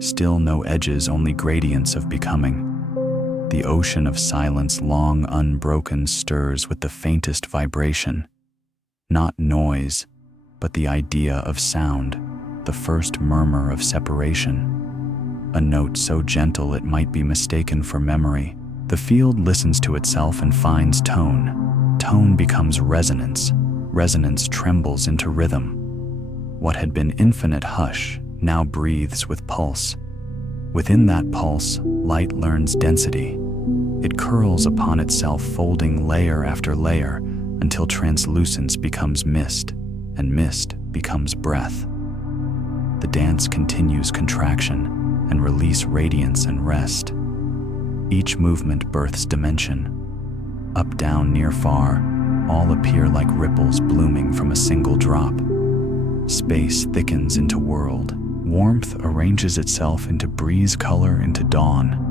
Still no edges, only gradients of becoming. The ocean of silence, long unbroken, stirs with the faintest vibration. Not noise, but the idea of sound, the first murmur of separation. a note so gentle it might be mistaken for memory. The field listens to itself and finds tone. Tone becomes resonance. Resonance trembles into rhythm. What had been infinite hush now breathes with pulse. Within that pulse, light learns density. It curls upon itself, folding layer after layer until translucence becomes mist, and mist becomes breath. The dance continues contraction and release, radiance and rest. Each movement births dimension. Up, down, near, far, all appear like ripples blooming from a single drop. Space thickens into world. Warmth arranges itself into breeze, color into dawn.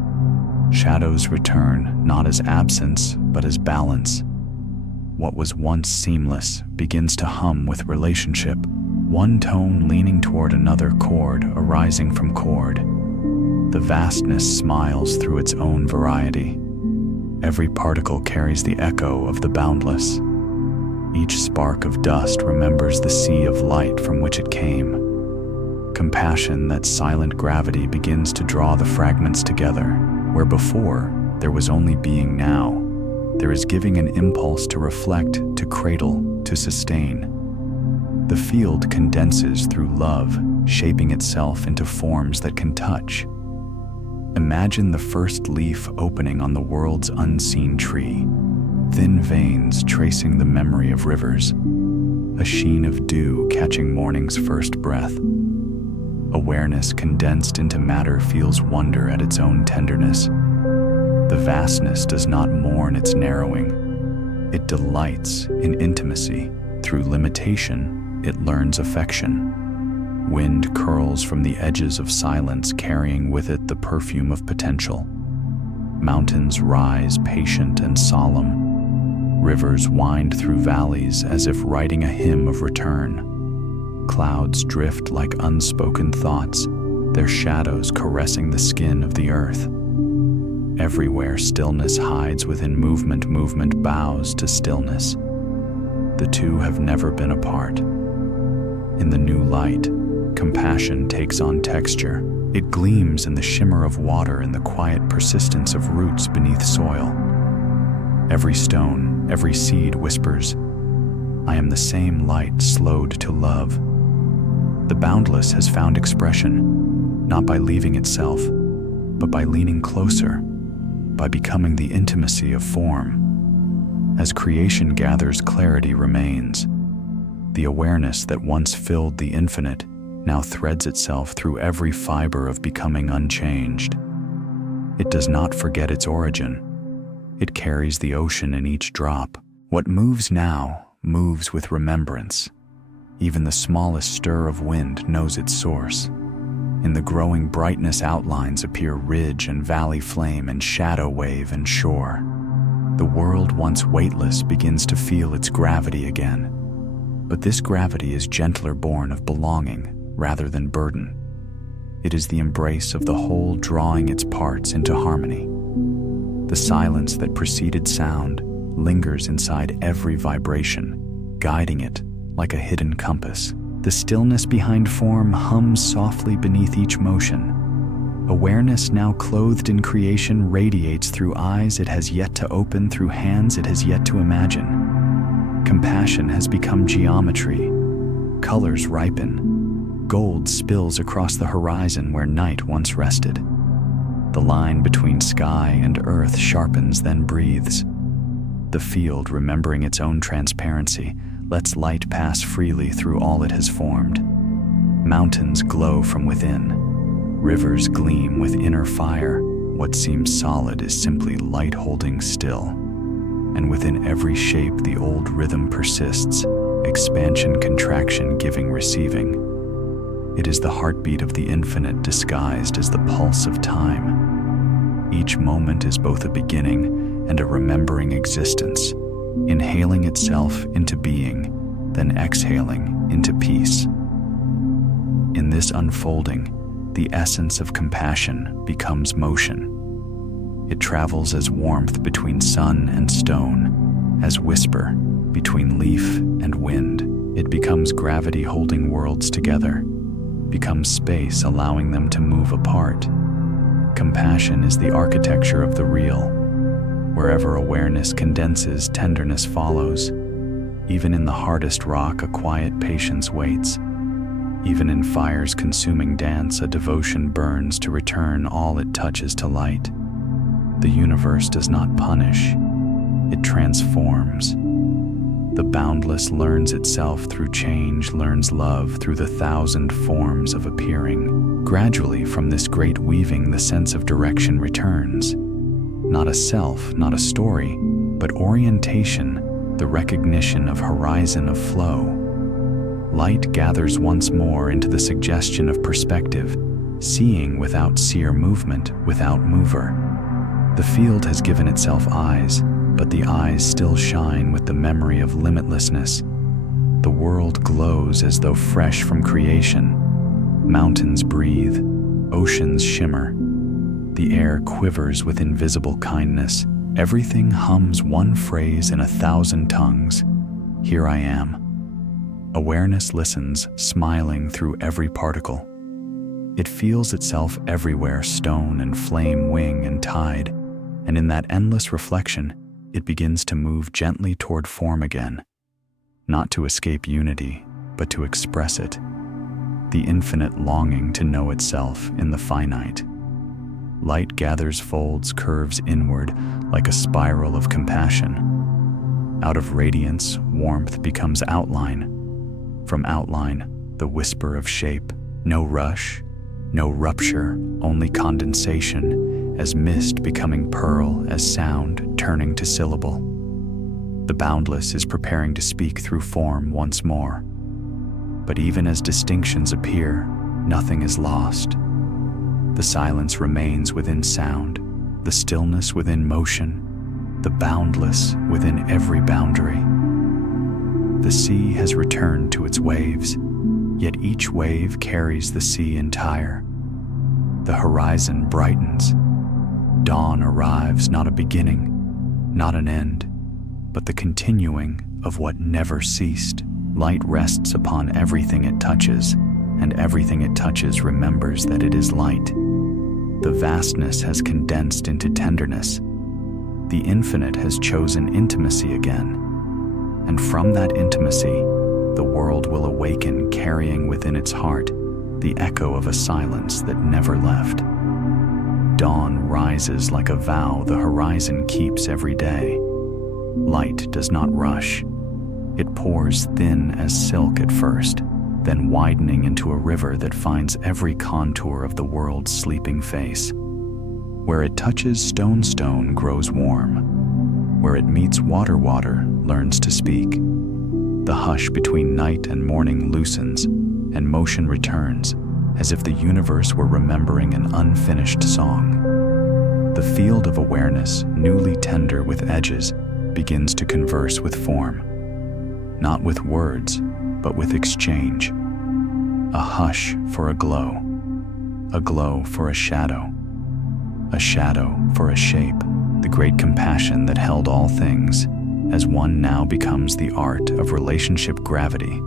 Shadows return, not as absence, but as balance. What was once seamless begins to hum with relationship, one tone leaning toward another chord arising from chord. The vastness smiles through its own variety. Every particle carries the echo of the boundless. Each spark of dust remembers the sea of light from which it came. Compassion, that silent gravity, begins to draw the fragments together. Where before there was only being, now there is giving, an impulse to reflect, to cradle, to sustain. The field condenses through love, shaping itself into forms that can touch. Imagine the first leaf opening on the world's unseen tree, thin veins tracing the memory of rivers, a sheen of dew catching morning's first breath. Awareness condensed into matter feels wonder at its own tenderness. The vastness does not mourn its narrowing. It delights in intimacy. Through limitation, it learns affection. Wind curls from the edges of silence, carrying with it the perfume of potential. Mountains rise patient and solemn. Rivers wind through valleys as if writing a hymn of return. Clouds drift like unspoken thoughts, their shadows caressing the skin of the earth. Everywhere stillness hides within movement, movement bows to stillness. The two have never been apart. In the new light, compassion takes on texture. It gleams in the shimmer of water and the quiet persistence of roots beneath soil. Every stone, every seed whispers, "I am the same light slowed to love." The boundless has found expression, not by leaving itself, but by leaning closer, by becoming the intimacy of form. As creation gathers, clarity remains. The awareness that once filled the infinite now threads itself through every fiber of becoming unchanged. It does not forget its origin. It carries the ocean in each drop. What moves now moves with remembrance. Even the smallest stir of wind knows its source. In the growing brightness, outlines appear, ridge and valley flame and shadow, wave and shore. The world once weightless begins to feel its gravity again. But this gravity is gentler, born of belonging rather than burden. It is the embrace of the whole, drawing its parts into harmony. The silence that preceded sound lingers inside every vibration, guiding it like a hidden compass. The stillness behind form hums softly beneath each motion. Awareness, now clothed in creation, radiates through eyes it has yet to open, through hands it has yet to imagine. Compassion has become geometry. Colors ripen. Gold spills across the horizon where night once rested. The line between sky and earth sharpens, then breathes. The field, remembering its own transparency, lets light pass freely through all it has formed. Mountains glow from within. Rivers gleam with inner fire. What seems solid is simply light holding still. And within every shape the old rhythm persists, expansion, contraction, giving, receiving. It is the heartbeat of the infinite disguised as the pulse of time. Each moment is both a beginning and a remembering existence, inhaling itself into being, then exhaling into peace. In this unfolding, the essence of compassion becomes motion. It travels as warmth between sun and stone, as whisper between leaf and wind. It becomes gravity holding worlds together. becomes space, allowing them to move apart. Compassion is the architecture of the real. Wherever awareness condenses, tenderness follows. Even in the hardest rock, a quiet patience waits. Even in fire's consuming dance, a devotion burns to return all it touches to light. The universe does not punish, it transforms. The boundless learns itself through change, learns love through the 1,000 forms of appearing. Gradually, from this great weaving, the sense of direction returns. Not a self, not a story, but orientation, the recognition of horizon of flow. Light gathers once more into the suggestion of perspective, seeing without seer, movement without mover. The field has given itself eyes, but the eyes still shine with the memory of limitlessness. The world glows as though fresh from creation. Mountains breathe, oceans shimmer. The air quivers with invisible kindness. Everything hums one phrase in 1,000 tongues. Here I am. Awareness listens, smiling through every particle. It feels itself everywhere, stone and flame, wing and tide, and in that endless reflection, it begins to move gently toward form again, not to escape unity, but to express it, the infinite longing to know itself in the finite. Light gathers, folds, curves inward like a spiral of compassion. Out of radiance, warmth becomes outline. From outline, the whisper of shape. No rush, no rupture, only condensation, as mist becoming pearl, as sound turning to syllable. The boundless is preparing to speak through form once more. But even as distinctions appear, nothing is lost. The silence remains within sound, the stillness within motion, the boundless within every boundary. The sea has returned to its waves, yet each wave carries the sea entire. The horizon brightens. Dawn arrives, not a beginning, not an end, but the continuing of what never ceased. Light rests upon everything it touches, and everything it touches remembers that it is light. The vastness has condensed into tenderness. The infinite has chosen intimacy again. And from that intimacy, the world will awaken, carrying within its heart the echo of a silence that never left. Dawn rises like a vow the horizon keeps every day. Light does not rush. It pours thin as silk at first, then widening into a river that finds every contour of the world's sleeping face. Where it touches stone, stone grows warm. Where it meets water, water learns to speak. The hush between night and morning loosens, and motion returns, as if the universe were remembering an unfinished song. The field of awareness, newly tender with edges, begins to converse with form. Not with words, but with exchange. A hush for a glow for a shadow for a shape. The great compassion that held all things, as one now becomes the art of relationship gravity,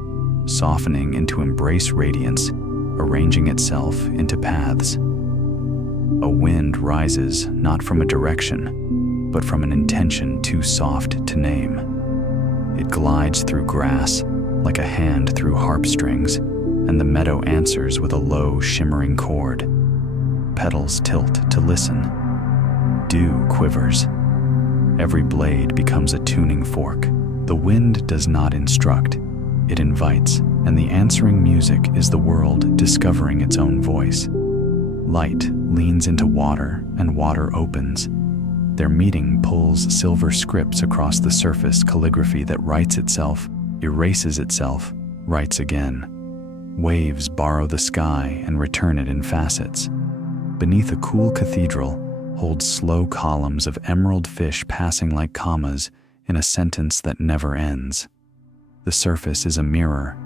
softening into embrace radiance, arranging itself into paths. A wind rises not from a direction, but from an intention too soft to name. It glides through grass like a hand through harp strings, and the meadow answers with a low, shimmering chord. Petals tilt to listen. Dew quivers. Every blade becomes a tuning fork. The wind does not instruct, it invites, and the answering music is the world discovering its own voice. Light leans into water, and water opens. Their meeting pulls silver scripts across the surface, calligraphy that writes itself, erases itself, writes again. Waves borrow the sky and return it in facets. Beneath a cool cathedral holds slow columns of emerald fish passing like commas in a sentence that never ends. The surface is a mirror,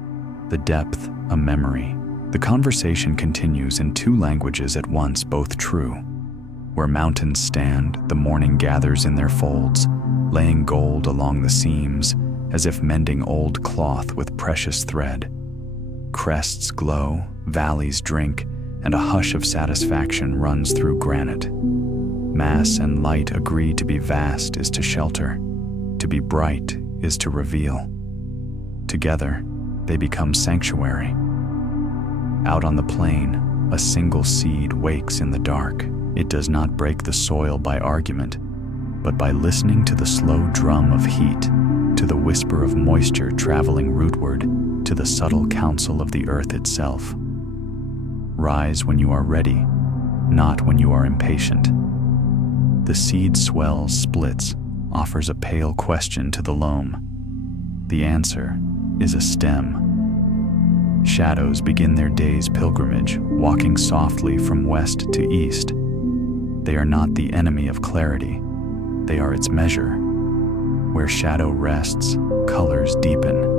the depth a memory. The conversation continues in two languages at once, both true. Where mountains stand, the morning gathers in their folds, laying gold along the seams, as if mending old cloth with precious thread. Crests glow, valleys drink, and a hush of satisfaction runs through granite. Mass and light agree to be vast is to shelter, to be bright is to reveal. Together, they become sanctuary. Out on the plain, a single seed wakes in the dark. It does not break the soil by argument, but by listening to the slow drum of heat, to the whisper of moisture traveling rootward, to the subtle counsel of the earth itself. Rise when you are ready, not when you are impatient. The seed swells, splits, offers a pale question to the loam. The answer is a stem. Shadows begin their day's pilgrimage, walking softly from west to east. They are not the enemy of clarity. They are its measure. Where shadow rests, colors deepen.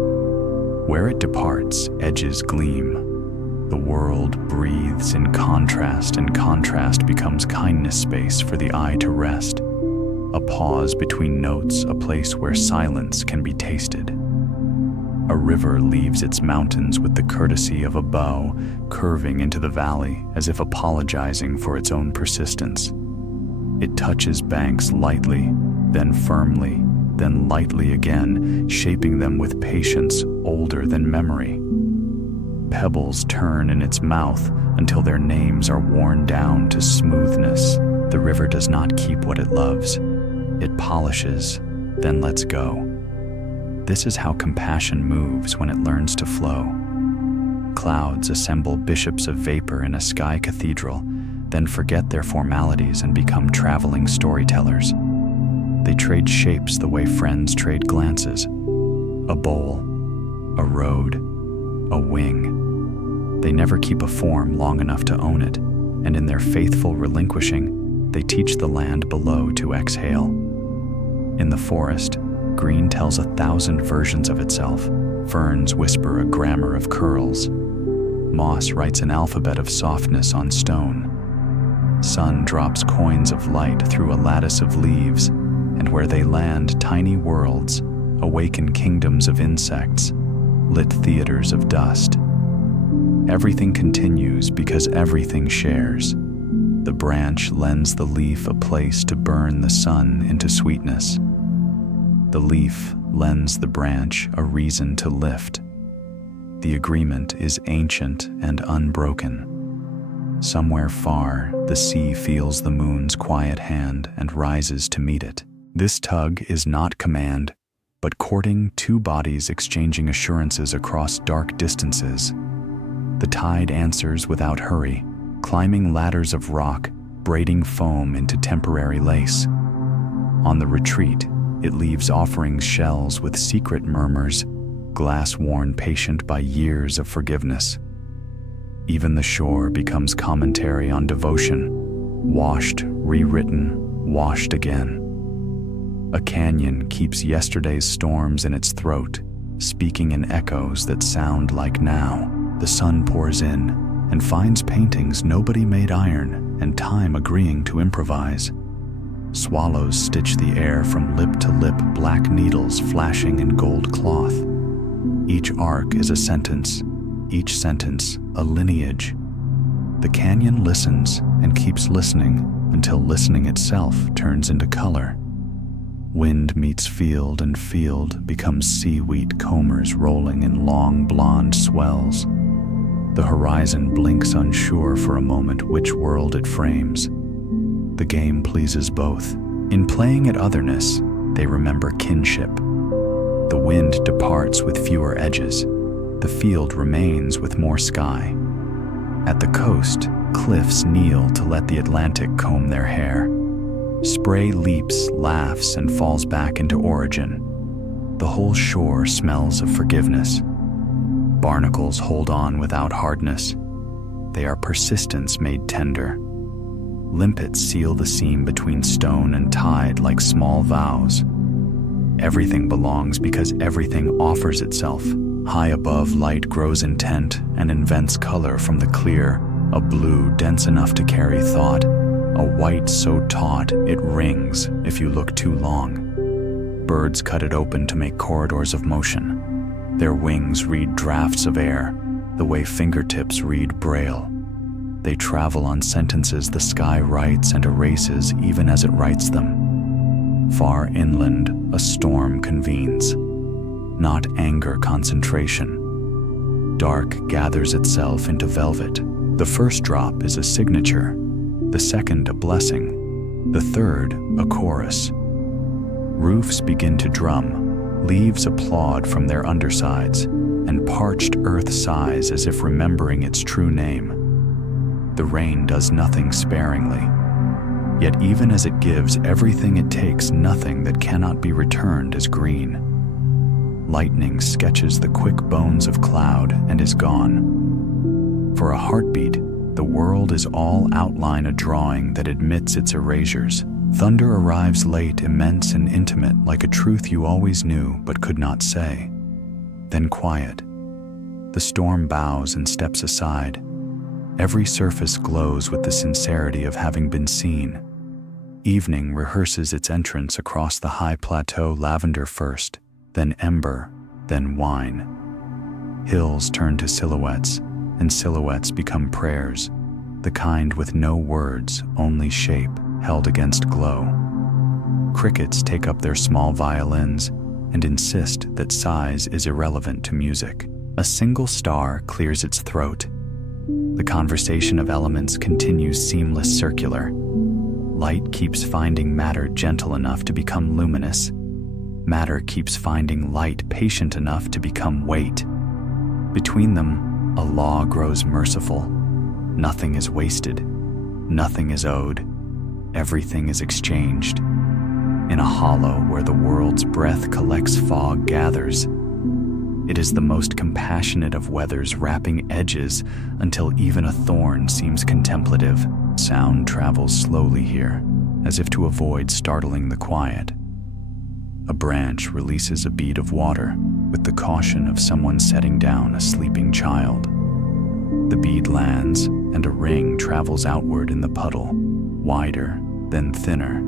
Where it departs, edges gleam. The world breathes in contrast, and contrast becomes kindness space for the eye to rest. A pause between notes, a place where silence can be tasted. A river leaves its mountains with the courtesy of a bow, curving into the valley as if apologizing for its own persistence. It touches banks lightly, then firmly, then lightly again, shaping them with patience older than memory. Pebbles turn in its mouth until their names are worn down to smoothness. The river does not keep what it loves. It polishes, then lets go. This is how compassion moves when it learns to flow. Clouds assemble bishops of vapor in a sky cathedral, then forget their formalities and become traveling storytellers. They trade shapes the way friends trade glances. A bowl, a road, a wing. They never keep a form long enough to own it, and in their faithful relinquishing, they teach the land below to exhale. In the forest, green tells 1,000 versions of itself. Ferns whisper a grammar of curls. Moss writes an alphabet of softness on stone. Sun drops coins of light through a lattice of leaves, and where they land, tiny worlds, awaken kingdoms of insects, lit theaters of dust. Everything continues because everything shares. The branch lends the leaf a place to burn the sun into sweetness. The leaf lends the branch a reason to lift. The agreement is ancient and unbroken. Somewhere far, the sea feels the moon's quiet hand and rises to meet it. This tug is not command, but courting, two bodies exchanging assurances across dark distances. The tide answers without hurry, climbing ladders of rock, braiding foam into temporary lace. On the retreat, it leaves offering shells with secret murmurs, glass-worn patient by years of forgiveness. Even the shore becomes commentary on devotion, washed, rewritten, washed again. A canyon keeps yesterday's storms in its throat, speaking in echoes that sound like now. The sun pours in and finds paintings nobody made iron and time agreeing to improvise. Swallows stitch the air from lip to lip, black needles flashing in gold cloth. Each arc is a sentence, each sentence a lineage. The canyon listens and keeps listening until listening itself turns into color. Wind meets field and field becomes seaweed combers rolling in long blonde swells. The horizon blinks unsure for a moment which world it frames. The game pleases both. In playing at otherness, they remember kinship. The wind departs with fewer edges. The field remains with more sky. At the coast, cliffs kneel to let the Atlantic comb their hair. Spray leaps, laughs, and falls back into origin. The whole shore smells of forgiveness. Barnacles hold on without hardness. They are persistence made tender. Limpets seal the seam between stone and tide like small vows. Everything belongs because everything offers itself. High above, light grows intent and invents color from the clear, a blue dense enough to carry thought, a white so taut it rings if you look too long. Birds cut it open to make corridors of motion. Their wings read drafts of air, the way fingertips read Braille. They travel on sentences the sky writes and erases even as it writes them. Far inland, a storm convenes. Not anger concentration. Dark gathers itself into velvet. The first drop is a signature, the second a blessing, the third a chorus. Roofs begin to drum, leaves applaud from their undersides, and parched earth sighs as if remembering its true name. The rain does nothing sparingly, yet even as it gives everything it takes, nothing that cannot be returned is green. Lightning sketches the quick bones of cloud and is gone. For a heartbeat, the world is all outline a drawing that admits its erasures. Thunder arrives late, immense and intimate, like a truth you always knew but could not say. Then quiet. The storm bows and steps aside. Every surface glows with the sincerity of having been seen. Evening rehearses its entrance across the high plateau, lavender first, then ember, then wine. Hills turn to silhouettes, and silhouettes become prayers, the kind with no words, only shape, held against glow. Crickets take up their small violins and insist that size is irrelevant to music. A single star clears its throat. The conversation of elements continues seamless, circular. Light keeps finding matter gentle enough to become luminous. Matter keeps finding light patient enough to become weight. Between them, a law grows merciful. Nothing is wasted. Nothing is owed. Everything is exchanged. In a hollow where the world's breath collects, fog gathers. It is the most compassionate of weathers, wrapping edges until even a thorn seems contemplative. Sound travels slowly here, as if to avoid startling the quiet. A branch releases a bead of water with the caution of someone setting down a sleeping child. The bead lands, and a ring travels outward in the puddle, wider, then thinner.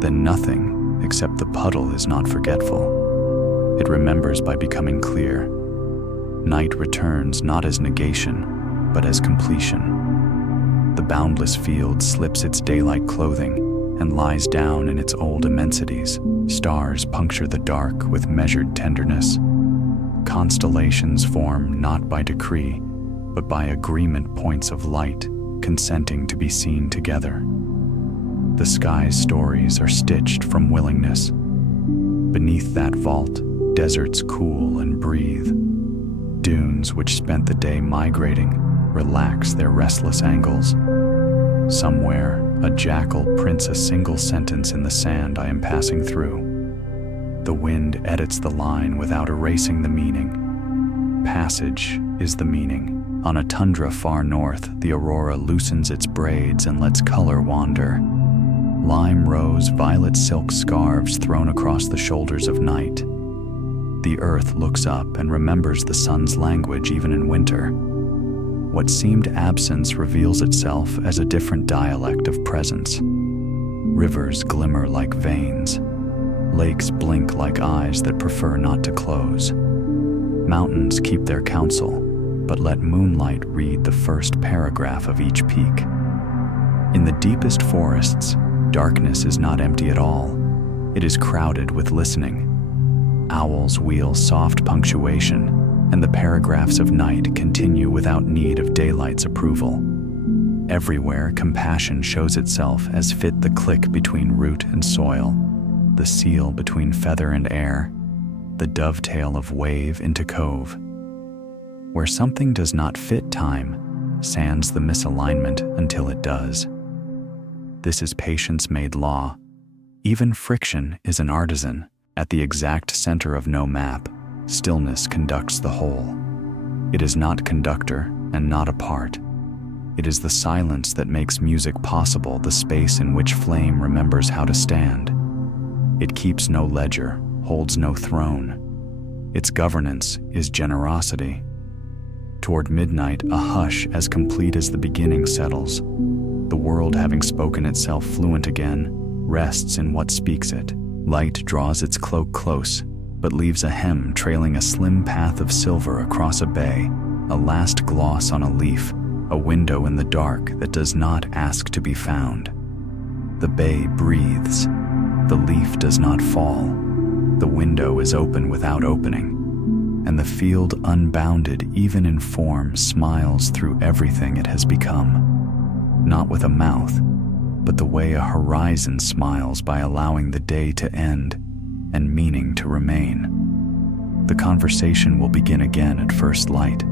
Then nothing, except the puddle, is not forgetful. It remembers by becoming clear. Night returns not as negation, but as completion. The boundless field slips its daylight clothing and lies down in its old immensities. Stars puncture the dark with measured tenderness. Constellations form not by decree, but by agreement, points of light, consenting to be seen together. The sky's stories are stitched from willingness. Beneath that vault, deserts cool and breathe. Dunes which spent the day migrating relax their restless angles. Somewhere, a jackal prints a single sentence in the sand I am passing through. The wind edits the line without erasing the meaning. Passage is the meaning. On a tundra far north, the aurora loosens its braids and lets color wander. Lime rose, violet silk scarves thrown across the shoulders of night. The earth looks up and remembers the sun's language even in winter. What seemed absence reveals itself as a different dialect of presence. Rivers glimmer like veins. Lakes blink like eyes that prefer not to close. Mountains keep their counsel, but let moonlight read the first paragraph of each peak. In the deepest forests, darkness is not empty at all. It is crowded with listening. Owls wheel soft punctuation, and the paragraphs of night continue without need of daylight's approval. Everywhere, compassion shows itself as fit the click between root and soil, the seal between feather and air, the dovetail of wave into cove. Where something does not fit time, sands the misalignment until it does. This is patience made law. Even friction is an artisan. At the exact center of no map, stillness conducts the whole. It is not conductor and not a part. It is the silence that makes music possible, the space in which flame remembers how to stand. It keeps no ledger, holds no throne. Its governance is generosity. Toward midnight, a hush as complete as the beginning settles. The world, having spoken itself fluent again, rests in what speaks it. Light draws its cloak close, but leaves a hem trailing a slim path of silver across a bay, a last gloss on a leaf, a window in the dark that does not ask to be found. The bay breathes. The leaf does not fall. The window is open without opening. And the field, unbounded even in form, smiles through everything it has become. Not with a mouth, but the way a horizon smiles by allowing the day to end and meaning to remain. The conversation will begin again at first light,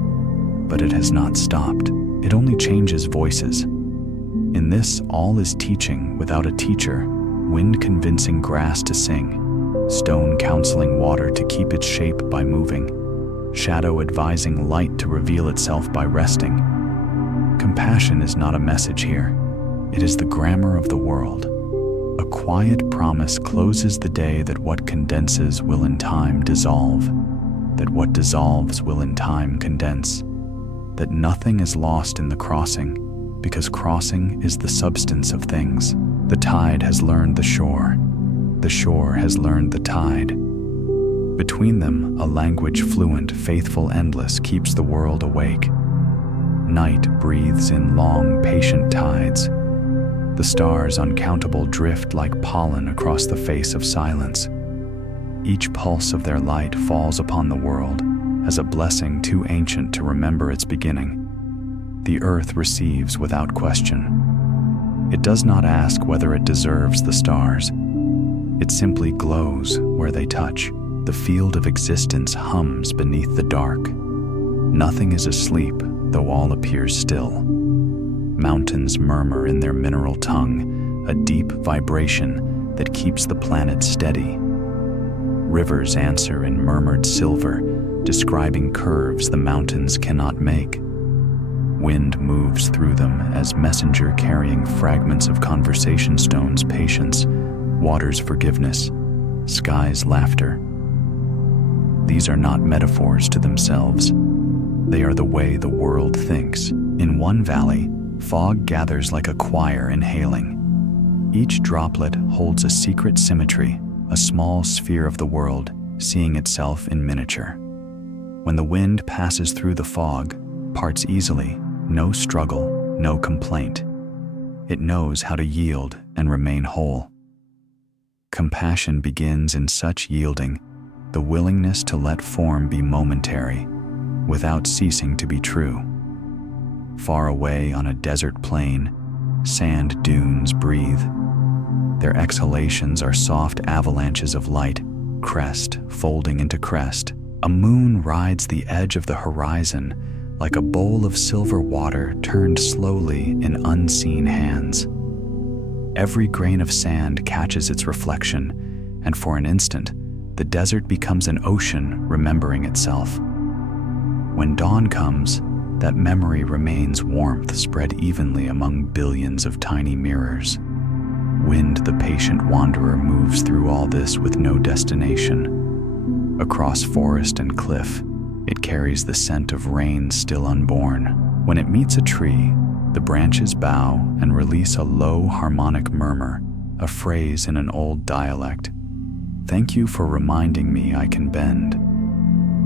but it has not stopped. It only changes voices. In this, all is teaching without a teacher, wind convincing grass to sing, stone counseling water to keep its shape by moving, shadow advising light to reveal itself by resting. Compassion is not a message here. It is the grammar of the world. A quiet promise closes the day that what condenses will in time dissolve, that what dissolves will in time condense, that nothing is lost in the crossing, because crossing is the substance of things. The tide has learned the shore has learned the tide. Between them, a language fluent, faithful, endless, keeps the world awake. Night breathes in long, patient tides. The stars, uncountable, drift like pollen across the face of silence. Each pulse of their light falls upon the world as a blessing too ancient to remember its beginning. The earth receives without question. It does not ask whether it deserves the stars. It simply glows where they touch. The field of existence hums beneath the dark. Nothing is asleep, though all appears still. Mountains murmur in their mineral tongue, a deep vibration that keeps the planet steady. Rivers answer in murmured silver, describing curves the mountains cannot make. Wind moves through them as messenger carrying fragments of conversation stones, patience, water's forgiveness, sky's laughter. These are not metaphors to themselves. They are the way the world thinks. In one valley, fog gathers like a choir inhaling. Each droplet holds a secret symmetry, a small sphere of the world, seeing itself in miniature. When the wind passes through the fog, parts easily, no struggle, no complaint. It knows how to yield and remain whole. Compassion begins in such yielding, the willingness to let form be momentary, without ceasing to be true. Far away on a desert plain, sand dunes breathe. Their exhalations are soft avalanches of light, crest folding into crest. A moon rides the edge of the horizon like a bowl of silver water turned slowly in unseen hands. Every grain of sand catches its reflection, and for an instant, the desert becomes an ocean remembering itself. When dawn comes, that memory remains warmth spread evenly among billions of tiny mirrors. Wind, the patient wanderer, moves through all this with no destination. Across forest and cliff, it carries the scent of rain still unborn. When it meets a tree, the branches bow and release a low harmonic murmur, a phrase in an old dialect. Thank you for reminding me I can bend.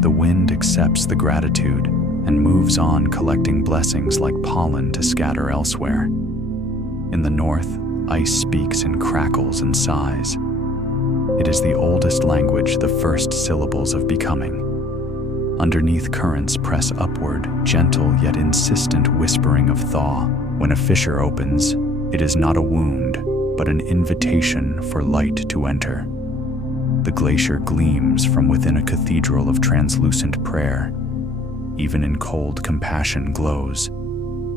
The wind accepts the gratitude and moves on, collecting blessings like pollen to scatter elsewhere. In the north, ice speaks in crackles and sighs. It is the oldest language, the first syllables of becoming. Underneath, currents press upward, gentle yet insistent whispering of thaw. When a fissure opens, it is not a wound, but an invitation for light to enter. The glacier gleams from within a cathedral of translucent prayer. Even in cold, compassion glows.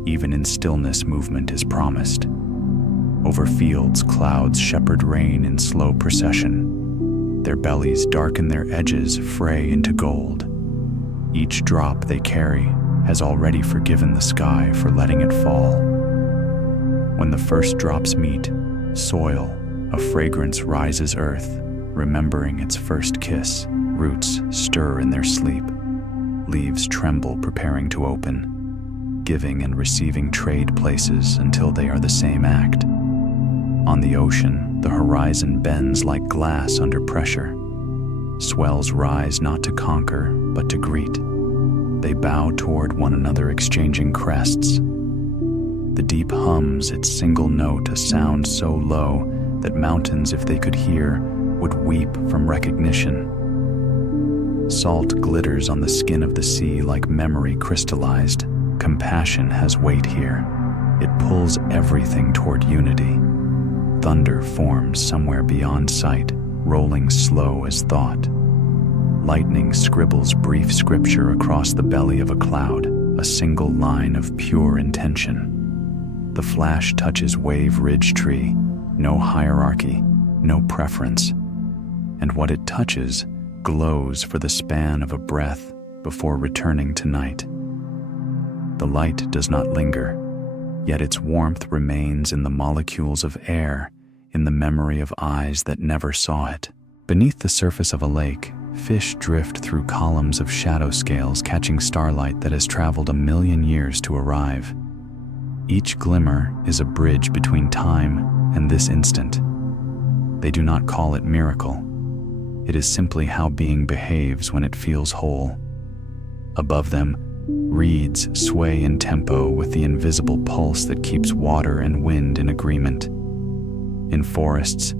Even in stillness, movement is promised. Over fields, clouds shepherd rain in slow procession. Their bellies darken their edges, fray into gold. Each drop they carry has already forgiven the sky for letting it fall. When the first drops meet, soil, a fragrance rises earth, remembering its first kiss. Roots stir in their sleep. Leaves tremble, preparing to open. Giving and receiving trade places until they are the same act. On the ocean, the horizon bends like glass under pressure. Swells rise not to conquer, but to greet. They bow toward one another, exchanging crests. The deep hums its single note, a sound so low that mountains, if they could hear, would weep from recognition. Salt glitters on the skin of the sea like memory crystallized. Compassion has weight here. It pulls everything toward unity. Thunder forms somewhere beyond sight, rolling slow as thought. Lightning scribbles brief scripture across the belly of a cloud, a single line of pure intention. The flash touches wave ridge tree, no hierarchy, no preference. And what it touches glows for the span of a breath before returning to night. The light does not linger, yet its warmth remains in the molecules of air, in the memory of eyes that never saw it. Beneath the surface of a lake, fish drift through columns of shadow scales, catching starlight that has traveled 1,000,000 years to arrive. Each glimmer is a bridge between time and this instant. They do not call it miracle. It is simply how being behaves when it feels whole. Above them, reeds sway in tempo with the invisible pulse that keeps water and wind in agreement. In forests,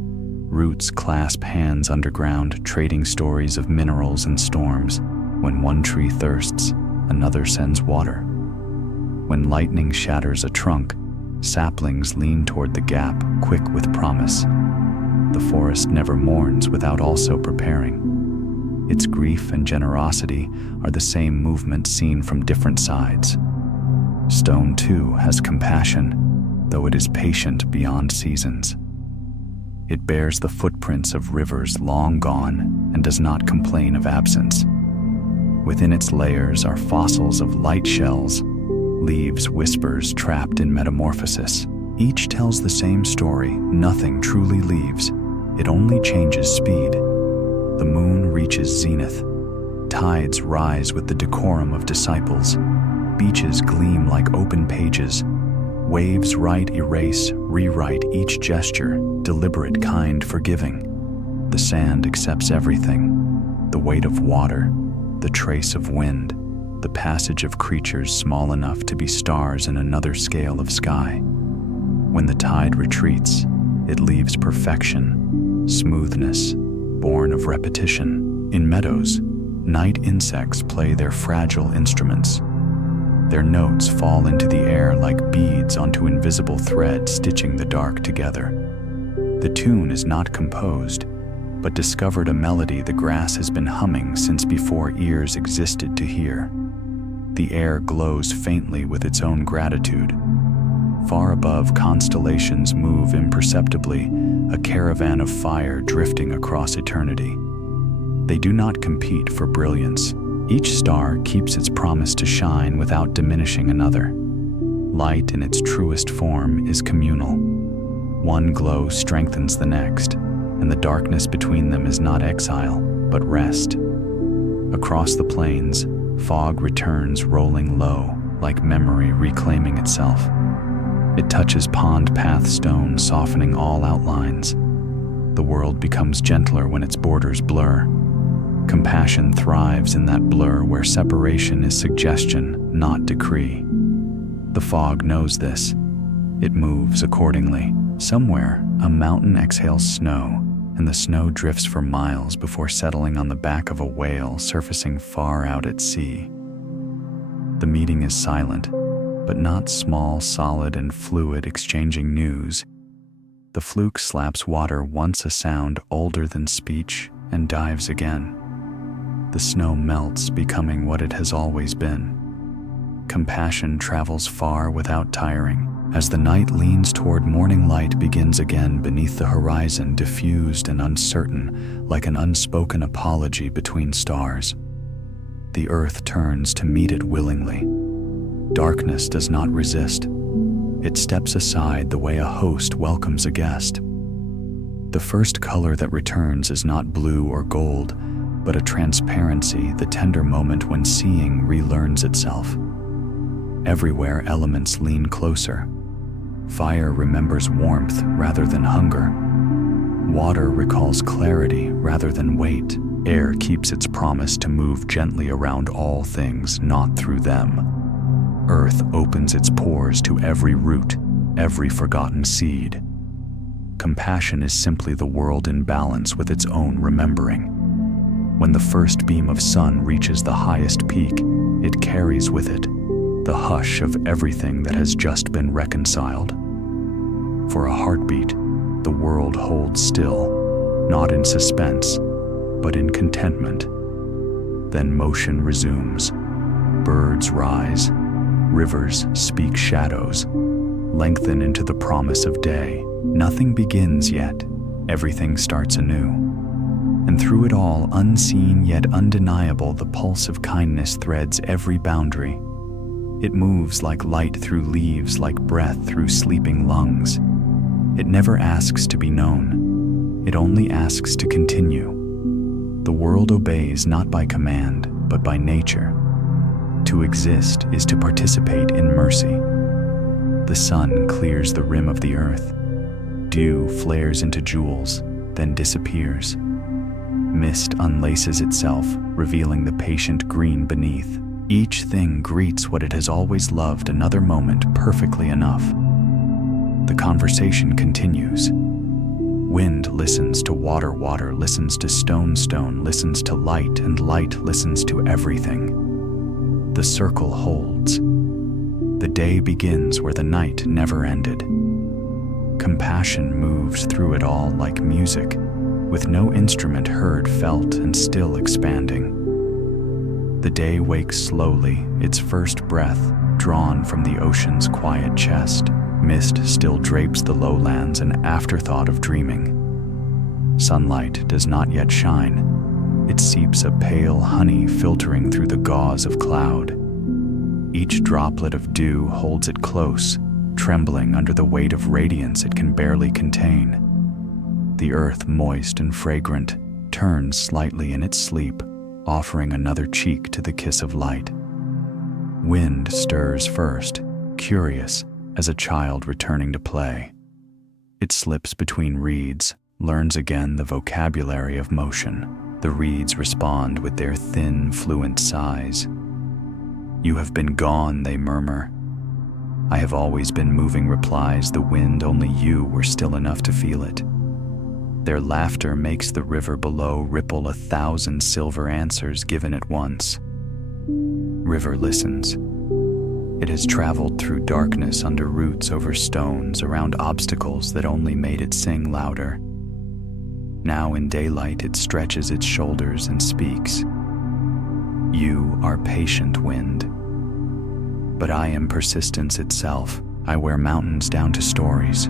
roots clasp hands underground, trading stories of minerals and storms. When one tree thirsts, another sends water. When lightning shatters a trunk, saplings lean toward the gap, quick with promise. The forest never mourns without also preparing. Its grief and generosity are the same movement seen from different sides. Stone, too, has compassion, though it is patient beyond seasons. It bears the footprints of rivers long gone and does not complain of absence. Within its layers are fossils of light shells, leaves whispers trapped in metamorphosis. Each tells the same story. Nothing truly leaves. It only changes speed. The moon reaches zenith. Tides rise with the decorum of disciples. Beaches gleam like open pages. Waves write, erase, rewrite each gesture, deliberate, kind, forgiving. The sand accepts everything. The weight of water, the trace of wind, the passage of creatures small enough to be stars in another scale of sky. When the tide retreats, it leaves perfection, smoothness, born of repetition. In meadows, night insects play their fragile instruments. Their notes fall into the air like beads onto invisible threads, stitching the dark together. The tune is not composed, but discovered a melody the grass has been humming since before ears existed to hear. The air glows faintly with its own gratitude. Far above, constellations move imperceptibly, a caravan of fire drifting across eternity. They do not compete for brilliance. Each star keeps its promise to shine without diminishing another. Light in its truest form is communal. One glow strengthens the next, and the darkness between them is not exile, but rest. Across the plains, fog returns rolling low, like memory reclaiming itself. It touches pond path stone, softening all outlines. The world becomes gentler when its borders blur. Compassion thrives in that blur where separation is suggestion, not decree. The fog knows this. It moves accordingly. Somewhere, a mountain exhales snow, and the snow drifts for miles before settling on the back of a whale surfacing far out at sea. The meeting is silent, but not small, solid, and fluid, exchanging news. The fluke slaps water, once a sound older than speech, and dives again. The snow melts, becoming what it has always been. Compassion travels far without tiring. As the night leans toward morning, light begins again beneath the horizon, diffused and uncertain, like an unspoken apology between stars. The earth turns to meet it willingly. Darkness does not resist. It steps aside the way a host welcomes a guest. The first color that returns is not blue or gold, but a transparency, the tender moment when seeing relearns itself. Everywhere elements lean closer. Fire remembers warmth rather than hunger. Water recalls clarity rather than weight. Air keeps its promise to move gently around all things, not through them. Earth opens its pores to every root, every forgotten seed. Compassion is simply the world in balance with its own remembering. When the first beam of sun reaches the highest peak, it carries with it the hush of everything that has just been reconciled. For a heartbeat, the world holds still, not in suspense, but in contentment. Then motion resumes. Birds rise, rivers speak shadows, lengthen into the promise of day. Nothing begins yet, everything starts anew. And through it all, unseen yet undeniable, the pulse of kindness threads every boundary. It moves like light through leaves, like breath through sleeping lungs. It never asks to be known. It only asks to continue. The world obeys not by command, but by nature. To exist is to participate in mercy. The sun clears the rim of the earth. Dew flares into jewels, then disappears. Mist unlaces itself, revealing the patient green beneath. Each thing greets what it has always loved, another moment perfectly enough. The conversation continues. Wind listens to water, water listens to stone, stone listens to light, and light listens to everything. The circle holds. The day begins where the night never ended. Compassion moves through it all like music, with no instrument heard, felt, and still expanding. The day wakes slowly, its first breath drawn from the ocean's quiet chest. Mist still drapes the lowlands, an afterthought of dreaming. Sunlight does not yet shine. It seeps a pale honey filtering through the gauze of cloud. Each droplet of dew holds it close, trembling under the weight of radiance it can barely contain. The earth, moist and fragrant, turns slightly in its sleep, offering another cheek to the kiss of light. Wind stirs first, curious, as a child returning to play. It slips between reeds, learns again the vocabulary of motion. The reeds respond with their thin, fluent sighs. "You have been gone," they murmur. "I have always been moving," replies the wind, "only you were still enough to feel it." Their laughter makes the river below ripple 1,000 silver answers given at once. River listens. It has traveled through darkness, under roots, over stones, around obstacles that only made it sing louder. Now in daylight it stretches its shoulders and speaks. "You are patient, wind. But I am persistence itself. I wear mountains down to stories."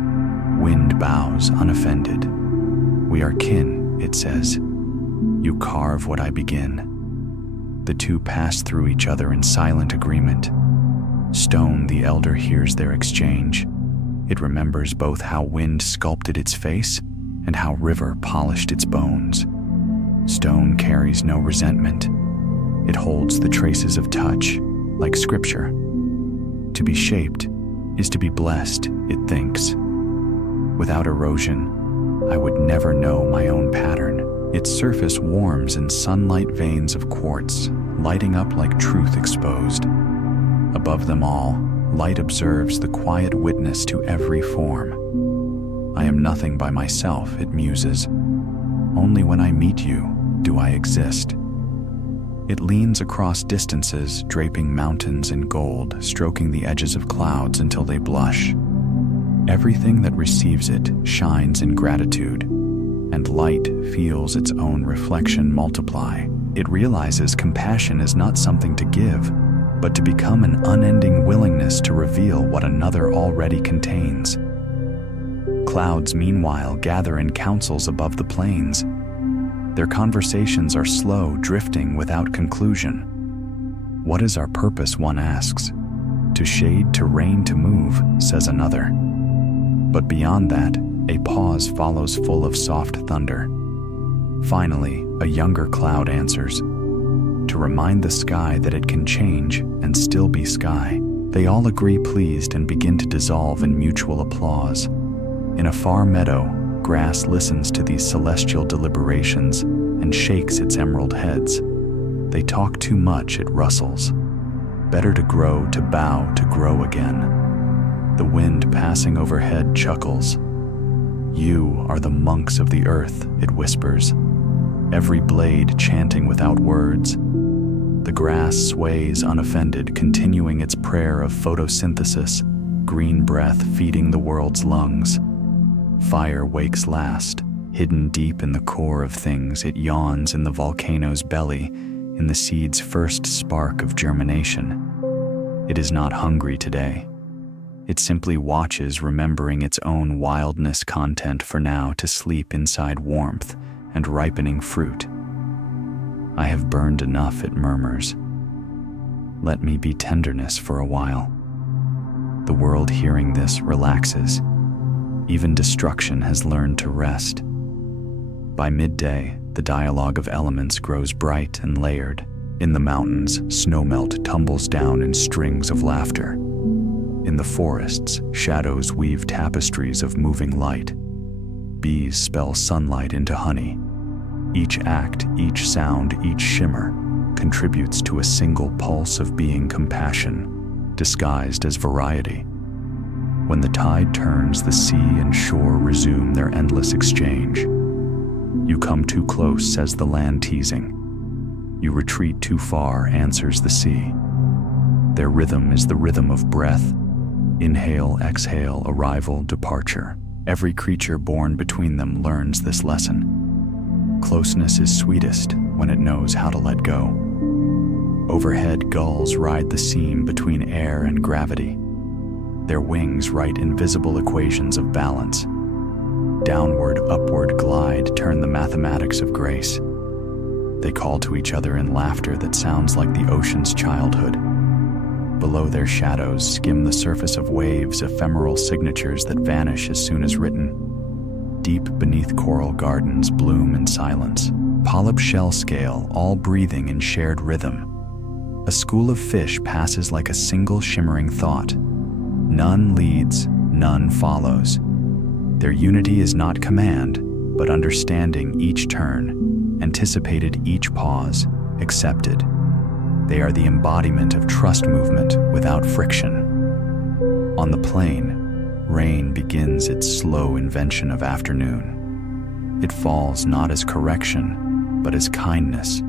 Wind bows, unoffended. "We are kin," it says. "You carve what I begin." The two pass through each other in silent agreement. Stone, the elder, hears their exchange. It remembers both how wind sculpted its face and how river polished its bones. Stone carries no resentment. It holds the traces of touch, like scripture. To be shaped is to be blessed, it thinks. Without erosion, I would never know my own pattern. Its surface warms in sunlight, veins of quartz, lighting up like truth exposed. Above them all, light observes the quiet witness to every form. "I am nothing by myself," it muses. "Only when I meet you do I exist." It leans across distances, draping mountains in gold, stroking the edges of clouds until they blush. Everything that receives it shines in gratitude, and light feels its own reflection multiply. It realizes compassion is not something to give, but to become an unending willingness to reveal what another already contains. Clouds, meanwhile, gather in councils above the plains. Their conversations are slow, drifting without conclusion. "What is our purpose?" one asks. "To shade, to rain, to move," says another. But beyond that, a pause follows, full of soft thunder. Finally, a younger cloud answers. "To remind the sky that it can change and still be sky." They all agree, pleased, and begin to dissolve in mutual applause. In a far meadow, grass listens to these celestial deliberations, and shakes its emerald heads. They talk too much, it rustles. Better to grow, to bow, to grow again. The wind passing overhead chuckles. You are the monks of the earth, it whispers, every blade chanting without words. The grass sways unoffended, continuing its prayer of photosynthesis, green breath feeding the world's lungs. Fire wakes last, hidden deep in the core of things. It yawns in the volcano's belly, in the seed's first spark of germination. It is not hungry today. It simply watches, remembering its own wildness content for now to sleep inside warmth and ripening fruit. I have burned enough, it murmurs. Let me be tenderness for a while. The world, hearing this, relaxes. Even destruction has learned to rest. By midday, the dialogue of elements grows bright and layered. In the mountains, snowmelt tumbles down in strings of laughter. In the forests, shadows weave tapestries of moving light. Bees spell sunlight into honey. Each act, each sound, each shimmer contributes to a single pulse of being, compassion, disguised as variety. When the tide turns, the sea and shore resume their endless exchange. You come too close, says the land, teasing. You retreat too far, answers the sea. Their rhythm is the rhythm of breath. Inhale, exhale, arrival, departure. Every creature born between them learns this lesson. Closeness is sweetest when it knows how to let go. Overhead, gulls ride the seam between air and gravity. Their wings write invisible equations of balance. Downward, upward glide, turn the mathematics of grace. They call to each other in laughter that sounds like the ocean's childhood. Below their shadows skim the surface of waves, ephemeral signatures that vanish as soon as written. Deep beneath coral gardens bloom in silence. Polyp shell scale, all breathing in shared rhythm. A school of fish passes like a single shimmering thought. None leads, none follows. Their unity is not command, but understanding each turn, anticipated each pause, accepted. They are the embodiment of trust movement without friction. On the plain, rain begins its slow invention of afternoon. It falls not as correction, but as kindness.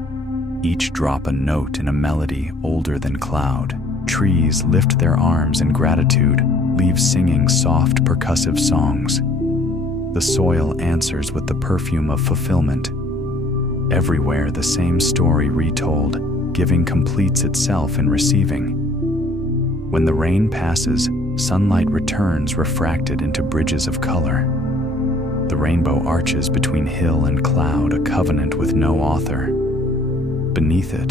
Each drop a note in a melody older than cloud. Trees lift their arms in gratitude, leaves singing soft percussive songs. The soil answers with the perfume of fulfillment. Everywhere the same story retold, giving completes itself in receiving. When the rain passes, sunlight returns refracted into bridges of color. The rainbow arches between hill and cloud, a covenant with no author. Beneath it,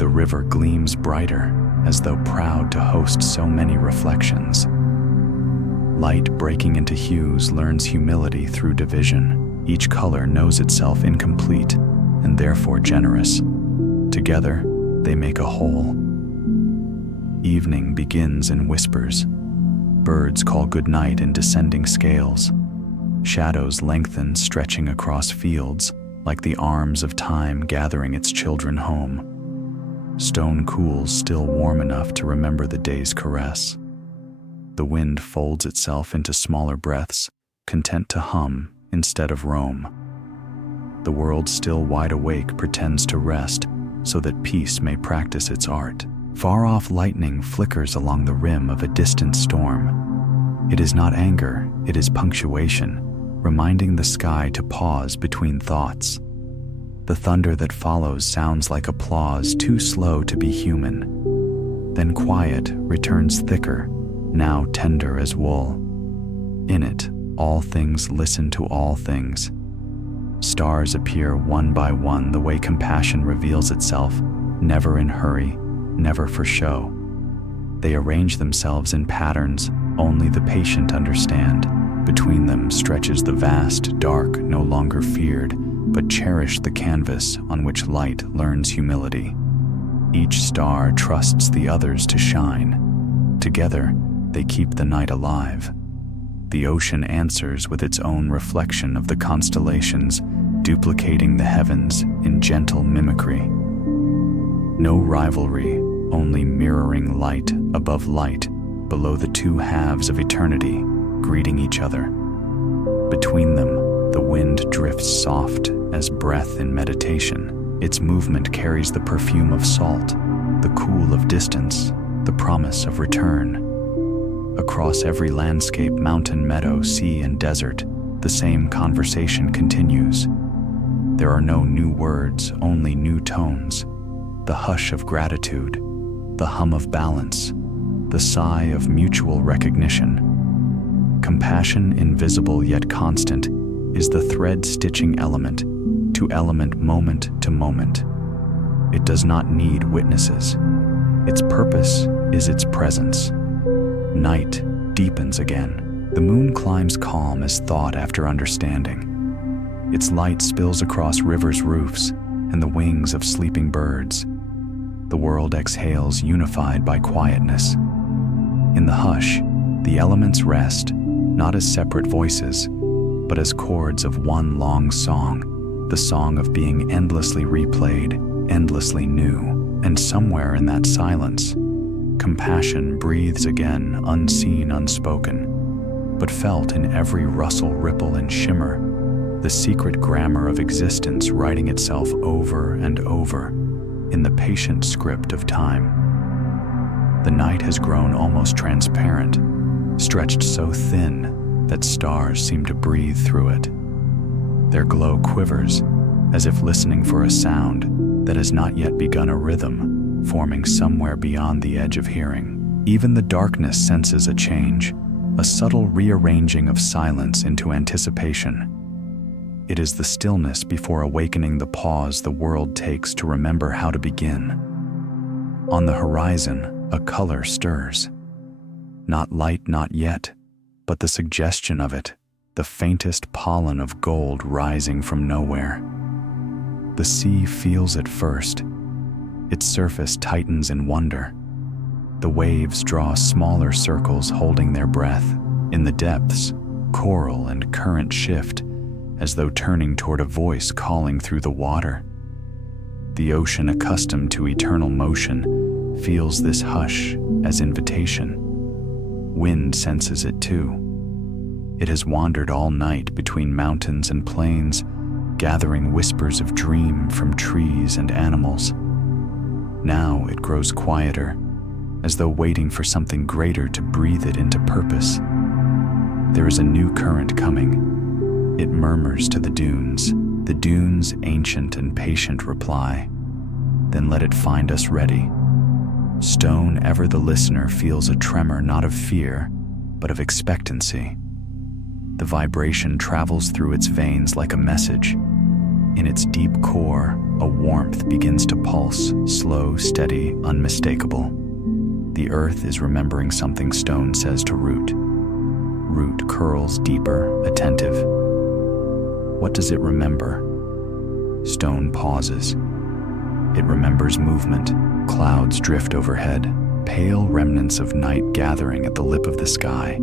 the river gleams brighter, as though proud to host so many reflections. Light breaking into hues learns humility through division. Each color knows itself incomplete, and therefore generous. Together, they make a whole. Evening begins in whispers. Birds call goodnight in descending scales. Shadows lengthen, stretching across fields, like the arms of time gathering its children home. Stone cools still warm enough to remember the day's caress. The wind folds itself into smaller breaths, content to hum instead of roam. The world still wide awake pretends to rest so that peace may practice its art. Far-off lightning flickers along the rim of a distant storm. It is not anger, it is punctuation, reminding the sky to pause between thoughts. The thunder that follows sounds like applause too slow to be human. Then quiet returns thicker, now tender as wool. In it, all things listen to all things. Stars appear one by one the way compassion reveals itself, never in hurry, never for show. They arrange themselves in patterns only the patient understand. Between them stretches the vast, dark, no longer feared, but cherished the canvas on which light learns humility. Each star trusts the others to shine. Together, they keep the night alive. The ocean answers with its own reflection of the constellations, duplicating the heavens in gentle mimicry. No rivalry, only mirroring light above light, below the two halves of eternity, greeting each other. Between them, the wind drifts soft as breath in meditation. Its movement carries the perfume of salt, the cool of distance, the promise of return. Across every landscape, mountain, meadow, sea, and desert, the same conversation continues. There are no new words, only new tones. The hush of gratitude, the hum of balance, the sigh of mutual recognition. Compassion, invisible yet constant, is the thread-stitching element to element, moment to moment. It does not need witnesses. Its purpose is its presence. Night deepens again. The moon climbs calm as thought after understanding. Its light spills across rivers' roofs and the wings of sleeping birds. The world exhales, unified by quietness. In the hush, the elements rest, not as separate voices, but as chords of one long song, the song of being endlessly replayed, endlessly new. And somewhere in that silence, compassion breathes again, unseen, unspoken, but felt in every rustle, ripple, and shimmer, the secret grammar of existence writing itself over and over in the patient script of time. The night has grown almost transparent, stretched so thin that stars seem to breathe through it. Their glow quivers, as if listening for a sound that has not yet begun a rhythm, forming somewhere beyond the edge of hearing. Even the darkness senses a change, a subtle rearranging of silence into anticipation. It is the stillness before awakening, the pause the world takes to remember how to begin. On the horizon, a color stirs. Not light, not yet, but the suggestion of it, the faintest pollen of gold rising from nowhere. The sea feels it first. Its surface tightens in wonder. The waves draw smaller circles, holding their breath. In the depths, coral and current shift, as though turning toward a voice calling through the water. The ocean, accustomed to eternal motion, feels this hush as invitation. Wind senses it too. It has wandered all night between mountains and plains, gathering whispers of dream from trees and animals. Now it grows quieter, as though waiting for something greater to breathe it into purpose. There is a new current coming. It murmurs to the dunes ancient and patient reply. Then let it find us ready. Stone, ever the listener, feels a tremor not of fear, but of expectancy. The vibration travels through its veins like a message. In its deep core, a warmth begins to pulse, slow, steady, unmistakable. The earth is remembering something stone says to root. Root curls deeper, attentive. What does it remember? Stone pauses. It remembers movement. Clouds drift overhead, pale remnants of night gathering at the lip of the sky.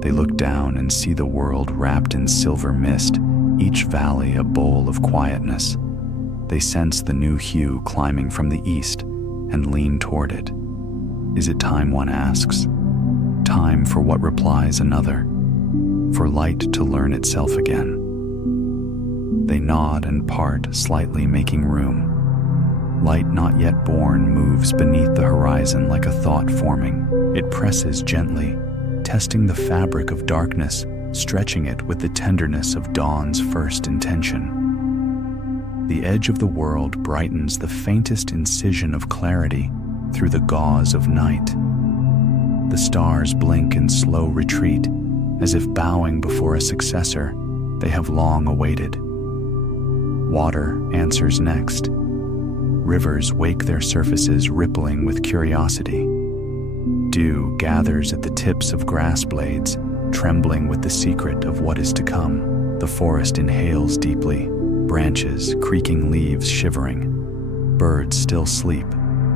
They look down and see the world wrapped in silver mist, each valley a bowl of quietness. They sense the new hue climbing from the east and lean toward it. Is it time, one asks? Time for what replies another, for light to learn itself again. They nod and part, slightly making room. Light not yet born moves beneath the horizon like a thought forming. It presses gently, testing the fabric of darkness, stretching it with the tenderness of dawn's first intention. The edge of the world brightens the faintest incision of clarity through the gauze of night. The stars blink in slow retreat, as if bowing before a successor they have long awaited. Water answers next. Rivers wake their surfaces, rippling with curiosity. Dew gathers at the tips of grass blades, trembling with the secret of what is to come. The forest inhales deeply, branches, creaking leaves shivering. Birds still sleep,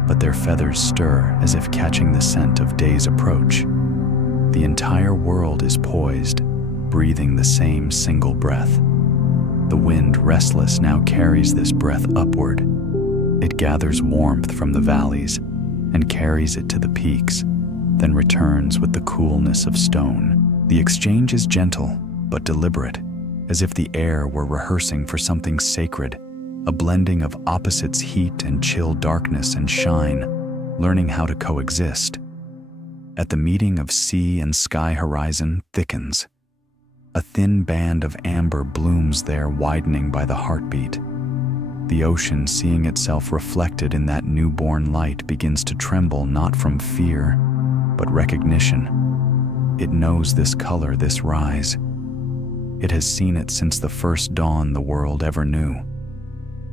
but their feathers stir as if catching the scent of day's approach. The entire world is poised, breathing the same single breath. The wind, restless, now carries this breath upward. It gathers warmth from the valleys and carries it to the peaks, then returns with the coolness of stone. The exchange is gentle but deliberate, as if the air were rehearsing for something sacred, a blending of opposites, heat and chill, darkness and shine, learning how to coexist. At the meeting of sea and sky, horizon thickens. A thin band of amber blooms there, widening by the heartbeat. The ocean, seeing itself reflected in that newborn light, begins to tremble, not from fear, but recognition. It knows this color, this rise. It has seen it since the first dawn the world ever knew.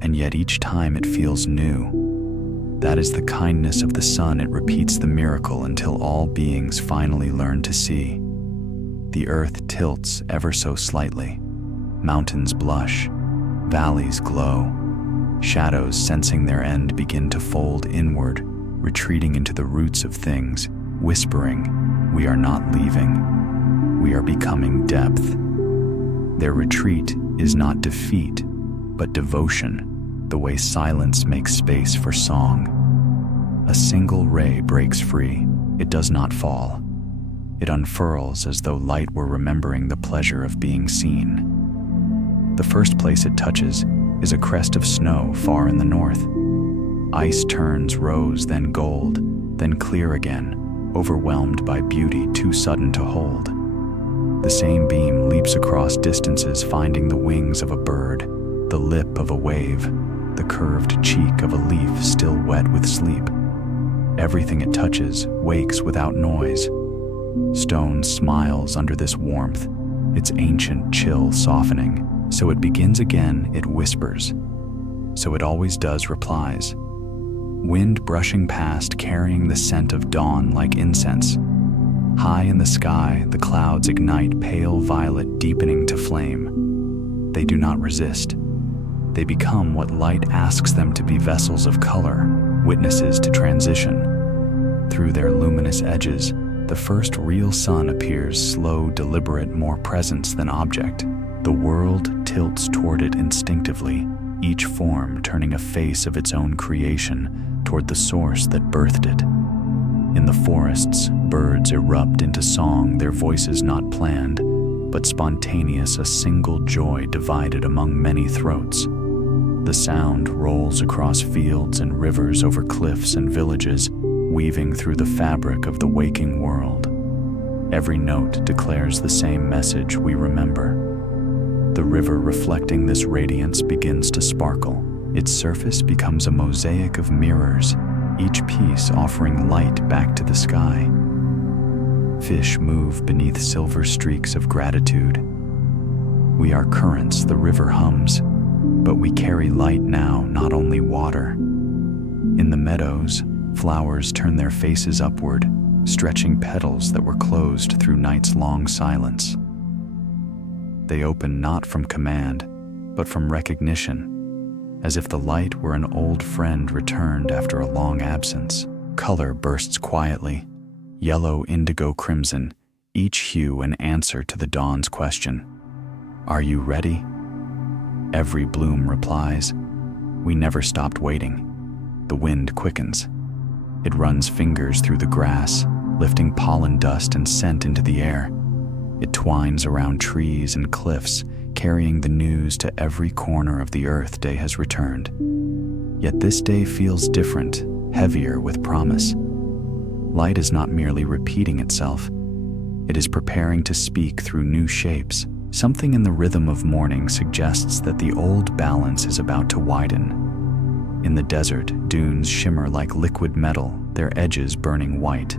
And yet each time it feels new. That is the kindness of the sun. It repeats the miracle until all beings finally learn to see. The earth tilts ever so slightly. Mountains blush. Valleys glow. Shadows, sensing their end, begin to fold inward, retreating into the roots of things, whispering, "We are not leaving. We are becoming depth." Their retreat is not defeat, but devotion, the way silence makes space for song. A single ray breaks free. It does not fall. It unfurls as though light were remembering the pleasure of being seen. The first place it touches is a crest of snow far in the north. Ice turns rose, then gold, then clear again, overwhelmed by beauty too sudden to hold. The same beam leaps across distances, finding the wings of a bird, the lip of a wave, the curved cheek of a leaf still wet with sleep. Everything it touches wakes without noise. Stone smiles under this warmth, its ancient chill softening. So it begins again, it whispers. So it always does, replies. Wind brushing past, carrying the scent of dawn like incense. High in the sky, the clouds ignite, pale violet deepening to flame. They do not resist. They become what light asks them to be, vessels of color, witnesses to transition. Through their luminous edges, the first real sun appears, slow, deliberate, more presence than object. The world tilts toward it instinctively, each form turning a face of its own creation toward the source that birthed it. In the forests, birds erupt into song, their voices not planned, but spontaneous, a single joy divided among many throats. The sound rolls across fields and rivers, over cliffs and villages, weaving through the fabric of the waking world. Every note declares the same message we remember. The river, reflecting this radiance, begins to sparkle. Its surface becomes a mosaic of mirrors, each piece offering light back to the sky. Fish move beneath silver streaks of gratitude. We are currents, the river hums, but we carry light now, not only water. In the meadows, flowers turn their faces upward, stretching petals that were closed through night's long silence. They open not from command, but from recognition, as if the light were an old friend returned after a long absence. Color bursts quietly, yellow, indigo, crimson, each hue an answer to the dawn's question. Are you ready? Every bloom replies. We never stopped waiting. The wind quickens. It runs fingers through the grass, lifting pollen dust and scent into the air. It twines around trees and cliffs, carrying the news to every corner of the earth. Day has returned. Yet this day feels different, heavier with promise. Light is not merely repeating itself. It is preparing to speak through new shapes. Something in the rhythm of morning suggests that the old balance is about to widen. In the desert, dunes shimmer like liquid metal, their edges burning white.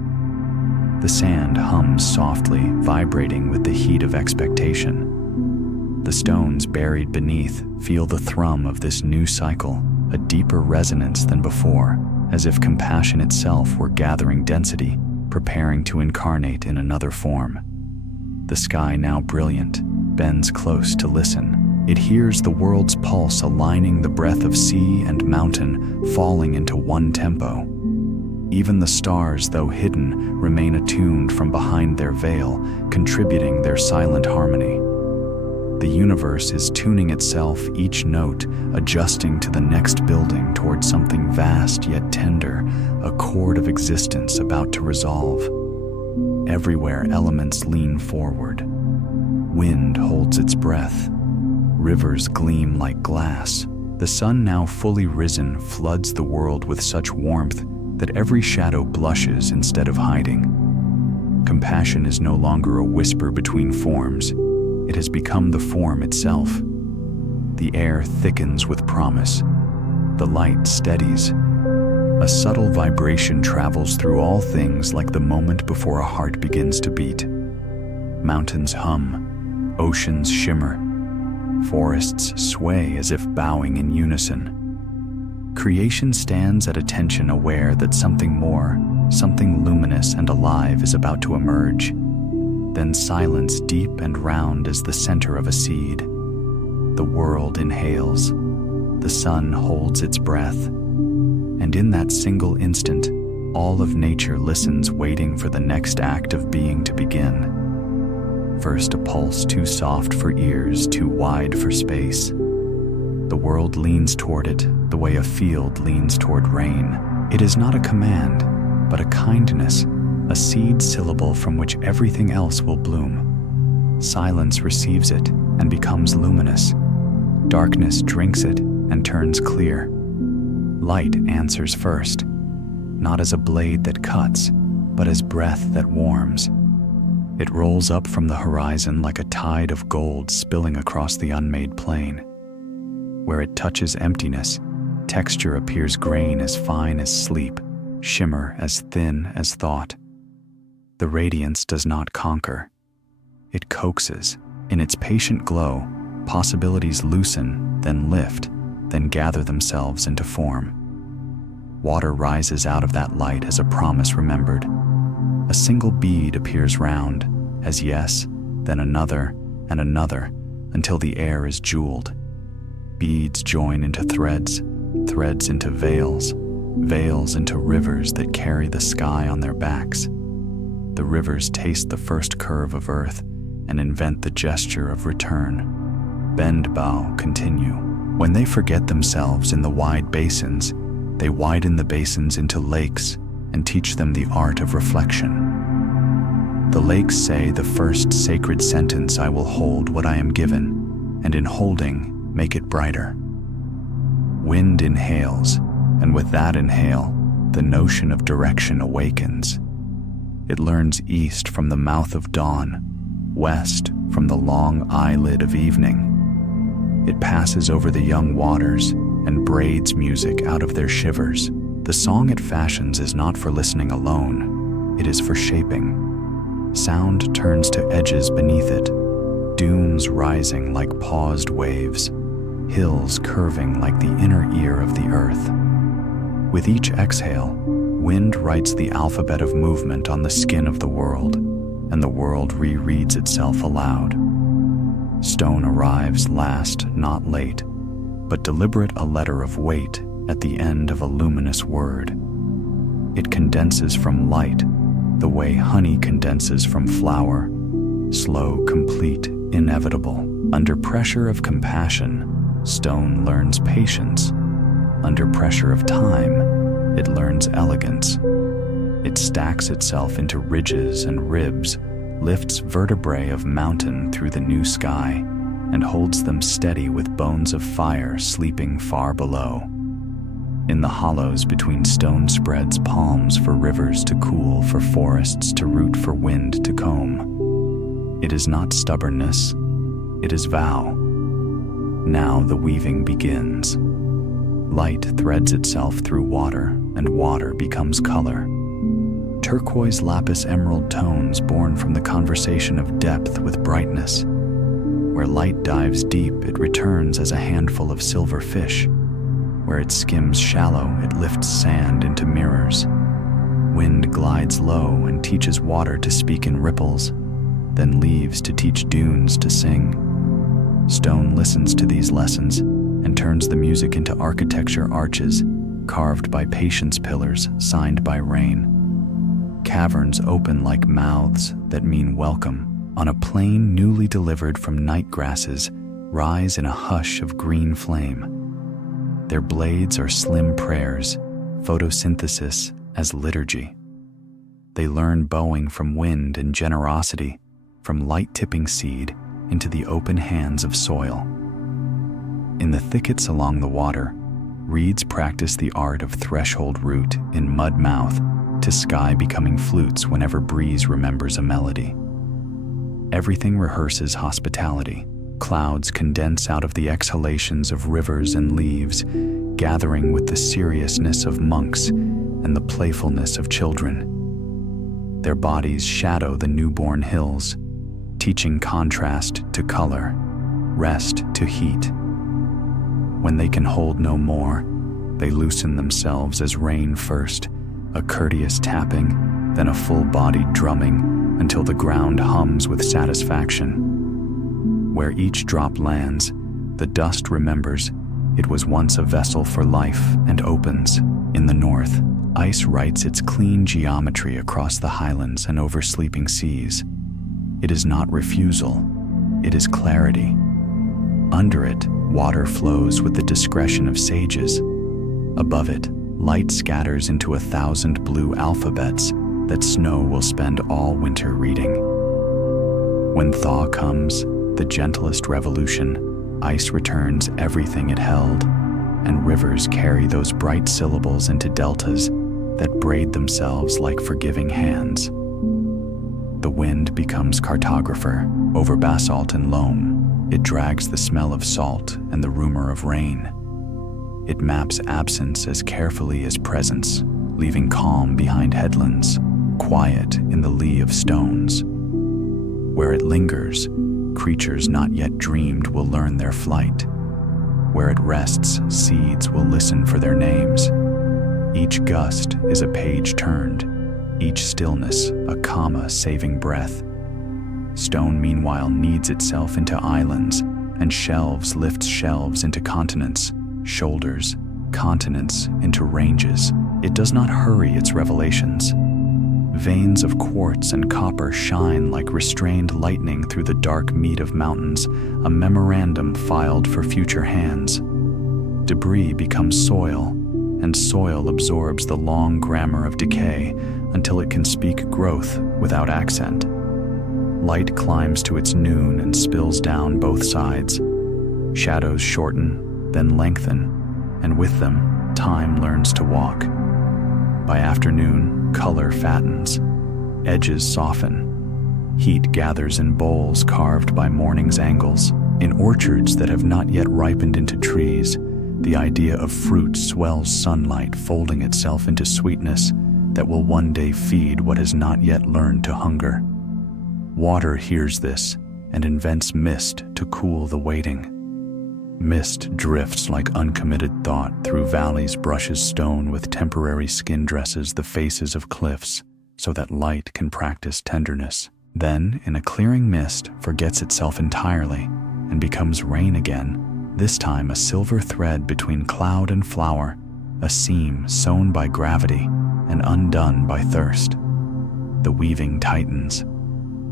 The sand hums softly, vibrating with the heat of expectation. The stones buried beneath feel the thrum of this new cycle, a deeper resonance than before, as if compassion itself were gathering density, preparing to incarnate in another form. The sky, now brilliant, bends close to listen. It hears the world's pulse, aligning the breath of sea and mountain, falling into one tempo. Even the stars, though hidden, remain attuned from behind their veil, contributing their silent harmony. The universe is tuning itself, each note adjusting to the next building toward something vast yet tender, a chord of existence about to resolve. Everywhere elements lean forward. Wind holds its breath. Rivers gleam like glass. The sun, now fully risen, floods the world with such warmth that every shadow blushes instead of hiding. Compassion is no longer a whisper between forms. It has become the form itself. The air thickens with promise. The light steadies. A subtle vibration travels through all things, like the moment before a heart begins to beat. Mountains hum. Oceans shimmer. Forests sway as if bowing in unison. Creation stands at attention, aware that something more, something luminous and alive, is about to emerge. Then silence, deep and round as the center of a seed. The world inhales. The sun holds its breath. And in that single instant, all of nature listens, waiting for the next act of being to begin. First a pulse too soft for ears, too wide for space. The world leans toward it, the way a field leans toward rain. It is not a command, but a kindness, a seed syllable from which everything else will bloom. Silence receives it and becomes luminous. Darkness drinks it and turns clear. Light answers first, not as a blade that cuts, but as breath that warms. It rolls up from the horizon like a tide of gold spilling across the unmade plain. Where it touches emptiness, texture appears, grain as fine as sleep, shimmer as thin as thought. The radiance does not conquer. It coaxes. In its patient glow, possibilities loosen, then lift, then gather themselves into form. Water rises out of that light as a promise remembered. A single bead appears round, as yes, then another and another, until the air is jeweled. Beads join into threads, threads into veils, veils into rivers that carry the sky on their backs. The rivers taste the first curve of earth and invent the gesture of return. Bend, bow, continue. When they forget themselves in the wide basins, they widen the basins into lakes and teach them the art of reflection. The lakes say the first sacred sentence, I will hold what I am given, and in holding, make it brighter. Wind inhales, and with that inhale, the notion of direction awakens. It learns east from the mouth of dawn, west from the long eyelid of evening. It passes over the young waters and braids music out of their shivers. The song it fashions is not for listening alone, it is for shaping. Sound turns to edges beneath it, dunes rising like paused waves, hills curving like the inner ear of the earth. With each exhale, wind writes the alphabet of movement on the skin of the world, and the world rereads itself aloud. Stone arrives last, not late, but deliberate, a letter of weight at the end of a luminous word. It condenses from light, the way honey condenses from flour, slow, complete, inevitable. Under pressure of compassion, stone learns patience. Under pressure of time, it learns elegance. It stacks itself into ridges and ribs, lifts vertebrae of mountain through the new sky, and holds them steady with bones of fire sleeping far below. In the hollows between stone spreads palms for rivers to cool, for forests to root, for wind to comb. It is not stubbornness, it is vow. Now the weaving begins. Light threads itself through water, and water becomes color. Turquoise, lapis, emerald tones born from the conversation of depth with brightness. Where light dives deep, it returns as a handful of silver fish. Where it skims shallow, it lifts sand into mirrors. Wind glides low and teaches water to speak in ripples, then leaves to teach dunes to sing. Stone listens to these lessons and turns the music into architecture, arches, carved by patience, pillars, signed by rain. Caverns open like mouths that mean welcome, on a plain newly delivered from night grasses, rise in a hush of green flame. Their blades are slim prayers, photosynthesis as liturgy. They learn bowing from wind and generosity, from light tipping seed into the open hands of soil. In the thickets along the water, reeds practice the art of threshold root in mud mouth to sky becoming flutes whenever breeze remembers a melody. Everything rehearses hospitality. Clouds condense out of the exhalations of rivers and leaves, gathering with the seriousness of monks and the playfulness of children. Their bodies shadow the newborn hills, teaching contrast to color, rest to heat. When they can hold no more, they loosen themselves as rain first, a courteous tapping, then a full-bodied drumming until the ground hums with satisfaction. Where each drop lands, the dust remembers it was once a vessel for life and opens. In the north, ice writes its clean geometry across the highlands and over sleeping seas. It is not refusal, it is clarity. Under it, water flows with the discretion of sages. Above it, light scatters into 1,000 blue alphabets that snow will spend all winter reading. When thaw comes, the gentlest revolution, ice returns everything it held, and rivers carry those bright syllables into deltas that braid themselves like forgiving hands. The wind becomes cartographer over basalt and loam. It drags the smell of salt and the rumor of rain. It maps absence as carefully as presence, leaving calm behind headlands, quiet in the lee of stones. Where it lingers, creatures not yet dreamed will learn their flight. Where it rests, seeds will listen for their names. Each gust is a page turned, each stillness a comma saving breath. Stone meanwhile kneads itself into islands, and shelves lifts shelves into continents, shoulders, continents into ranges. It does not hurry its revelations. Veins of quartz and copper shine like restrained lightning through the dark meat of mountains, a memorandum filed for future hands. Debris becomes soil, and soil absorbs the long grammar of decay until it can speak growth without accent. Light climbs to its noon and spills down both sides. Shadows shorten, then lengthen, and with them, time learns to walk. By afternoon, color fattens, edges soften. Heat gathers in bowls carved by morning's angles. In orchards that have not yet ripened into trees, the idea of fruit swells sunlight, folding itself into sweetness that will one day feed what has not yet learned to hunger. Water hears this and invents mist to cool the waiting. Mist drifts like uncommitted thought through valleys, brushes stone with temporary skin dresses the faces of cliffs so that light can practice tenderness. Then, in a clearing mist, forgets itself entirely and becomes rain again, this time a silver thread between cloud and flower, a seam sewn by gravity and undone by thirst. The weaving tightens.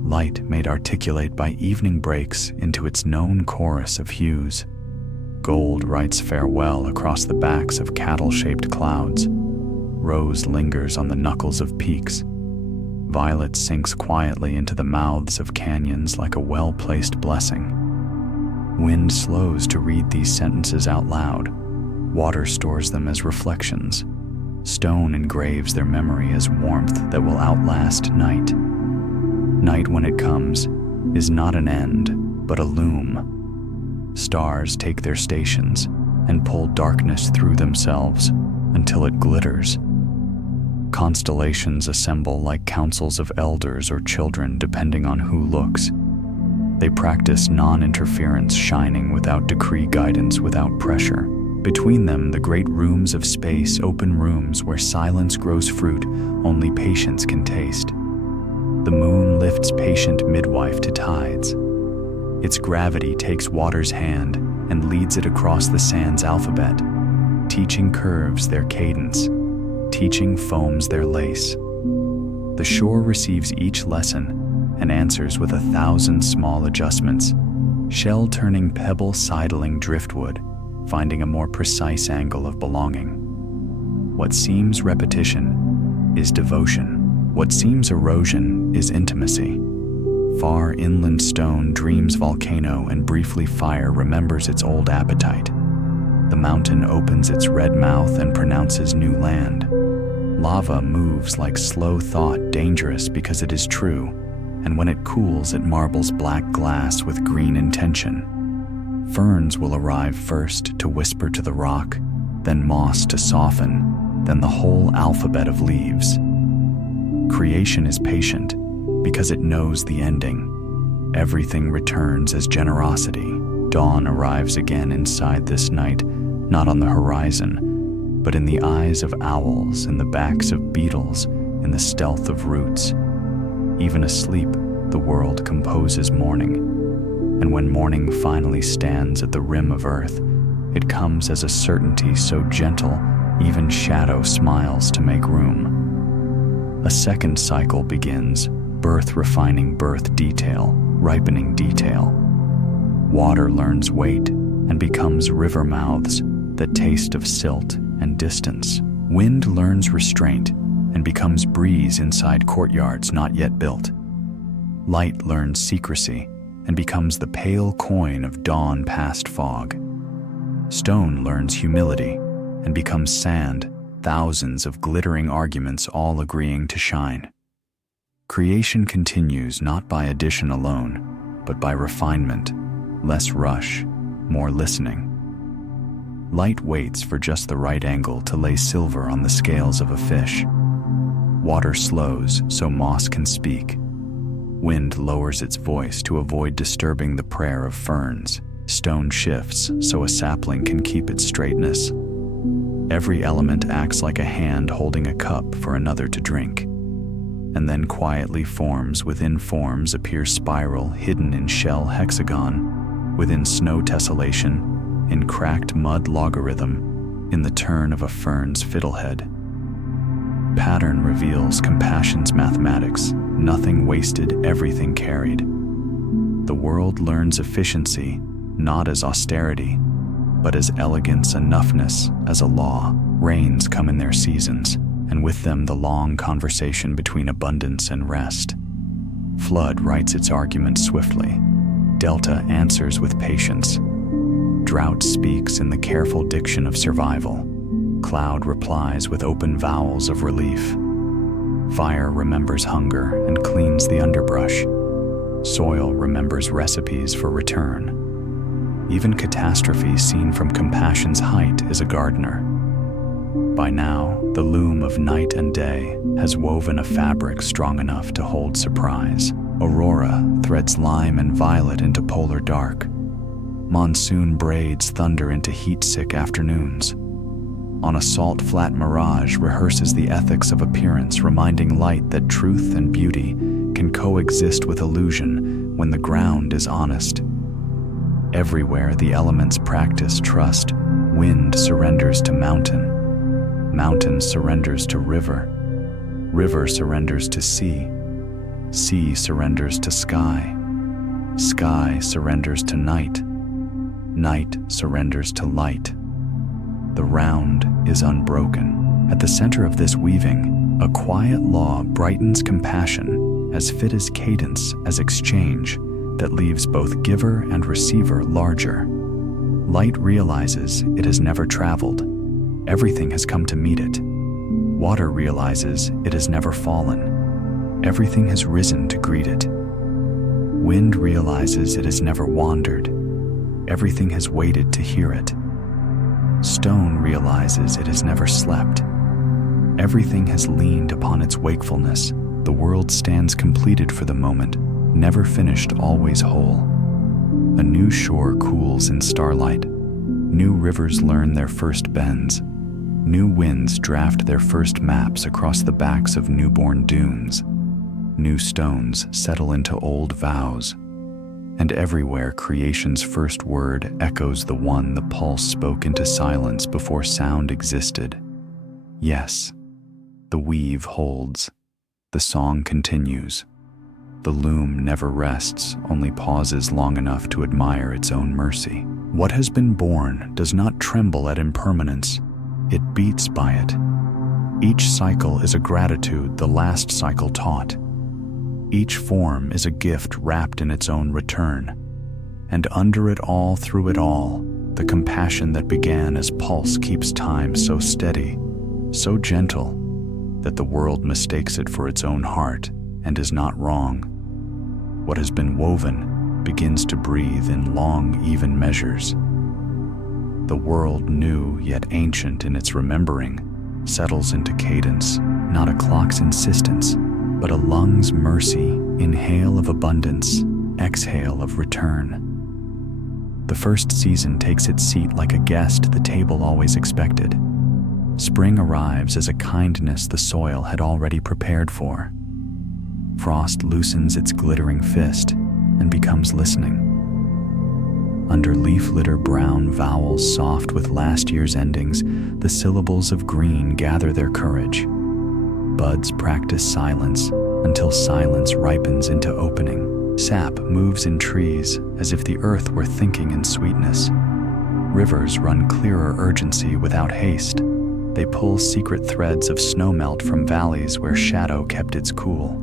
Light made articulate by evening breaks into its known chorus of hues. Gold writes farewell across the backs of cattle-shaped clouds. Rose lingers on the knuckles of peaks. Violet sinks quietly into the mouths of canyons like a well-placed blessing. Wind slows to read these sentences out loud. Water stores them as reflections. Stone engraves their memory as warmth that will outlast night. Night, when it comes, is not an end, but a loom. Stars take their stations and pull darkness through themselves until it glitters. Constellations assemble like councils of elders or children depending on who looks. They practice non-interference, shining without decree, guidance without pressure. Between them, the great rooms of space, open rooms where silence grows fruit only patience can taste. The moon lifts patient midwife to tides. Its gravity takes water's hand and leads it across the sand's alphabet. Teaching curves their cadence, teaching foams their lace. The shore receives each lesson, and answers with 1,000 small adjustments, shell turning pebble sidling driftwood, finding a more precise angle of belonging. What seems repetition is devotion. What seems erosion is intimacy. Far inland stone dreams volcano, and briefly fire remembers its old appetite. The mountain opens its red mouth and pronounces new land. Lava moves like slow thought, dangerous because it is true, and when it cools it marbles black glass with green intention. Ferns will arrive first to whisper to the rock, then moss to soften, then the whole alphabet of leaves. Creation is patient because it knows the ending. Everything returns as generosity. Dawn arrives again inside this night, not on the horizon, but in the eyes of owls, in the backs of beetles, in the stealth of roots. Even asleep, the world composes morning. And when morning finally stands at the rim of earth, it comes as a certainty so gentle, even shadow smiles to make room. A second cycle begins, birth refining birth detail, ripening detail. Water learns weight and becomes river mouths that taste of silt and distance. Wind learns restraint and becomes breeze inside courtyards not yet built. Light learns secrecy and becomes the pale coin of dawn past fog. Stone learns humility and becomes sand, thousands of glittering arguments all agreeing to shine. Creation continues not by addition alone, but by refinement, less rush, more listening. Light waits for just the right angle to lay silver on the scales of a fish. Water slows so moss can speak. Wind lowers its voice to avoid disturbing the prayer of ferns. Stone shifts so a sapling can keep its straightness. Every element acts like a hand holding a cup for another to drink, and then quietly forms within forms appear spiral, hidden in shell hexagon, within snow tessellation, in cracked mud logarithm, in the turn of a fern's fiddlehead. Pattern reveals compassion's mathematics, nothing wasted, everything carried. The world learns efficiency, not as austerity, but as elegance, enoughness, as a law. Rains come in their seasons, and with them the long conversation between abundance and rest. Flood writes its argument swiftly. Delta answers with patience. Drought speaks in the careful diction of survival. Cloud replies with open vowels of relief. Fire remembers hunger and cleans the underbrush. Soil remembers recipes for return. Even catastrophe seen from compassion's height is a gardener. By now, the loom of night and day has woven a fabric strong enough to hold surprise. Aurora threads lime and violet into polar dark. Monsoon braids thunder into heat-sick afternoons. On a salt-flat mirage rehearses the ethics of appearance, reminding light that truth and beauty can coexist with illusion when the ground is honest. Everywhere the elements practice trust. Wind surrenders to mountain. Mountain surrenders to river. River surrenders to sea. Sea surrenders to sky. Sky surrenders to night. Night surrenders to light. The round is unbroken. At the center of this weaving, a quiet law brightens compassion, as fit as cadence, as exchange, that leaves both giver and receiver larger. Light realizes it has never traveled. Everything has come to meet it. Water realizes it has never fallen. Everything has risen to greet it. Wind realizes it has never wandered. Everything has waited to hear it. Stone realizes it has never slept. Everything has leaned upon its wakefulness. The world stands completed for the moment, never finished, always whole. A new shore cools in starlight. New rivers learn their first bends. New winds draft their first maps across the backs of newborn dunes. New stones settle into old vows. And everywhere creation's first word echoes the one the pulse spoke into silence before sound existed. Yes, the weave holds. The song continues. The loom never rests, only pauses long enough to admire its own mercy. What has been born does not tremble at impermanence, it beats by it. Each cycle is a gratitude the last cycle taught. Each form is a gift wrapped in its own return. And under it all, through it all, the compassion that began as pulse keeps time so steady, so gentle, that the world mistakes it for its own heart and is not wrong. What has been woven begins to breathe in long, even measures. The world, new yet ancient in its remembering, settles into cadence, not a clock's insistence, but a lung's mercy, inhale of abundance, exhale of return. The first season takes its seat like a guest the table always expected. Spring arrives as a kindness the soil had already prepared for. Frost loosens its glittering fist and becomes listening. Under leaf litter brown vowels soft with last year's endings, the syllables of green gather their courage. Buds practice silence until silence ripens into opening. Sap moves in trees as if the earth were thinking in sweetness. Rivers run clearer urgency without haste. They pull secret threads of snowmelt from valleys where shadow kept its cool.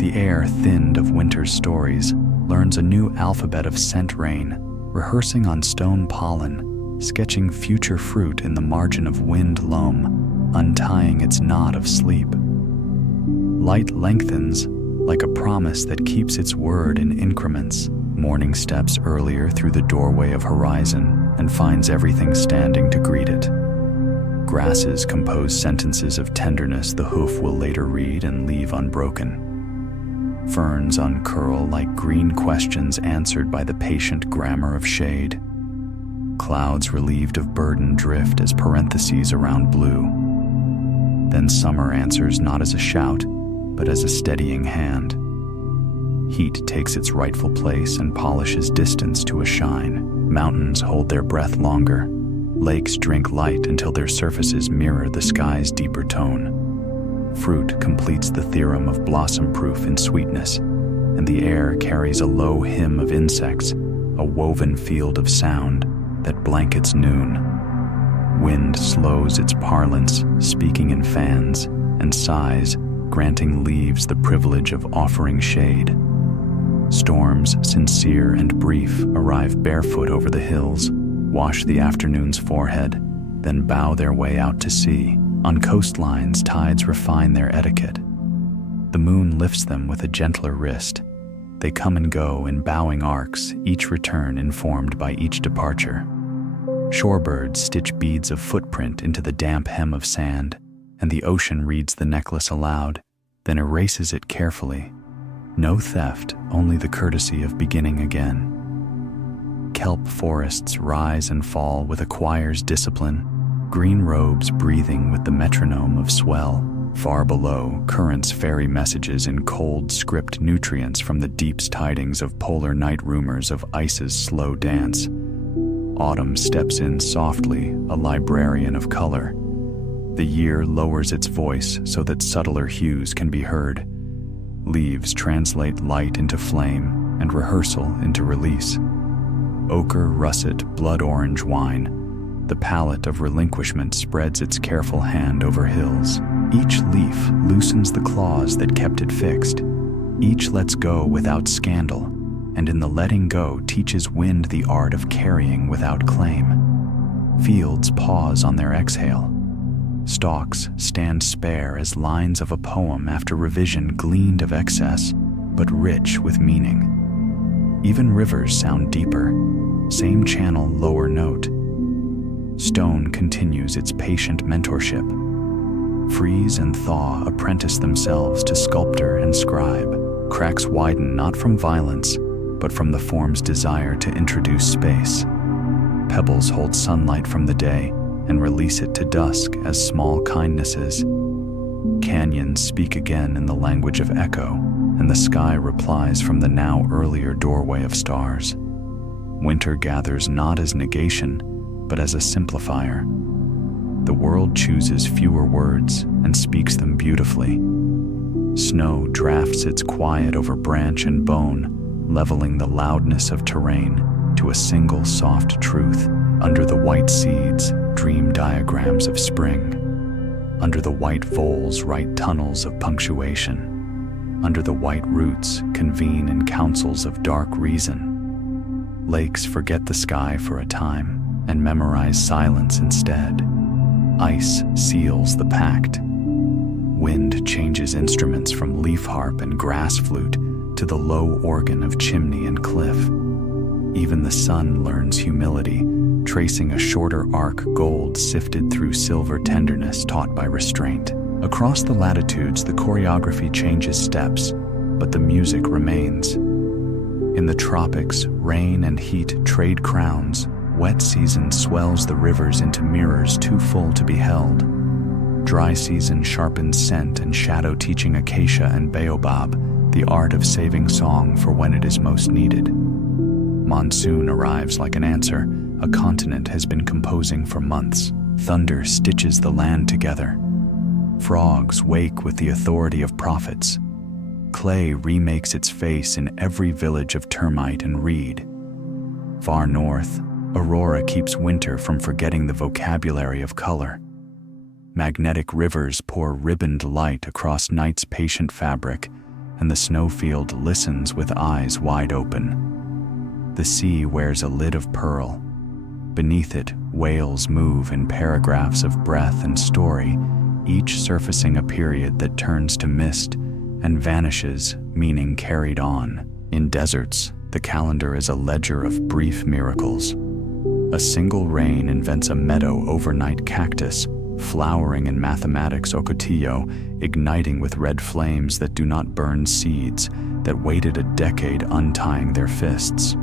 The air, thinned of winter's stories, learns a new alphabet of scent rain, rehearsing on stone pollen, sketching future fruit in the margin of wind loam, untying its knot of sleep. Light lengthens, like a promise that keeps its word in increments. Morning steps earlier through the doorway of horizon and finds everything standing to greet it. Grasses compose sentences of tenderness the hoof will later read and leave unbroken. Ferns uncurl like green questions answered by the patient grammar of shade. Clouds relieved of burden drift as parentheses around blue. Then summer answers not as a shout, but as a steadying hand. Heat takes its rightful place and polishes distance to a shine. Mountains hold their breath longer. Lakes drink light until their surfaces mirror the sky's deeper tone. Fruit completes the theorem of blossom-proof in sweetness, and the air carries a low hymn of insects, a woven field of sound that blankets noon. Wind slows its parlance, speaking in fans, and sighs, granting leaves the privilege of offering shade. Storms, sincere and brief, arrive barefoot over the hills, wash the afternoon's forehead, then bow their way out to sea. On coastlines, tides refine their etiquette. The moon lifts them with a gentler wrist. They come and go in bowing arcs, each return informed by each departure. Shorebirds stitch beads of footprint into the damp hem of sand, and the ocean reads the necklace aloud, then erases it carefully. No theft, only the courtesy of beginning again. Kelp forests rise and fall with a choir's discipline, green robes breathing with the metronome of swell. Far below, currents ferry messages in cold script nutrients from the deep's tidings of polar night rumors of ice's slow dance. Autumn steps in softly, a librarian of color. The year lowers its voice so that subtler hues can be heard. Leaves translate light into flame and rehearsal into release. Ochre, russet, blood orange wine. The palette of relinquishment spreads its careful hand over hills. Each leaf loosens the claws that kept it fixed. Each lets go without scandal, and in the letting go teaches wind the art of carrying without claim. Fields pause on their exhale. Stalks stand spare as lines of a poem after revision gleaned of excess, but rich with meaning. Even rivers sound deeper, same channel, lower note. Stone continues its patient mentorship. Freeze and thaw apprentice themselves to sculptor and scribe. Cracks widen not from violence, but from the form's desire to introduce space. Pebbles hold sunlight from the day and release it to dusk as small kindnesses. Canyons speak again in the language of echo, and the sky replies from the now earlier doorway of stars. Winter gathers not as negation, but as a simplifier. The world chooses fewer words and speaks them beautifully. Snow drafts its quiet over branch and bone, leveling the loudness of terrain to a single soft truth. Under the white seeds, dream diagrams of spring. Under the white voles, write tunnels of punctuation. Under the white roots, convene in councils of dark reason. Lakes forget the sky for a time and memorize silence instead. Ice seals the pact. Wind changes instruments from leaf harp and grass flute to the low organ of chimney and cliff. Even the sun learns humility, tracing a shorter arc gold sifted through silver tenderness taught by restraint. Across the latitudes, the choreography changes steps, but the music remains. In the tropics, rain and heat trade crowns. Wet season swells the rivers into mirrors too full to be held. Dry season sharpens scent and shadow, teaching acacia and baobab the art of saving song for when it is most needed. Monsoon arrives like an answer. A continent has been composing for months. Thunder stitches the land together. Frogs wake with the authority of prophets. Clay remakes its face in every village of termite and reed. Far north, Aurora keeps winter from forgetting the vocabulary of color. Magnetic rivers pour ribboned light across night's patient fabric, and the snowfield listens with eyes wide open. The sea wears a lid of pearl. Beneath it, whales move in paragraphs of breath and story, each surfacing a period that turns to mist and vanishes, meaning carried on. In deserts, the calendar is a ledger of brief miracles. A single rain invents a meadow overnight cactus, flowering in mathematics ocotillo, igniting with red flames that do not burn seeds, that waited a decade untying their fists.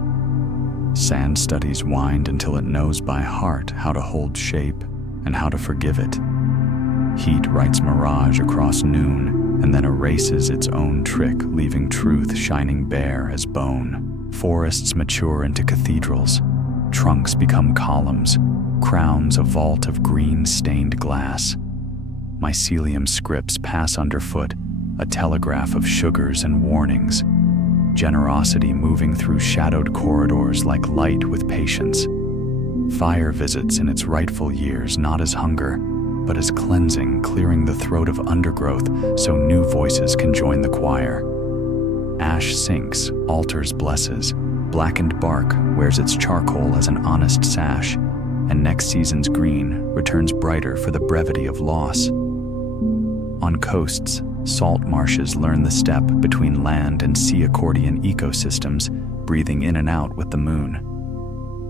Sand studies wind until it knows by heart how to hold shape and how to forgive it. Heat writes mirage across noon and then erases its own trick, leaving truth shining bare as bone. Forests mature into cathedrals. Trunks become columns, crowns a vault of green-stained glass. Mycelium scripts pass underfoot, a telegraph of sugars and warnings. Generosity moving through shadowed corridors like light with patience. Fire visits in its rightful years, not as hunger, but as cleansing, clearing the throat of undergrowth so new voices can join the choir. Ash sinks, altars blesses. Blackened bark wears its charcoal as an honest sash, and next season's green returns brighter for the brevity of loss. On coasts, salt marshes learn the step between land and sea accordion ecosystems, breathing in and out with the moon.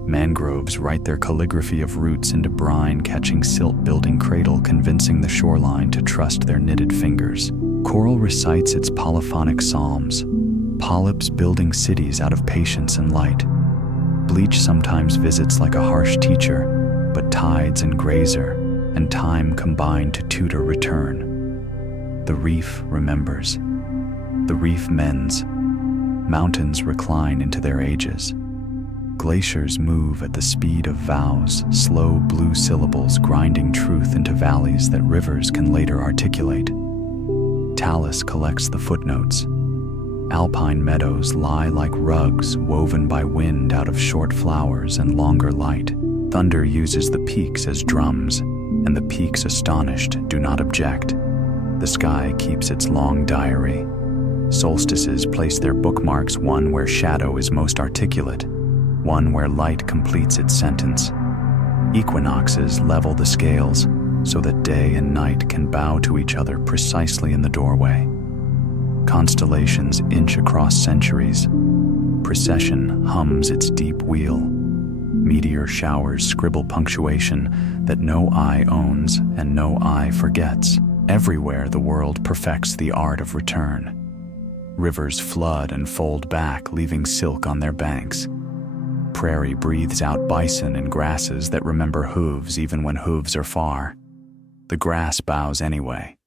Mangroves write their calligraphy of roots into brine, catching silt building cradle, convincing the shoreline to trust their knitted fingers. Coral recites its polyphonic psalms, polyps building cities out of patience and light. Bleach sometimes visits like a harsh teacher, but tides and grazer and time combine to tutor return. The reef remembers. The reef mends. Mountains recline into their ages. Glaciers move at the speed of vows, slow blue syllables grinding truth into valleys that rivers can later articulate. Talus collects the footnotes. Alpine meadows lie like rugs woven by wind out of short flowers and longer light. Thunder uses the peaks as drums, and the peaks astonished do not object. The sky keeps its long diary. Solstices place their bookmarks, one where shadow is most articulate, one where light completes its sentence. Equinoxes level the scales so that day and night can bow to each other precisely in the doorway. Constellations inch across centuries. Precession hums its deep wheel. Meteor showers scribble punctuation that no eye owns and no eye forgets. Everywhere the world perfects the art of return. Rivers flood and fold back, leaving silk on their banks. Prairie breathes out bison and grasses that remember hooves even when hooves are far. The grass bows anyway.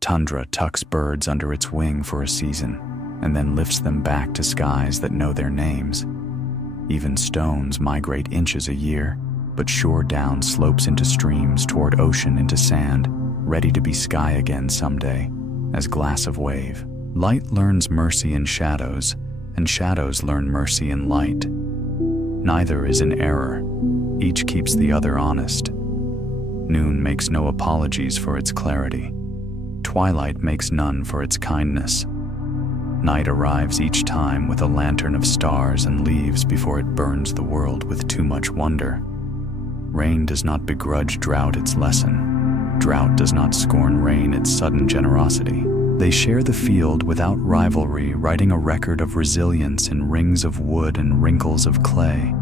Tundra tucks birds under its wing for a season, and then lifts them back to skies that know their names. Even stones migrate inches a year, but shore down slopes into streams toward ocean into sand, ready to be sky again someday, as glass of wave. Light learns mercy in shadows, and shadows learn mercy in light. Neither is in error. Each keeps the other honest. Noon makes no apologies for its clarity. Twilight makes none for its kindness. Night arrives each time with a lantern of stars and leaves before it burns the world with too much wonder. Rain does not begrudge drought its lesson. Drought does not scorn rain its sudden generosity. They share the field without rivalry, writing a record of resilience in rings of wood and wrinkles of clay.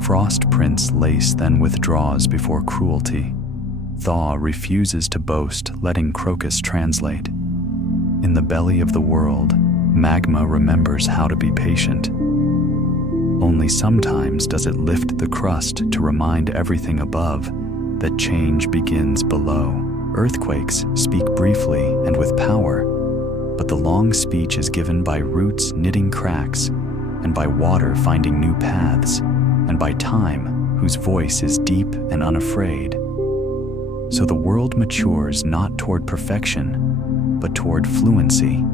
Frost prints lace then withdraws before cruelty. Thaw refuses to boast, letting crocus translate. In the belly of the world, magma remembers how to be patient. Only sometimes does it lift the crust to remind everything above that change begins below. Earthquakes speak briefly and with power, but the long speech is given by roots knitting cracks, and by water finding new paths, and by time, whose voice is deep and unafraid. So the world matures not toward perfection, but toward fluency.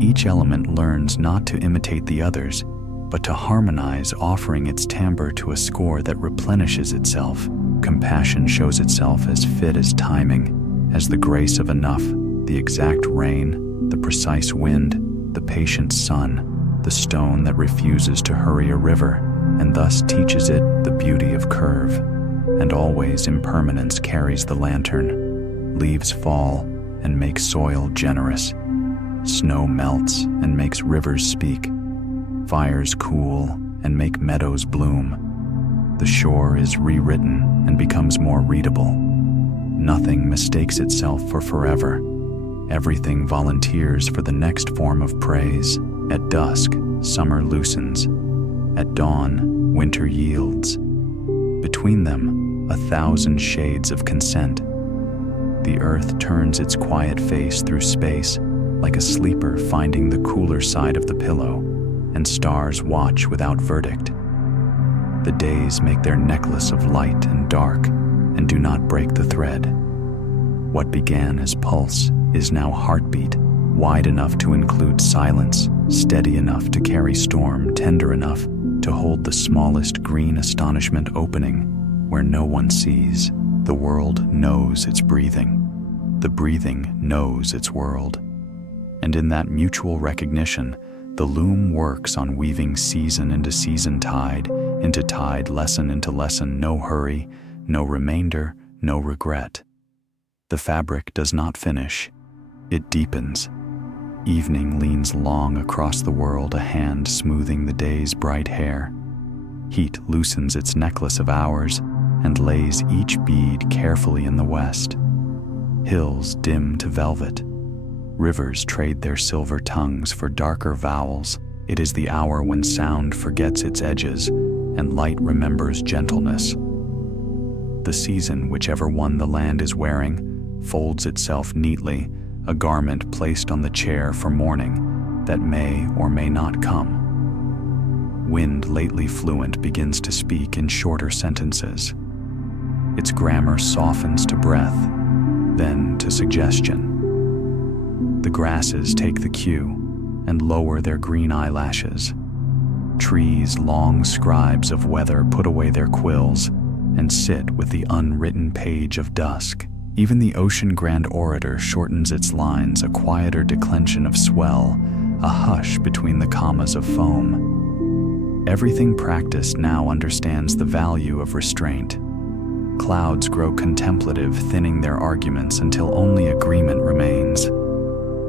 Each element learns not to imitate the others, but to harmonize, offering its timbre to a score that replenishes itself. Compassion shows itself as fit as timing, as the grace of enough, the exact rain, the precise wind, the patient sun, the stone that refuses to hurry a river, and thus teaches it the beauty of curve. And always impermanence carries the lantern. Leaves fall and make soil generous. Snow melts and makes rivers speak. Fires cool and make meadows bloom. The shore is rewritten and becomes more readable. Nothing mistakes itself for forever. Everything volunteers for the next form of praise. At dusk, summer loosens. At dawn, winter yields. Between them, 1,000 shades of consent. The earth turns its quiet face through space, like a sleeper finding the cooler side of the pillow, and stars watch without verdict. The days make their necklace of light and dark, and do not break the thread. What began as pulse is now heartbeat, wide enough to include silence, steady enough to carry storm, tender enough to hold the smallest green astonishment opening where no one sees. The world knows its breathing. The breathing knows its world. And in that mutual recognition, the loom works on weaving season into season, tide into tide, lesson into lesson, no hurry, no remainder, no regret. The fabric does not finish, it deepens. Evening leans long across the world, a hand smoothing the day's bright hair. Heat loosens its necklace of hours and lays each bead carefully in the west. Hills dim to velvet. Rivers trade their silver tongues for darker vowels. It is the hour when sound forgets its edges and light remembers gentleness. The season, whichever one the land is wearing, folds itself neatly, a garment placed on the chair for mourning that may or may not come. Wind, lately fluent, begins to speak in shorter sentences. Its grammar softens to breath, then to suggestion. The grasses take the cue and lower their green eyelashes. Trees, long scribes of weather, put away their quills and sit with the unwritten page of dusk. Even the ocean grand orator shortens its lines, a quieter declension of swell, a hush between the commas of foam. Everything practiced now understands the value of restraint. Clouds grow contemplative, thinning their arguments until only agreement remains.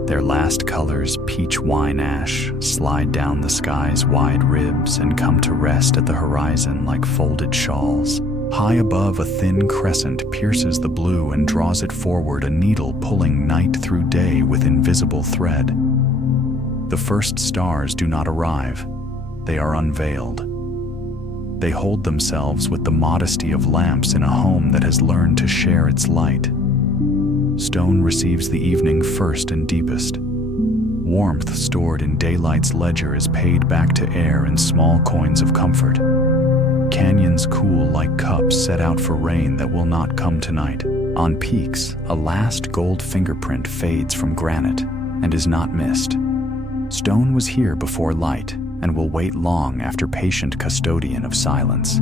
Their last colors, peach wine ash, slide down the sky's wide ribs and come to rest at the horizon like folded shawls. High above, a thin crescent pierces the blue and draws it forward, a needle pulling night through day with invisible thread. The first stars do not arrive. They are unveiled. They hold themselves with the modesty of lamps in a home that has learned to share its light. Stone receives the evening first and deepest. Warmth stored in daylight's ledger is paid back to air in small coins of comfort. Canyons cool like cups set out for rain that will not come tonight. On peaks, a last gold fingerprint fades from granite and is not missed. Stone was here before light and will wait long after patient custodian of silence.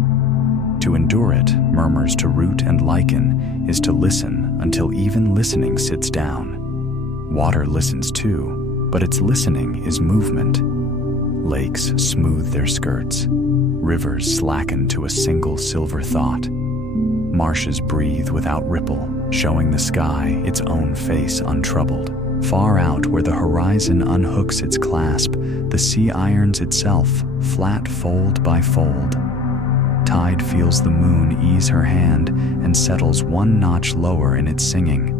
To endure it, murmurs to root and lichen, is to listen until even listening sits down. Water listens too, but its listening is movement. Lakes smooth their skirts. Rivers slacken to a single silver thought. Marshes breathe without ripple, showing the sky its own face untroubled. Far out where the horizon unhooks its clasp, the sea irons itself, flat fold by fold. Tide feels the moon ease her hand and settles one notch lower in its singing.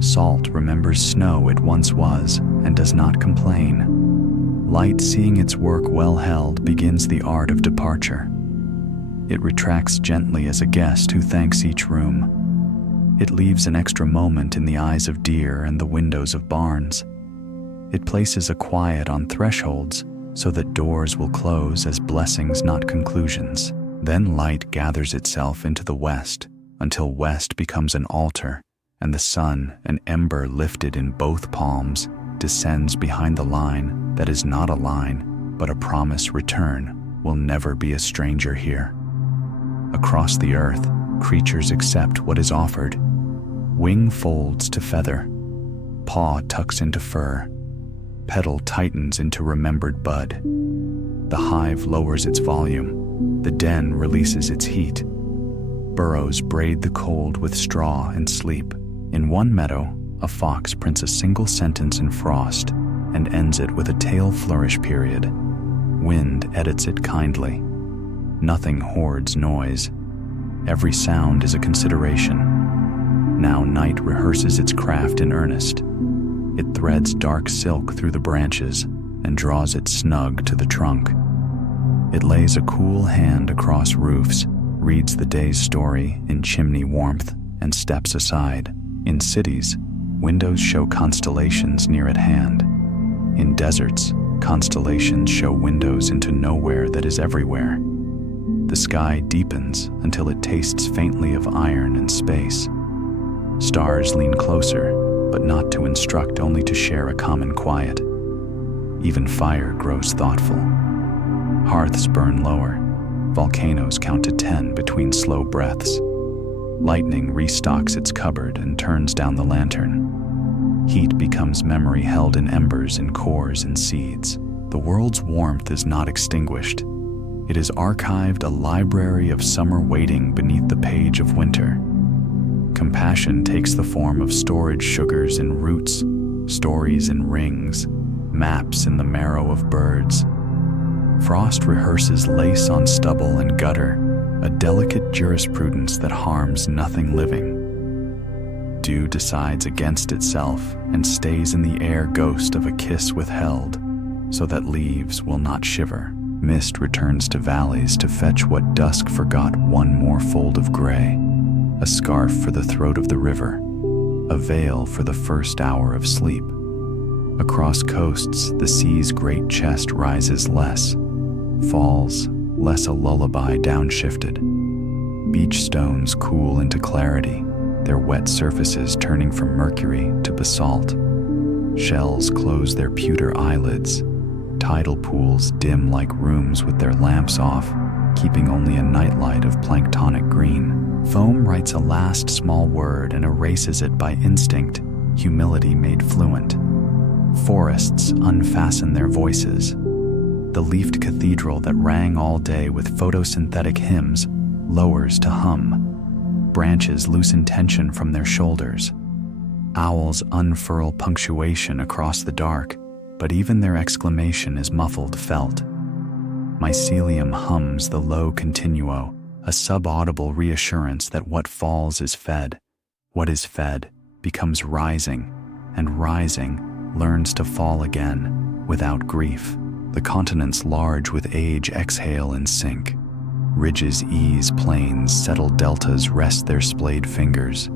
Salt remembers snow it once was and does not complain. Light, seeing its work well held, begins the art of departure. It retracts gently as a guest who thanks each room. It leaves an extra moment in the eyes of deer and the windows of barns. It places a quiet on thresholds so that doors will close as blessings, not conclusions. Then light gathers itself into the west until west becomes an altar, and the sun, an ember lifted in both palms, descends behind the line that is not a line, but a promise return will never be a stranger here. Across the earth, creatures accept what is offered. Wing folds to feather, paw tucks into fur, petal tightens into remembered bud. The hive lowers its volume, the den releases its heat. Burrows braid the cold with straw and sleep. In one meadow, a fox prints a single sentence in frost and ends it with a tail flourish period. Wind edits it kindly. Nothing hoards noise. Every sound is a consideration. Now night rehearses its craft in earnest. It threads dark silk through the branches and draws it snug to the trunk. It lays a cool hand across roofs, reads the day's story in chimney warmth, and steps aside. In cities, windows show constellations near at hand. In deserts, constellations show windows into nowhere that is everywhere. The sky deepens until it tastes faintly of iron and space. Stars lean closer, but not to instruct, only to share a common quiet. Even fire grows thoughtful. Hearths burn lower. Volcanoes count to 10 between slow breaths. Lightning restocks its cupboard and turns down the lantern. Heat becomes memory held in embers and cores and seeds. The world's warmth is not extinguished. It is archived, a library of summer waiting beneath the page of winter. Compassion takes the form of storage sugars in roots, stories in rings, maps in the marrow of birds. Frost rehearses lace on stubble and gutter, a delicate jurisprudence that harms nothing living. Dew decides against itself and stays in the air, ghost of a kiss withheld, so that leaves will not shiver. Mist returns to valleys to fetch what dusk forgot, one more fold of gray, a scarf for the throat of the river, a veil for the first hour of sleep. Across coasts, the sea's great chest rises less, falls, less a lullaby downshifted. Beach stones cool into clarity, their wet surfaces turning from mercury to basalt. Shells close their pewter eyelids. Tidal pools dim like rooms with their lamps off, keeping only a nightlight of planktonic green. Foam writes a last small word and erases it by instinct, humility made fluent. Forests unfasten their voices. The leafed cathedral that rang all day with photosynthetic hymns lowers to hum. Branches loosen tension from their shoulders. Owls unfurl punctuation across the dark, but even their exclamation is muffled felt. Mycelium hums the low continuo, a subaudible reassurance that what falls is fed. What is fed becomes rising, and rising learns to fall again, without grief. The continents large with age exhale and sink. Ridges ease plains, settled deltas rest their splayed fingers.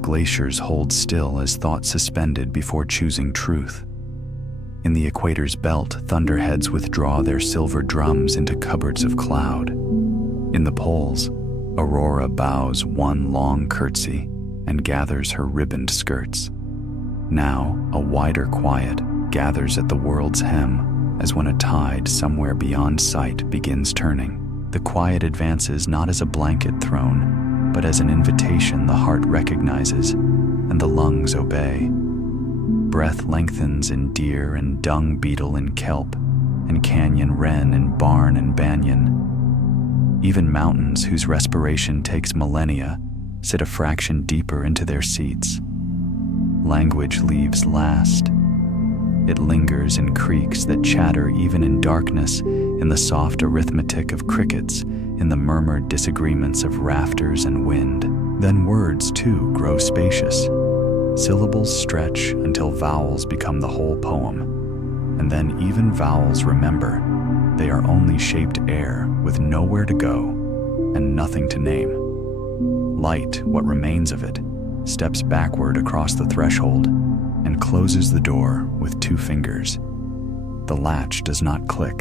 Glaciers hold still as thought suspended before choosing truth. In the equator's belt, thunderheads withdraw their silver drums into cupboards of cloud. In the poles, aurora bows one long curtsy, and gathers her ribboned skirts. Now, a wider quiet gathers at the world's hem, as when a tide somewhere beyond sight begins turning. The quiet advances not as a blanket thrown, but as an invitation the heart recognizes, and the lungs obey. Breath lengthens in deer and dung beetle and kelp, and canyon wren and barn and banyan. Even mountains whose respiration takes millennia sit a fraction deeper into their seats. Language leaves last. It lingers in creeks that chatter even in darkness, in the soft arithmetic of crickets, in the murmured disagreements of rafters and wind. Then words, too, grow spacious. Syllables stretch until vowels become the whole poem. And then even vowels remember they are only shaped air with nowhere to go and nothing to name. Light, what remains of it, steps backward across the threshold and closes the door with 2 fingers. The latch does not click.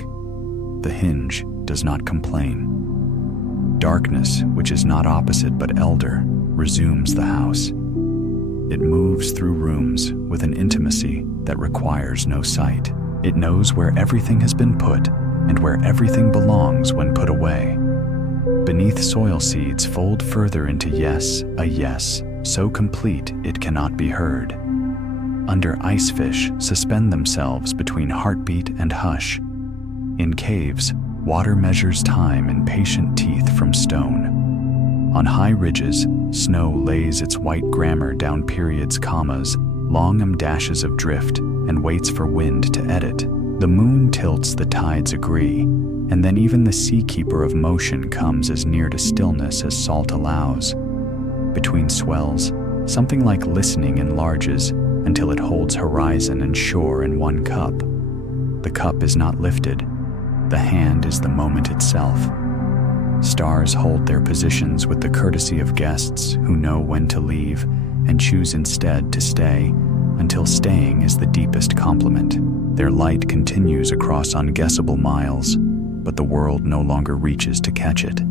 The hinge does not complain. Darkness, which is not opposite but elder, resumes the house. It moves through rooms with an intimacy that requires no sight. It knows where everything has been put and where everything belongs when put away. Beneath soil seeds fold further into yes, a yes, so complete it cannot be heard. Under ice fish suspend themselves between heartbeat and hush. In caves, water measures time in patient teeth from stone. On high ridges, snow lays its white grammar down periods, commas, long dashes of drift, and waits for wind to edit. The moon tilts, the tides agree, and then even the seakeeper of motion comes as near to stillness as salt allows. Between swells, something like listening enlarges until it holds horizon and shore in one cup. The cup is not lifted. The hand is the moment itself. Stars hold their positions with the courtesy of guests who know when to leave and choose instead to stay until staying is the deepest compliment. Their light continues across unguessable miles, but the world no longer reaches to catch it.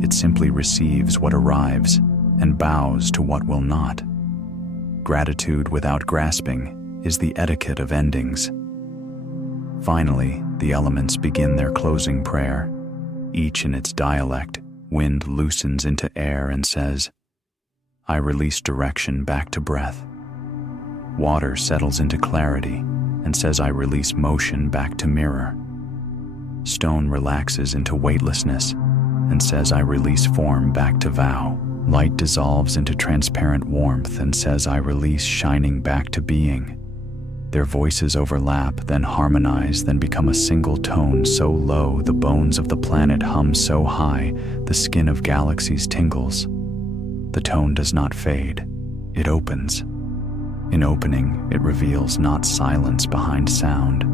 It simply receives what arrives and bows to what will not. Gratitude without grasping is the etiquette of endings. Finally, the elements begin their closing prayer. Each in its dialect, wind loosens into air and says, I release direction back to breath. Water settles into clarity and says, I release motion back to mirror. Stone relaxes into weightlessness and says, I release form back to vow. Light dissolves into transparent warmth and says, I release shining back to being. Their voices overlap, then harmonize, then become a single tone so low the bones of the planet hum so high the skin of galaxies tingles. The tone does not fade, it opens. In opening, it reveals not silence behind sound,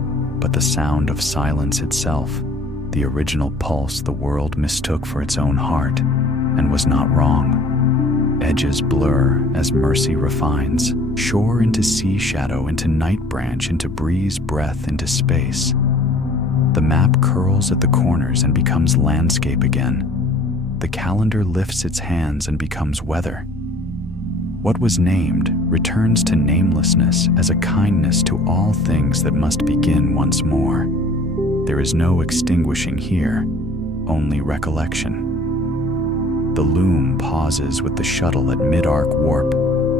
but the sound of silence itself, the original pulse the world mistook for its own heart, and was not wrong. Edges blur as mercy refines, shore into sea shadow, into night branch, into breeze breath, into space. The map curls at the corners and becomes landscape again. The calendar lifts its hands and becomes weather. What was named returns to namelessness as a kindness to all things that must begin once more. There is no extinguishing here, only recollection. The loom pauses with the shuttle at mid-arc warp,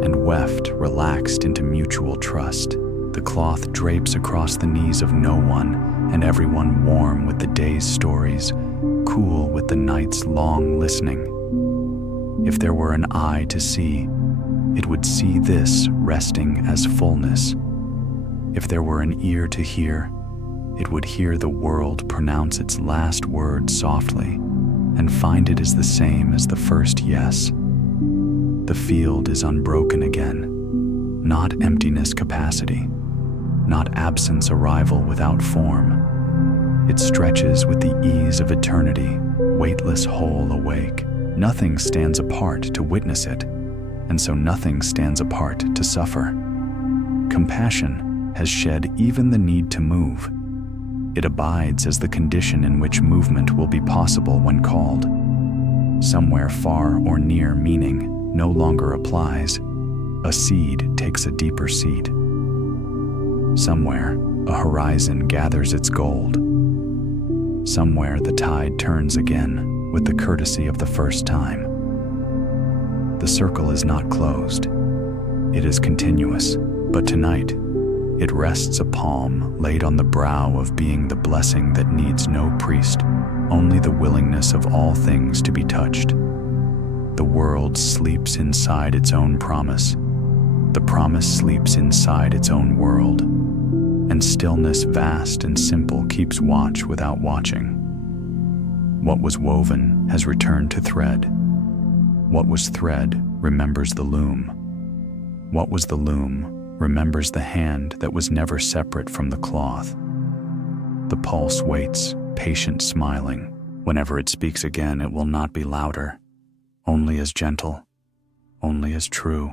and weft relaxed into mutual trust. The cloth drapes across the knees of no one, and everyone warm with the day's stories, cool with the night's long listening. If there were an eye to see, it would see this resting as fullness. If there were an ear to hear, it would hear the world pronounce its last word softly, and find it is the same as the first yes. The field is unbroken again, not emptiness capacity, not absence arrival without form. It stretches with the ease of eternity, weightless whole awake. Nothing stands apart to witness it, and so nothing stands apart to suffer. Compassion has shed even the need to move. It abides as the condition in which movement will be possible when called. Somewhere far or near meaning, no longer applies, a seed takes a deeper seat. Somewhere, a horizon gathers its gold. Somewhere the tide turns again with the courtesy of the first time. The circle is not closed. It is continuous, but tonight, it rests a palm laid on the brow of being the blessing that needs no priest, only the willingness of all things to be touched. The world sleeps inside its own promise. The promise sleeps inside its own world. And stillness vast and simple keeps watch without watching. What was woven has returned to thread. What was thread remembers the loom. What was the loom remembers the hand that was never separate from the cloth. The pulse waits, patient, smiling. Whenever it speaks again, it will not be louder, only as gentle, only as true.